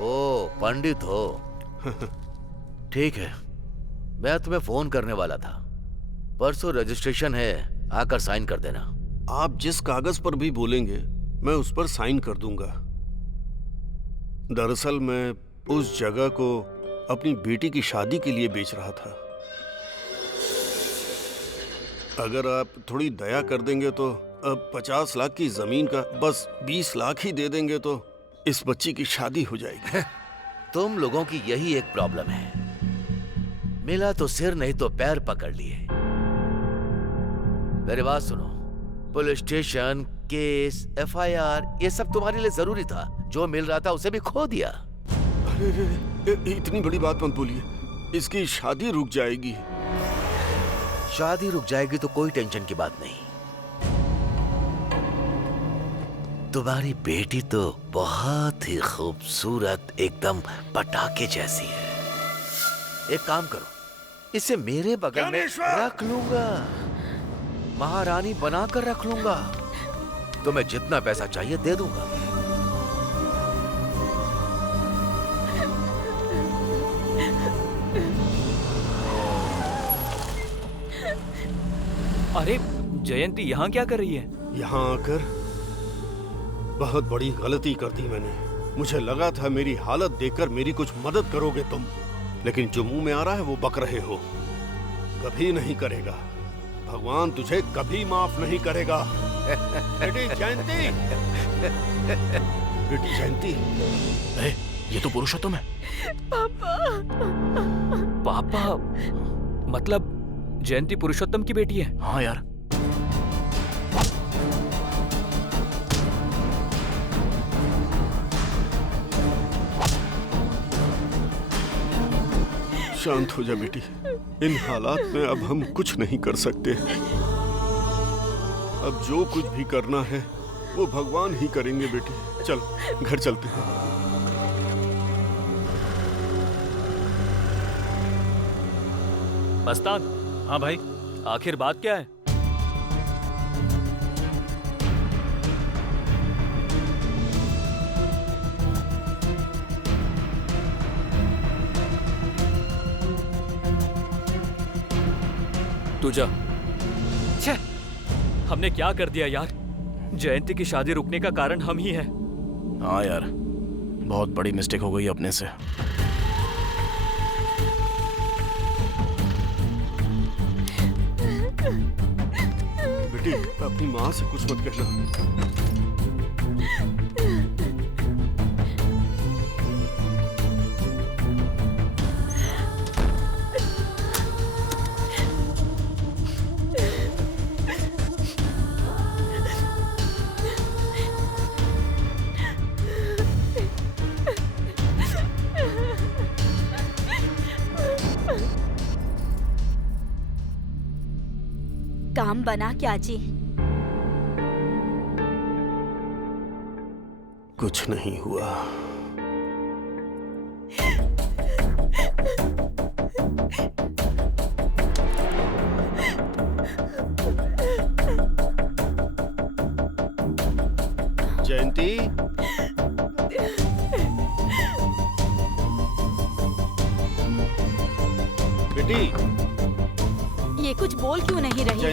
ओ पंडित हो? ठीक है, मैं तुम्हें फोन करने वाला था। परसों रजिस्ट्रेशन है, आकर साइन कर देना। आप जिस कागज पर भी बोलेंगे मैं उस पर साइन कर दूंगा। दरअसल मैं उस जगह को अपनी बेटी की शादी के लिए बेच रहा था। अगर आप थोड़ी दया कर देंगे तो अब 50 लाख की जमीन का बस 20 लाख ही दे देंगे तो इस बच्ची की शादी हो जाएगी। तुम लोगों की यही एक प्रॉब्लम है, मिला तो सिर नहीं तो पैर पकड़ लिए। मेरी बात सुनो, पुलिस स्टेशन, केस, FIR ये सब तुम्हारे लिए जरूरी था। जो मिल रहा था उसे भी खो दिया। अरे इतनी बड़ी बात मत बोलिए, इसकी शादी रुक जाएगी। शादी रुक जाएगी तो कोई टेंशन की बात नहीं। तुम्हारी बेटी तो बहुत ही खूबसूरत, एकदम पटाखे जैसी है। एक काम करो, इसे मेरे बगल में रख लूंगा, महारानी बनाकर रख लूंगा। तुम्हें जितना पैसा चाहिए दे दूंगा। अरे जयंती यहाँ क्या कर रही है? यहाँ आकर बहुत बड़ी गलती कर दी मैंने। मुझे लगा था मेरी हालत देखकर मेरी कुछ मदद करोगे तुम, लेकिन जो मुंह में आ रहा है वो बक रहे हो। कभी नहीं करेगा, भगवान तुझे कभी माफ नहीं करेगा। बेटी जयंती, बेटी जयंती, ये तो पुरुषोत्तम है। पापा, पापा मतलब जयंती पुरुषोत्तम की बेटी है? हाँ यार। शांत हो जा बेटी, इन हालात में अब हम कुछ नहीं कर सकते। अब जो कुछ भी करना है वो भगवान ही करेंगे बेटी। चल घर चलते हैं। मस्तान। हाँ भाई। आखिर बात क्या है? तू जा। छे, हमने क्या कर दिया यार? जयंती की शादी रुकने का कारण हम ही हैं। हाँ यार, बहुत बड़ी मिस्टेक हो गई अपने से। बेटी अपनी माँ से कुछ मत कहना। काम बना क्या जी? कुछ नहीं हुआ। जयंती, बेटी, ये कुछ बोल क्यों नहीं रही है?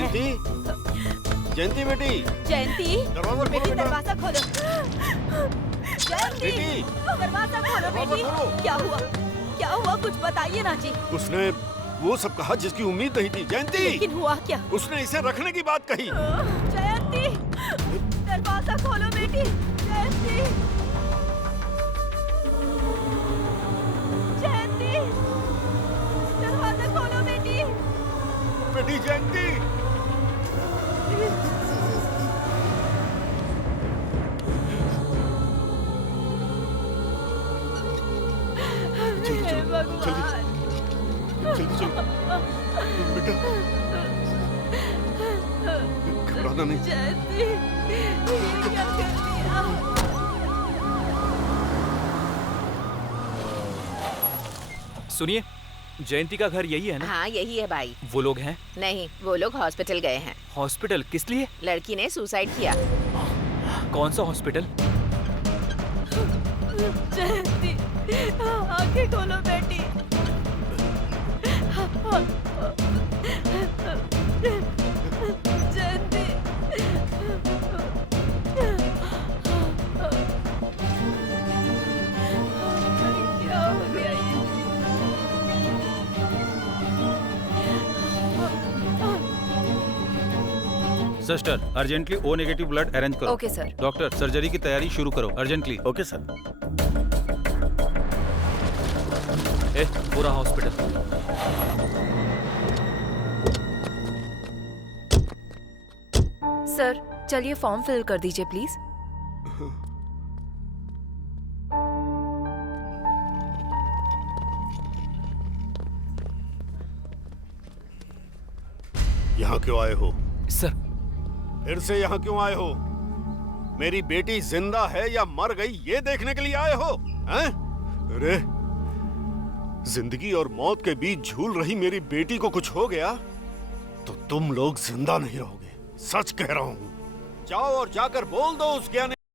जयंती बेटी, जयंती, बेटी दरवाजा खोलो। जयंती, दरवाजा खोलो बेटी। क्या हुआ? क्या हुआ? कुछ बताइए ना जी। उसने वो सब कहा जिसकी उम्मीद नहीं थी। जयंती, लेकिन हुआ क्या? उसने इसे रखने की बात कही। जयंती, दरवाजा खोलो बेटी। जयंती, जयंती, दरवाजा खोलो बेटी। बेटी जयंती, जल्दी चलो बेटा, घबराना नहीं। जयंती, ये क्या कर दिया? सुनिए, जयंती का घर यही है ना? हाँ यही है भाई। वो लोग हैं? नहीं, वो लोग हॉस्पिटल गए हैं। हॉस्पिटल किस लिए? लड़की ने सुसाइड किया। कौन सा हॉस्पिटल? जयंती, आंखें खोलो बेटी। Jayanti, sister urgently O negative blood arrange करो। Okay sir. डॉक्टर सर्जरी की तैयारी शुरू करो अर्जेंटली। Okay sir. पूरा हॉस्पिटल। सर चलिए फॉर्म फिल कर दीजिए प्लीज। यहाँ क्यों आए हो सर? फिर से यहाँ क्यों आए हो? मेरी बेटी जिंदा है या मर गई ये देखने के लिए आए हो? हैं? अरे जिंदगी और मौत के बीच झूल रही मेरी बेटी को कुछ हो गया तो तुम लोग जिंदा नहीं रहोगे। सच कह रहा हूँ। जाओ और जाकर बोल दो उस ज्ञानी